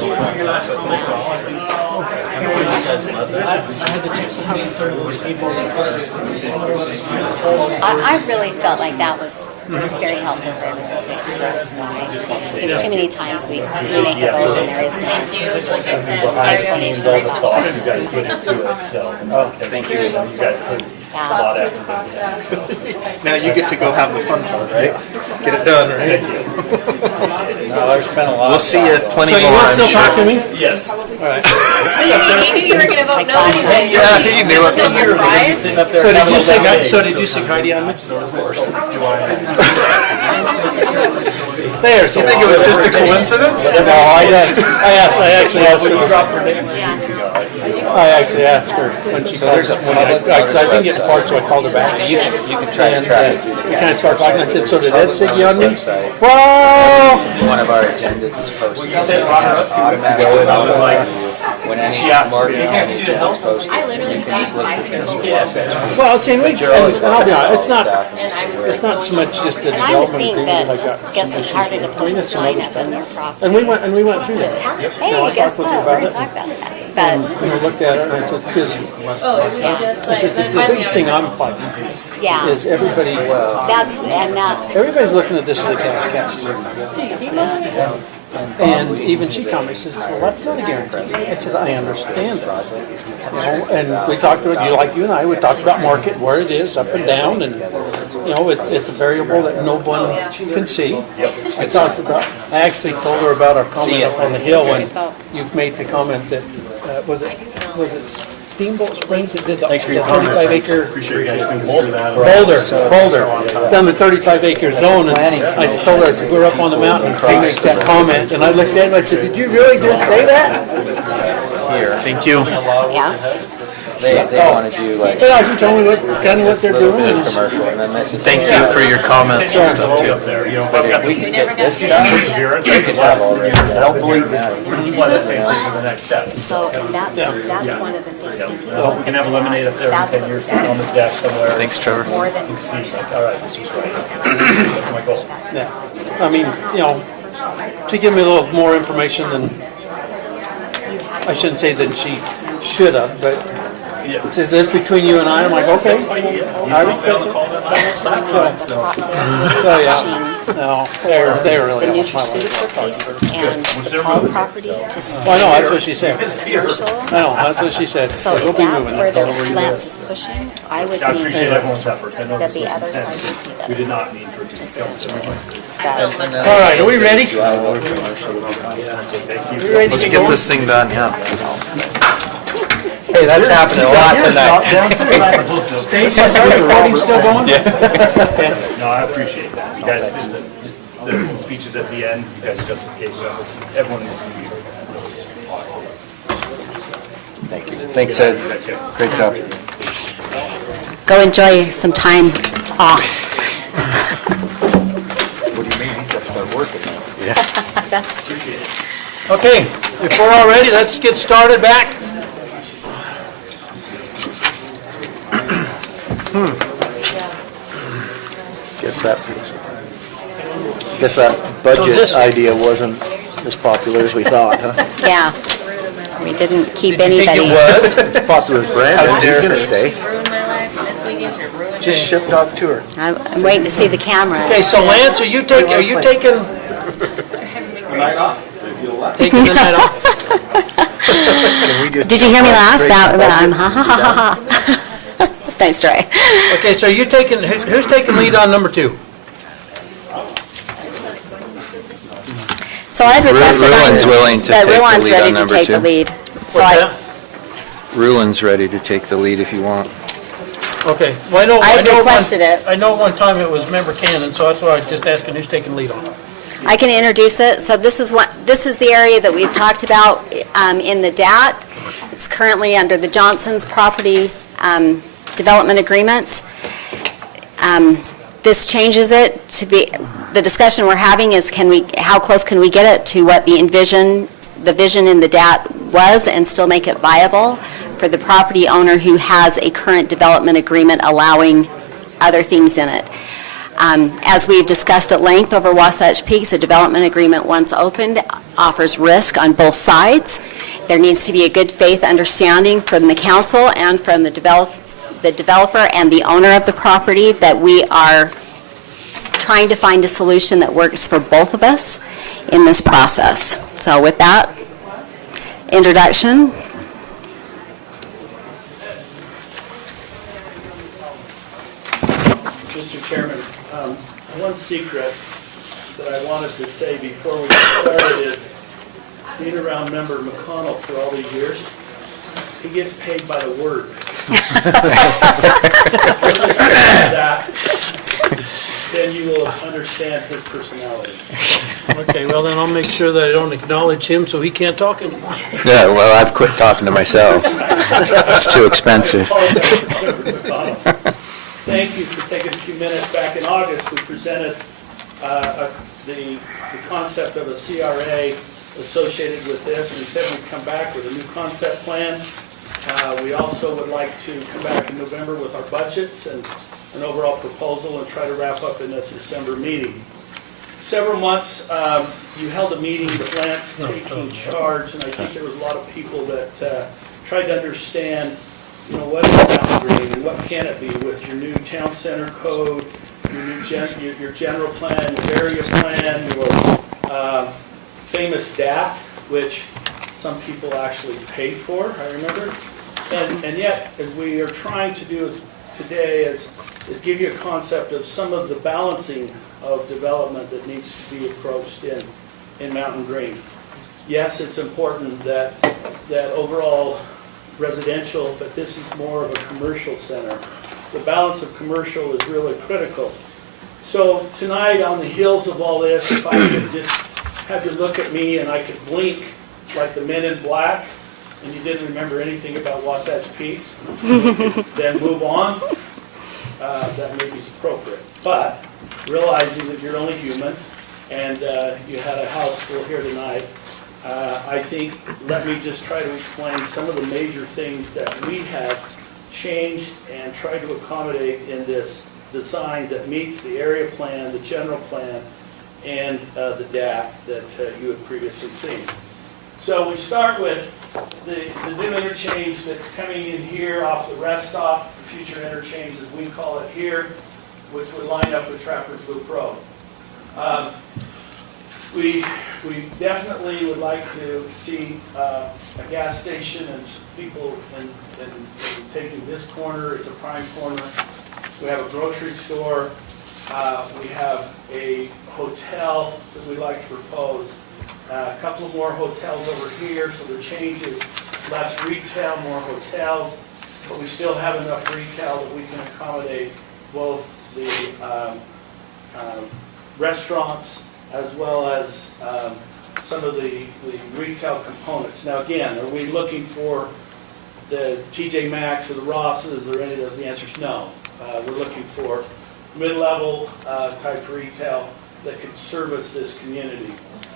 I really felt like that was very helpful for everyone to express why. Because too many times we make a vote and there is no explanation. All the thought you guys put into it, so, thank you. You guys put a lot of effort into that, so. Now you get to go have the fun part, right? Get it done, right? We'll see you plenty So you more, want I'm to still talk to sure. me? Yes. All right. You knew you were gonna vote no anyway. Yeah, he knew it. Sitting up there So did having you a say, little day. so did you say Heidi on me? There, so. You think it was just a coincidence? No, I actually asked When you her. dropped her name 2 weeks ago, I actually asked her when she called, because I didn't get far, so I called her back. You can try to And track it through the we kind of started talking, I said, so did Ed say you on me? website. Well, One of our agendas is posted. you said brought her up to Automatically, go, and I was like, when any she asked, market "Hey, on can the you do the agenda is help?" posted, I literally you can just look for things for Yeah. Wasatch. well, see, and I'll be honest, it's not, And I was it's not so much just the And I would development think agreement that, that I got. guess some it's issues harder to with. I mean, post a it's some sign other up on stuff. your property. And we went through that. Hey, guess talked with her what, about we're it. gonna talk about that. And But, I looked at it, and I said, because Oh, it was just like, and then the finally big I thing was I'm fighting yeah, is everybody, that's, everybody's looking at this as a cash cow. And even she commented, says, well, that's not a guarantee. I said, I understand that. You know, and we talked about, you and I, we talked about market, where it is, up and down, and, you know, it's a variable that no one can see. I talked about, I actually told her about our comment up on the hill, when you've made the comment that, was it Steamboat Springs that did the 35 acre? Appreciate you guys thinking through that. Boulder, down the 35 acre zone, and I told her, I said, we're up on the mountain, and he makes that comment, and I looked at him, I said, did you really just say that? Here, Thank you. yeah. they want to do like. You know, she told me kind of what they're little doing. bit of and- commercial, and then this is. Thank you for your comments and stuff too. up there, you know, if But I've got if we the can get this done, perseverance, I could have last already. years. I don't believe We want that same thing to the next step. So that's one of the things. Yeah. that people I hope we can have a lemonade up there in That's 10 what years, we said. on the deck somewhere. Thanks, Trevor. More than. And see, like, all right, this was right. That's my goal. Yeah, I mean, you know, she gave me a little more information than, I shouldn't say that she should have, but it says this between you and I, I'm like, okay. I respect it. So, yeah, no, they're really. The helping my life. nutraceutical piece and the Paul property to stay. I know, that's what she said. Commercial. I know, that's what she said. So We'll if be that's moving where it. the Lance is pushing, I would I think appreciate everyone's efforts. I know that this the was other intense. side would be We the did not mean for it to be killed. that. All right, are we ready? Let's get this thing done, yeah. Hey, that's happening a lot tonight. Stacy, is the recording still going? No, I appreciate that. You guys, the speeches at the end, you guys' justification, everyone was really awesome. Thank you. Thanks, Ed. Great job. Go enjoy some time off. What do you mean? He's got to start working now. Yeah. That's Okay, if we're all ready, let's get started back. Guess that budget idea wasn't as popular as we thought, huh? Yeah. We didn't keep Did you think anybody. it was? As popular as Brandon, he's gonna stay. ruined my life, and this weekend you're ruining Just it. shipped off tour. I'm waiting to see the camera. Okay, so Lance, are you taking the night off? Can we just Did you hear me laugh? break That, the I'm budget? ha ha ha ha ha. Thanks, Troy. Okay, so you taking, who's taking lead on number 2? So I've requested Ruin's willing to that take the Ruan's lead on ready to number take the 2. lead. So What's I, that? Ruin's ready to take the lead if you want. Okay, well, I know. I know requested it. I know one time it was member Cannon, so that's why I was just asking who's taking lead on it. I can introduce it. So this is the area that we've talked about in the DAT. It's currently under the Johnson's property development agreement. This changes it to be, the discussion we're having is how close can we get it to what the vision in the DAT was and still make it viable for the property owner who has a current development agreement allowing other things in it. As we've discussed at length over Wasatch Peaks, a development agreement, once opened, offers risk on both sides. There needs to be a good faith understanding from the council and from the developer and the owner of the property that we are trying to find a solution that works for both of us in this process. So with that introduction, Mr. Chairman, one secret that I wanted to say before we get started is, being around Member McConnell for all these years, he gets paid by the word. Then you will understand his personality. Okay, well then I'll make sure that I don't acknowledge him so he can't talk anymore. Yeah, well, I've quit talking to myself. It's too expensive. Thank you for taking a few minutes. Back in August, we presented the concept of a CRA associated with this, and we said we'd come back with a new concept plan. We also would like to come back in November with our budgets and an overall proposal and try to wrap up in the December meeting. Several months, you held a meeting with Lance taking charge, and I think there was a lot of people that tried to understand, what is Mountain Green and what can it be with your new town center code, your new your general plan, your area plan, your famous DAP, which some people actually paid for, I remember. And yet, as we are trying to do today is give you a concept of some of the balancing of development that needs to be approached in Mountain Green. Yes, it's important that overall residential, but this is more of a commercial center. The balance of commercial is really critical. So tonight, on the heels of all this, if I could just have you look at me and I could blink like the Men in Black, and you didn't remember anything about Wasatch Peaks, then move on, that may be appropriate. But realizing that you're only human and you had a house full here tonight, I think, let me just try to explain some of the major things that we have changed and tried to accommodate in this design that meets the area plan, the general plan, and the DAP that you had previously seen. So we start with the new interchange that's coming in here off the rest stop, the future interchange as we call it here, which would line up with Trappers Loop Road. We definitely would like to see a gas station and people and taking this corner. It's a prime corner. We have a grocery store. We have a hotel that we like to propose. A couple of more hotels over here, so the change is less retail, more hotels, but we still have enough retail that we can accommodate both the restaurants as well as some of the retail components. Now again, are we looking for the TJ Maxx or the Rosses or any of those? The answer is no. We're looking for mid-level type retail that can service this community.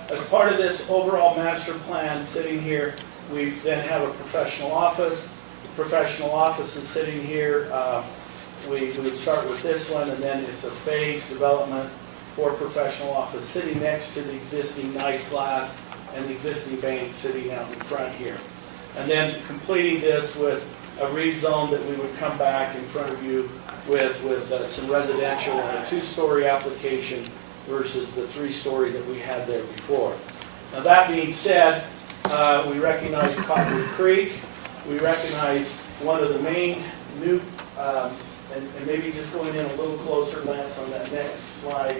As part of this overall master plan sitting here, we then have a professional office. The professional office is sitting here. We would start with this one, and then it's a phased development for professional office sitting next to the existing nice glass and the existing bank sitting out in front here. And then completing this with a rezone that we would come back in front of you with some residential and a two-story application versus the three-story that we had there before. Now that being said, we recognize Cottonwood Creek. We recognize one of the main new, and maybe just going in a little closer, Lance, on that next slide.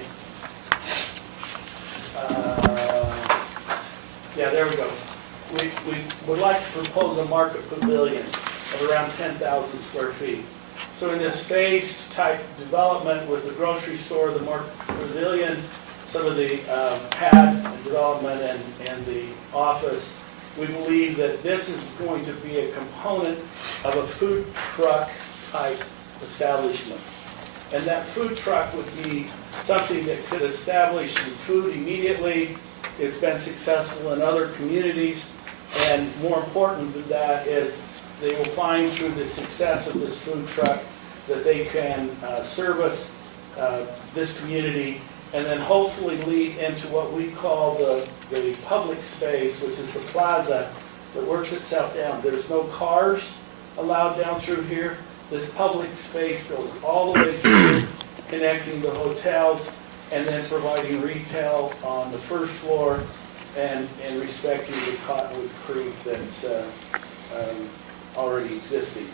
Yeah, there we go. We would like to propose a market pavilion of around 10,000 square feet. So in this phased type development with the grocery store, the market pavilion, some of the pad development and the office, we believe that this is going to be a component of a food truck type establishment. And that food truck would be something that could establish some food immediately. It's been successful in other communities, and more important than that is they will find through the success of this food truck that they can service this community, and then hopefully lead into what we call the public space, which is the plaza that works itself down. There's no cars allowed down through here. This public space goes all the way through, connecting the hotels and then providing retail on the first floor and respecting the Cottonwood Creek that's already existing.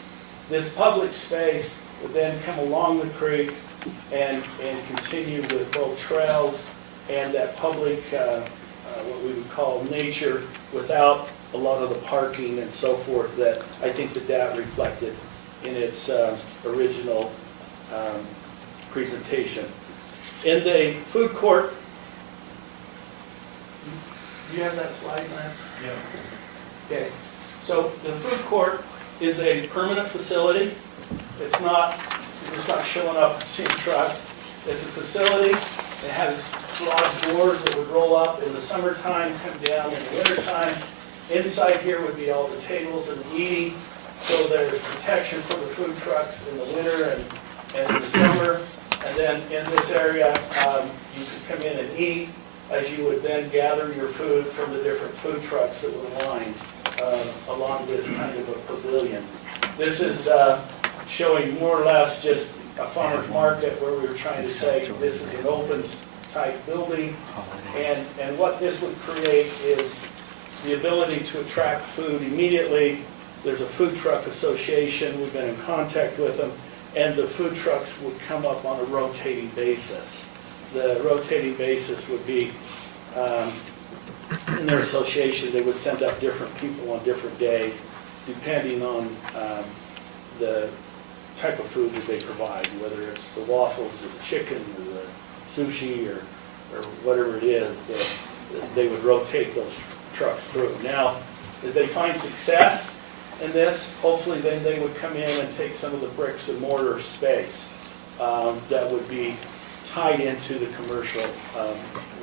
This public space would then come along the creek and continue with both trails and that public, what we would call nature, without a lot of the parking and so forth that I think the DAT reflected in its original presentation. In the food court, do you have that slide, Lance? Yeah. Okay. So the food court is a permanent facility. It's not showing up and seeing trucks. It's a facility. It has large doors that would roll up in the summertime, come down in the wintertime. Inside here would be all the tables and the eating. So there's protection for the food trucks in the winter and in the summer. And then in this area, you could come in and eat as you would then gather your food from the different food trucks that would line along this kind of a pavilion. This is showing more or less just a farmer's market where we were trying to say this is an open type building. And what this would create is the ability to attract food immediately. There's a food truck association. We've been in contact with them. And the food trucks would come up on a rotating basis. The rotating basis would be, in their association, they would send up different people on different days, depending on the type of food that they provide, whether it's the waffles or the chicken or the sushi or whatever it is, they would rotate those trucks through. Now, as they find success in this, hopefully then they would come in and take some of the bricks and mortar space that would be tied into the commercial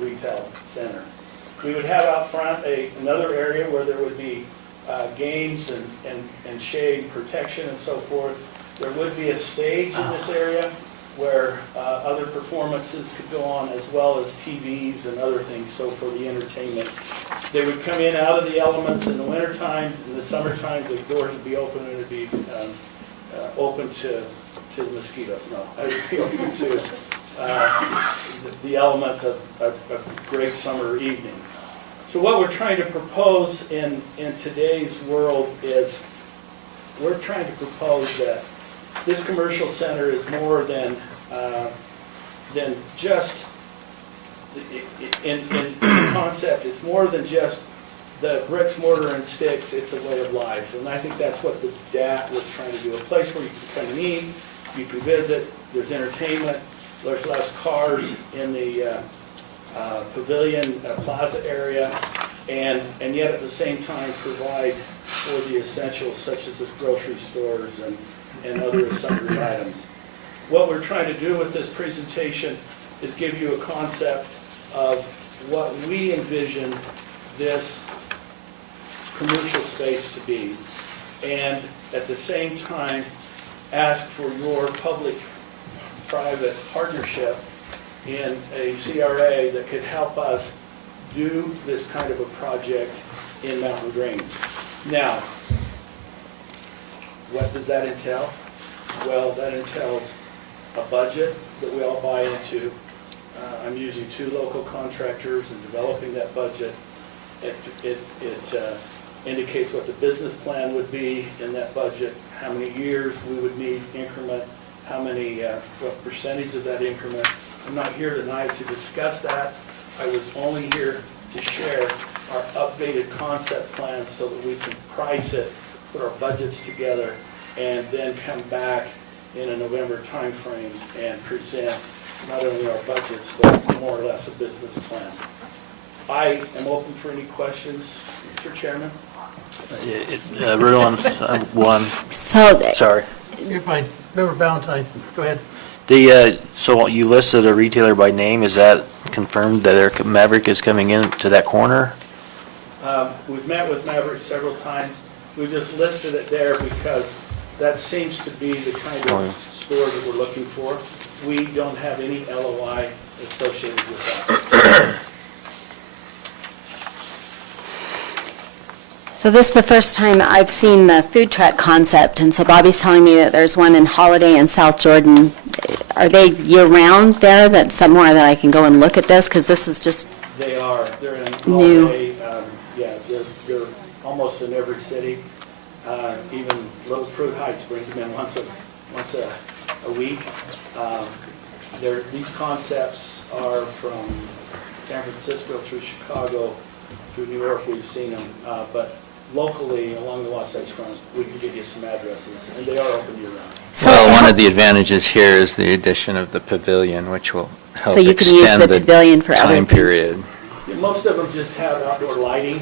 retail center. We would have out front another area where there would be games and shade protection and so forth. There would be a stage in this area where other performances could go on, as well as TVs and other things, so for the entertainment. They would come in out of the elements in the wintertime. In the summertime, the doors would be open and it would be open to the mosquitoes. No, it would be open to the element of a great summer evening. So what we're trying to propose in today's world is we're trying to propose that this commercial center is more than just, in concept, it's more than just the bricks, mortar, and sticks. It's a way of life. And I think that's what the DAT was trying to do. A place where you can come and eat, you can visit, there's entertainment, there's less cars in the pavilion plaza area, and yet at the same time provide for the essentials such as the grocery stores and other sundry items. What we're trying to do with this presentation is give you a concept of what we envision this commercial space to be, and at the same time ask for your public-private partnership in a CRA that could help us do this kind of a project in Mountain Green. Now, what does that entail? Well, that entails a budget that we all buy into. I'm using 2 local contractors and developing that budget. It indicates what the business plan would be in that budget, how many years we would need increment, how many, what percentage of that increment. I'm not here tonight to discuss that. I was only here to share our updated concept plan so that we can price it, put our budgets together, and then come back in a November timeframe and present not only our budgets, but more or less a business plan. I am open for any questions, Mr. Chairman. One. Sorry. You're fine. Member Valentine, go ahead. So you listed a retailer by name. Is that confirmed that Maverick is coming in to that corner? We've met with Maverick several times. We just listed it there because that seems to be the kind of store that we're looking for. we don't have any LOI associated with that. So this is the first time I've seen the food truck concept, and so Bobby's telling me that there's one in Holiday and South Jordan. Are they year-round there, that somewhere that I can go and look at this? Because this is just They are, they're in New. Holiday, yeah, they're almost in every city. Even Little Fruit Heights brings them in once a week. These concepts are from San Francisco through Chicago, through New York, we've seen them. But locally, along the Wasatch Front, we can give you some addresses, and they are open year-round. Well, one of the advantages here is the addition of the pavilion, which will help So you can use extend the the pavilion for other time things. period. Most of them just have outdoor lighting,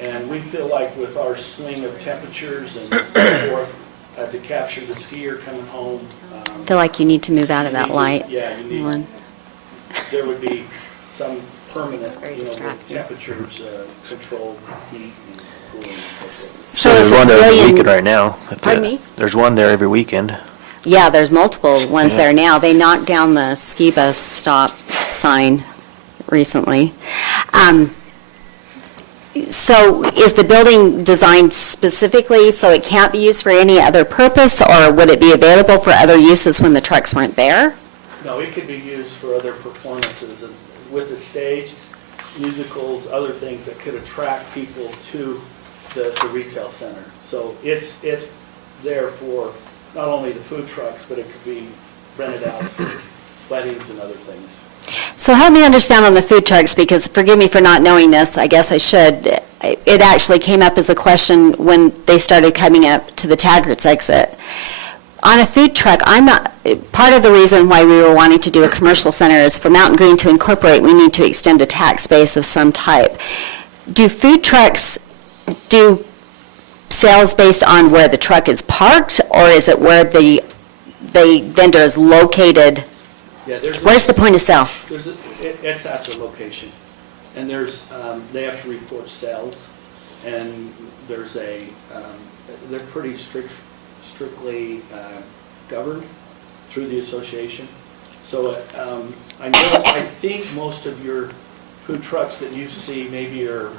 and we feel like with our swing of temperatures and so forth, to capture the skier coming home. I feel like you need to move out of that light. Yeah, you need, one. there would be some permanent, very you know, distracting. temperatures, controlled heat and cooling. and so forth. So there's is the one there every pavilion- weekend right now. Pardon me? There's one there every weekend. Yeah, there's multiple ones Yeah. there now. They knocked down the ski bus stop sign recently. So is the building designed specifically so it can't be used for any other purpose, or would it be available for other uses when the trucks weren't there? No, it could be used for other performances and with the stage, musicals, other things that could attract people to the retail center. So it's there for not only the food trucks, but it could be rented out for weddings and other things. So help me understand on the food trucks, because forgive me for not knowing this, I guess I should. It actually came up as a question when they started coming up to the Taggart's exit. On a food truck, I'm not, part of the reason why we were wanting to do a commercial center is for Mountain Green to incorporate, we need to extend a tax base of some type. Do food trucks do sales based on where the truck is parked, or is it where the vendor is located? Yeah, Where's the point of sale? It's at the location, and they have to report sales, and they're pretty strictly governed through the association. So I think most of your food trucks that you see maybe are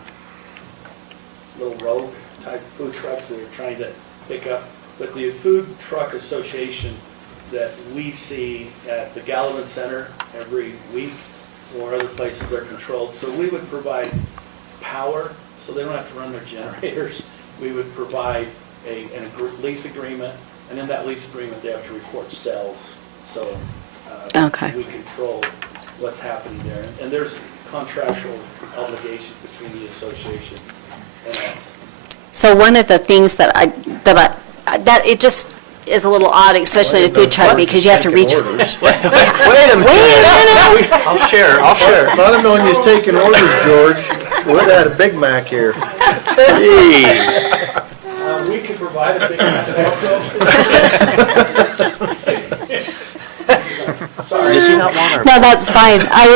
little rogue type food trucks that are trying to pick up, but the Food Truck Association that we see at the Gallivan Center every week or other places, they're controlled. So we would provide power, so they don't have to run their generators. We would provide a lease agreement, and in that lease agreement, they have to report sales. So Okay. we control what's happening there. And there's contractual obligations between the association and us. So one of the things that it just is a little odd, especially in a food truck, because you have to reach. Wait a minute. I'll share. If I'd have known you was taking orders, George, we'd have had a Big Mac here. Jeez. We could provide a big also. Sorry. Does he not want our? No, that's fine. I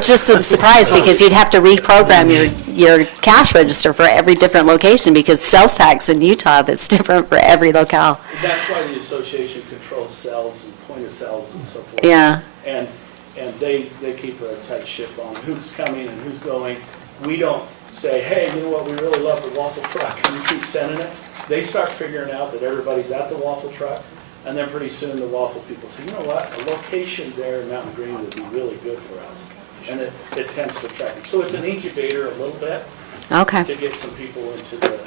just am surprised because you'd have to reprogram your cash register for every different location, because sales tax in Utah, that's different for every locale. That's why the association controls sales and point of sales and so forth. Yeah. And they keep a tight ship on who's coming and who's going. We don't say, hey, you know what, we really love the waffle truck, and you keep sending it. They start figuring out that everybody's at the waffle truck, and then pretty soon the waffle people say, you know what, a location there in Mountain Green would be really good for us. And it tends to attract them. So it's an incubator a little bit. Okay. To get some people into the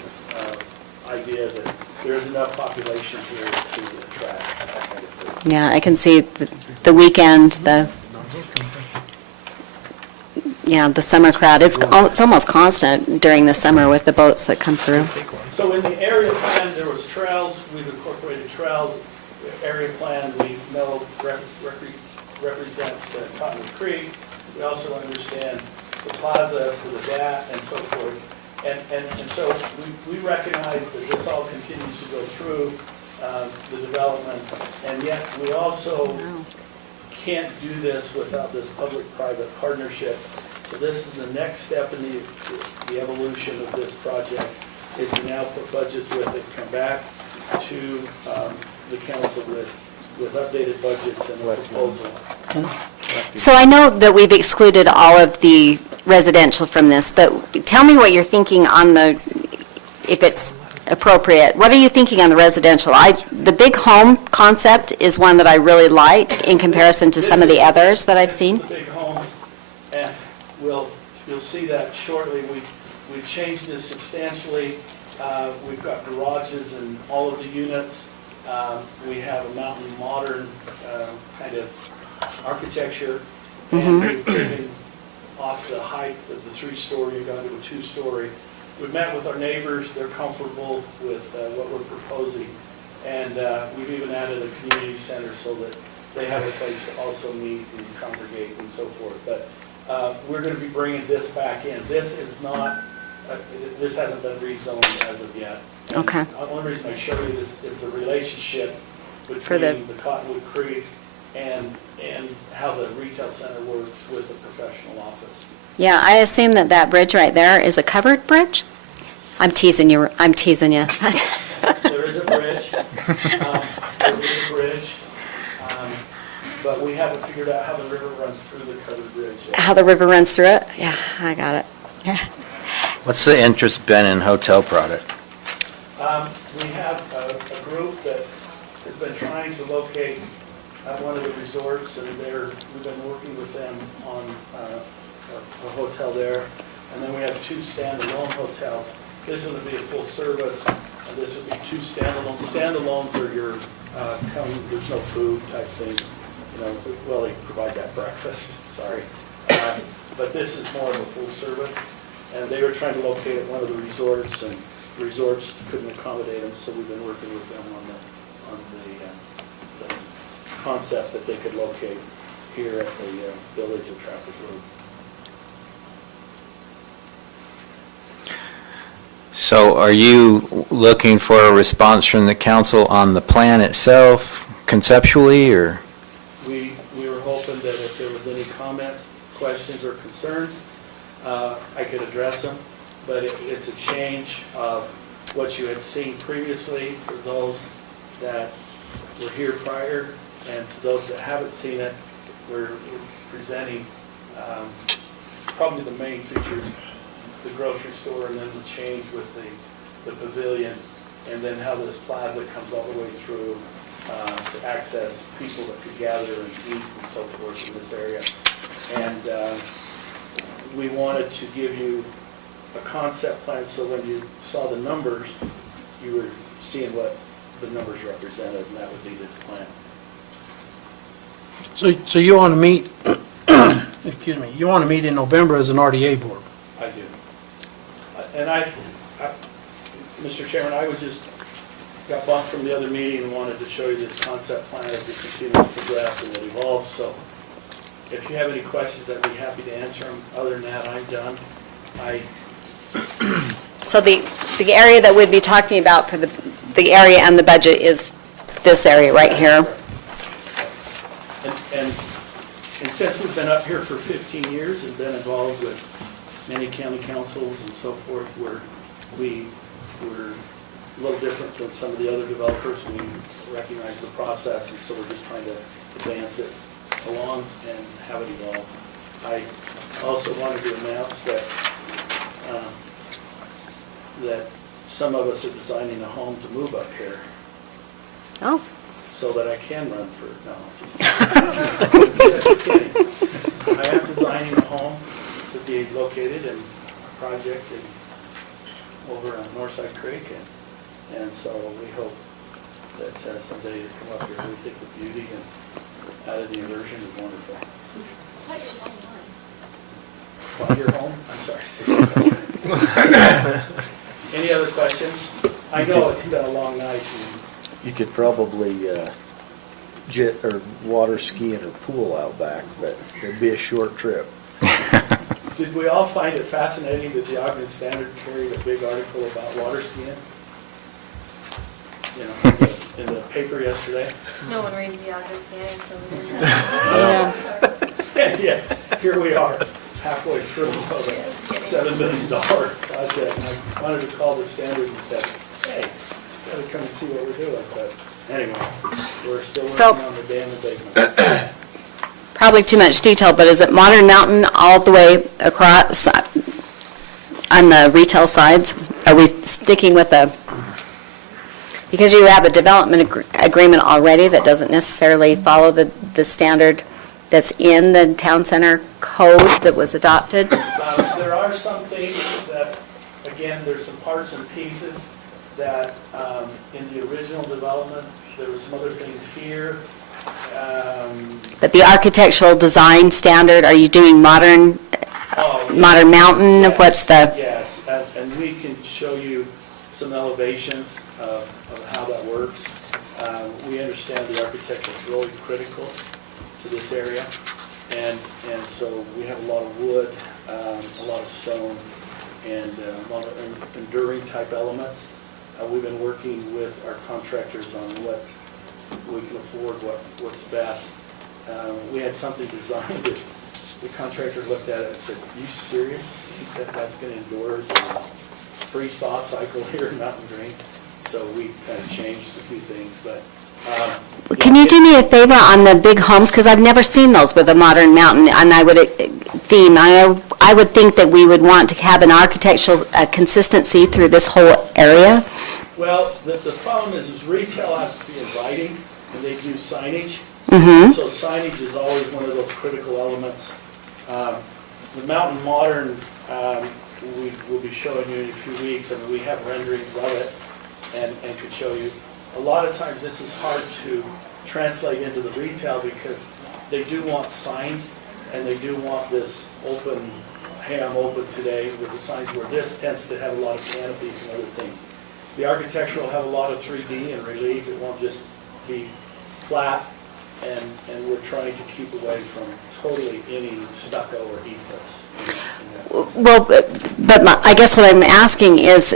idea that there is enough population here to attract that kind of food. Yeah, I can see the weekend, the summer crowd. It's almost constant during the summer with the boats that come through. So in the area plan, there was trails, we've incorporated trails. The area plan, we know represents the Cottonwood Creek. We also understand the plaza for the DAT and so forth. And so we recognize that this all continues to go through the development, and yet we also can't do this without this public-private partnership. So this is the next step in the evolution of this project, is to now put budgets with it, come back to the council with with updated budgets and a proposal. So I know that we've excluded all of the residential from this, but tell me what you're thinking on the, if it's appropriate, what are you thinking on the residential? The big home concept is one that I really liked in comparison to some of the others that I've seen. The big homes, and you'll see that shortly. We've changed this substantially. We've got garages in all of the units. We have a mountain modern kind of architecture, and we've taken off the height of the 3-story and gone to a 2-story. We've met with our neighbors. They're comfortable with what we're proposing, and we've even added a community center so that they have a place to also meet and congregate and so forth. But we're going to be bringing this back in. This is not, this hasn't been rezoned as of yet. And Okay. the only reason I show you this is the relationship between the Cottonwood Creek and how the retail center works with the professional office. Yeah, I assume that that bridge right there is a covered bridge? I'm teasing you. There is a bridge. But we haven't figured out how the river runs through the covered bridge yet. How the river runs through it? Yeah, I got it. Yeah. What's the interest been in hotel product? We have a group that has been trying to locate one of the resorts, and we've been working with them on a hotel there. And then we have 2 standalone hotels. This would be a full service, and this would be 2 standalones. Standalones are your there's no food type thing. Well, they provide that breakfast, sorry. But this is more of a full service. And they were trying to locate at one of the resorts, and the resorts couldn't accommodate them, so we've been working with them on the concept that they could locate here at the village of Trappers Road. So are you looking for a response from the council on the plan itself conceptually, or? We were hoping that if there was any comments, questions, or concerns, I could address them, but it's a change of what you had seen previously for those that were here prior, and to those that haven't seen it, we're presenting probably the main features, the grocery store, and then the change with the pavilion, and then how this plaza comes all the way through to access people that could gather and eat and so forth in this area. And we wanted to give you a concept plan so when you saw the numbers, you were seeing what the numbers represented, and that would be this plan. So you want to meet, excuse me, you want to meet in November as an RDA board? I do. And Mr. Chairman, I got bumped from the other meeting and wanted to show you this concept plan as we continue to progress and it evolves. So if you have any questions, I'd be happy to answer them. Other than that, I'm done. So the area that we'd be talking about for the area and the budget is this area right here. And since we've been up here for 15 years and been involved with many county councils and so forth, we're a little different than some of the other developers. We recognize the process, and so we're just trying to advance it along and have it evolve. I also wanted to announce that that some of us are designing a home to move up here. Oh. So that I can run for, no, just kidding. I am designing a home to be located in a project over on Northside Creek, and so we hope that someday to come up here. We think the beauty and out of the immersion is wonderful. Your home? I'm sorry. Any other questions? I know it's been a long night. You could probably jet or water ski in a pool out back, but it'd be a short trip. Did we all find it fascinating that the Ogden Standard carried a big article about water skiing? In the paper yesterday? No one reads the Ogden Standard, so we didn't. Yeah, here we are, halfway through a $7 million project. And I wanted to call the Standard and said, hey, gotta come and see what we're doing. But Anyway, we're still So- working on the dam abatement. Probably too much detail, but is it Modern Mountain all the way across on the retail sides? Are we sticking with because you have a development agreement already that doesn't necessarily follow the standard that's in the town center code that was adopted? There are some things that, again, there's some parts and pieces that in the original development, there were some other things here. But the architectural design standard, are you doing Modern Mountain? Yes, What's the? Yes, and we can show you some elevations of how that works. We understand the architecture is really critical to this area, and so we have a lot of wood, a lot of stone, and a lot of enduring type elements. We've been working with our contractors on what we can afford, what's best. We had something designed that the contractor looked at it and said, "You serious? You think that's going to endure the freeze-thaw cycle here in Mountain Green?" So we kind of changed a few things, but. Can you do me a favor on the big homes? Because I've never seen those with a Modern Mountain, and I would theme. I would think that we would want to have an architectural consistency through this whole area. Well, the problem is retail has to be inviting, and they do signage. Mm-hmm. So signage is always one of those critical elements. The Mountain Modern, we will be showing you in a few weeks. I mean, we have renderings of it and could show you. A lot of times this is hard to translate into the retail because they do want signs and they do want this open, hey, I'm open today with the signs, where this tends to have a lot of canopies and other things. The architecture will have a lot of 3D and relief. It won't just be flat, and we're trying to keep away from totally any stucco or ethos. Well, but I guess what I'm asking is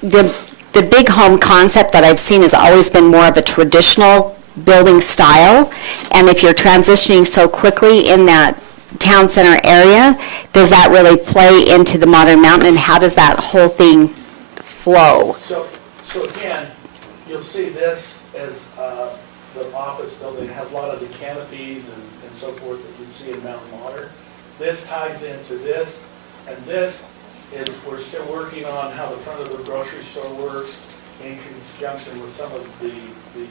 the big home concept that I've seen has always been more of a traditional building style, and if you're transitioning so quickly in that town center area, does that really play into the Modern Mountain, and how does that whole thing flow? So again, you'll see this as the office building. It has a lot of the canopies and so forth that you'd see in Mountain Modern. This ties into this, and this is, we're still working on how the front of the grocery store works in conjunction with some of the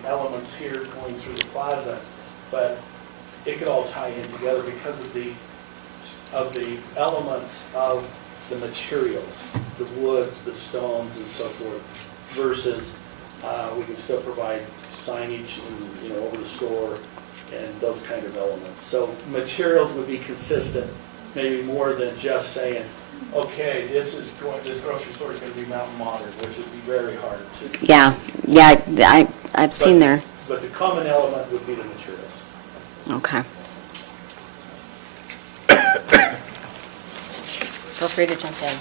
elements here going through the plaza. But it could all tie in together because of the elements of the materials, the woods, the stones, and so forth, versus we can still provide signage over the store and those kind of elements. So materials would be consistent, maybe more than just saying, okay, this grocery store is going to be Mountain Modern, which would be very hard to. Yeah, I've seen there. But the common element would be the materials. Okay. Feel free to jump in.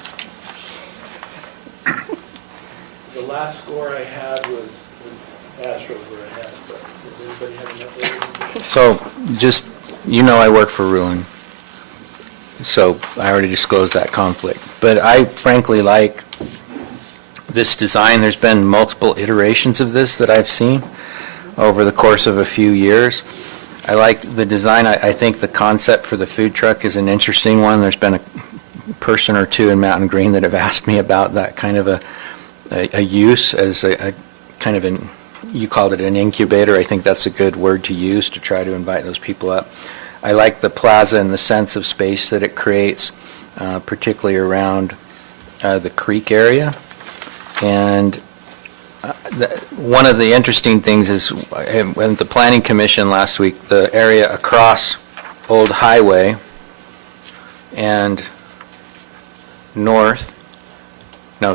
The last score I had was Astros were ahead, but does anybody have an update? So, just, I work for Ruin, so I already disclosed that conflict. But I frankly like this design. There's been multiple iterations of this that I've seen over the course of a few years. I like the design. I think the concept for the food truck is an interesting one. There's been a person or two in Mountain Green that have asked me about that kind of a use as a kind of an, you called it an incubator. I think that's a good word to use to try to invite those people up. I like the plaza and the sense of space that it creates, particularly around the creek area. And one of the interesting things is when the Planning Commission last week, the area across Old Highway and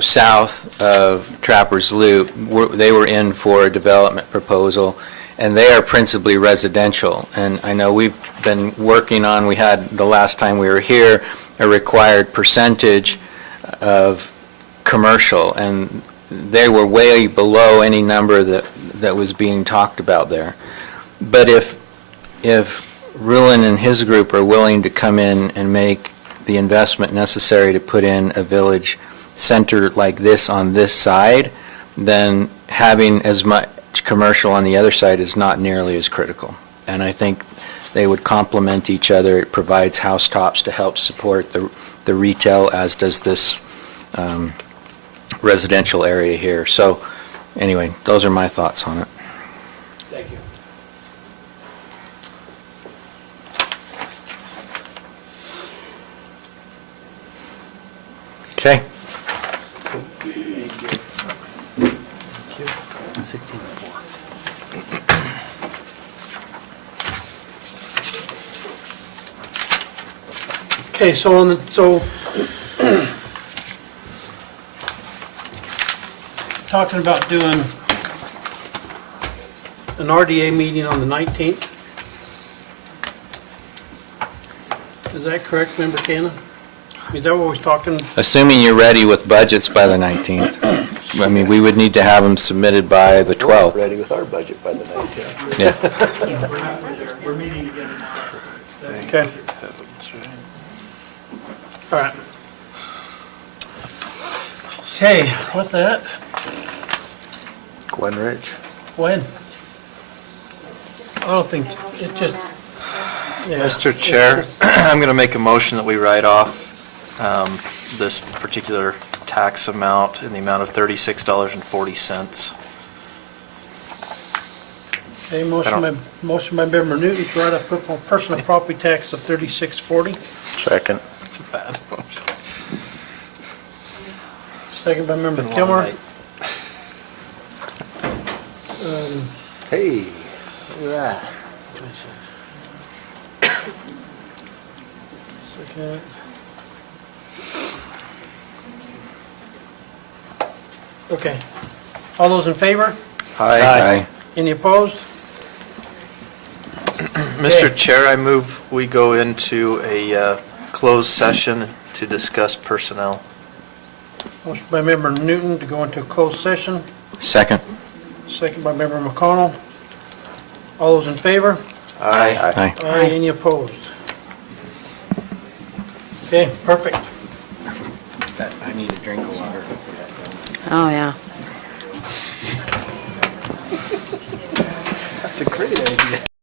south of Trappers Loop, they were in for a development proposal, and they are principally residential. And I know we've been working on, we had the last time we were here, a required percentage of commercial, and they were way below any number that was being talked about there. But if Ruin and his group are willing to come in and make the investment necessary to put in a village center like this on this side, then having as much commercial on the other side is not nearly as critical. And I think they would complement each other. It provides housetops to help support the retail, as does this residential area here. So anyway, those are my thoughts on it. Thank you. Okay. 16. Okay, so talking about doing an RDA meeting on the 19th. Is that correct, Member Cannon? Is that what we was talking? Assuming you're ready with budgets by the 19th. I mean, we would need to have them submitted by the 12th. Ready with our budget by the 19th. Yeah. We're meeting again tomorrow. Okay. All right. Okay, with that, Gwen Ridge. Gwen? I don't think, it just, yeah. Mr. Chair, I'm going to make a motion that we write off this particular tax amount in the amount of $36.40. Okay, motion by Member Newton to write up a personal property tax of $36.40. Second. It's a bad motion. Second by Member Been a long Kilmer. night. Hey, look at that. Second. Okay. All those in favor? Aye. Any opposed? Mr. Chair, I move we go into a closed session to discuss personnel. Motion by Member Newton to go into a closed session. Second. Second by Member McConnell. All those in favor? Aye. Aye. Aye. Any opposed? Okay, perfect. I need a drink of water. Oh, yeah. That's a great idea.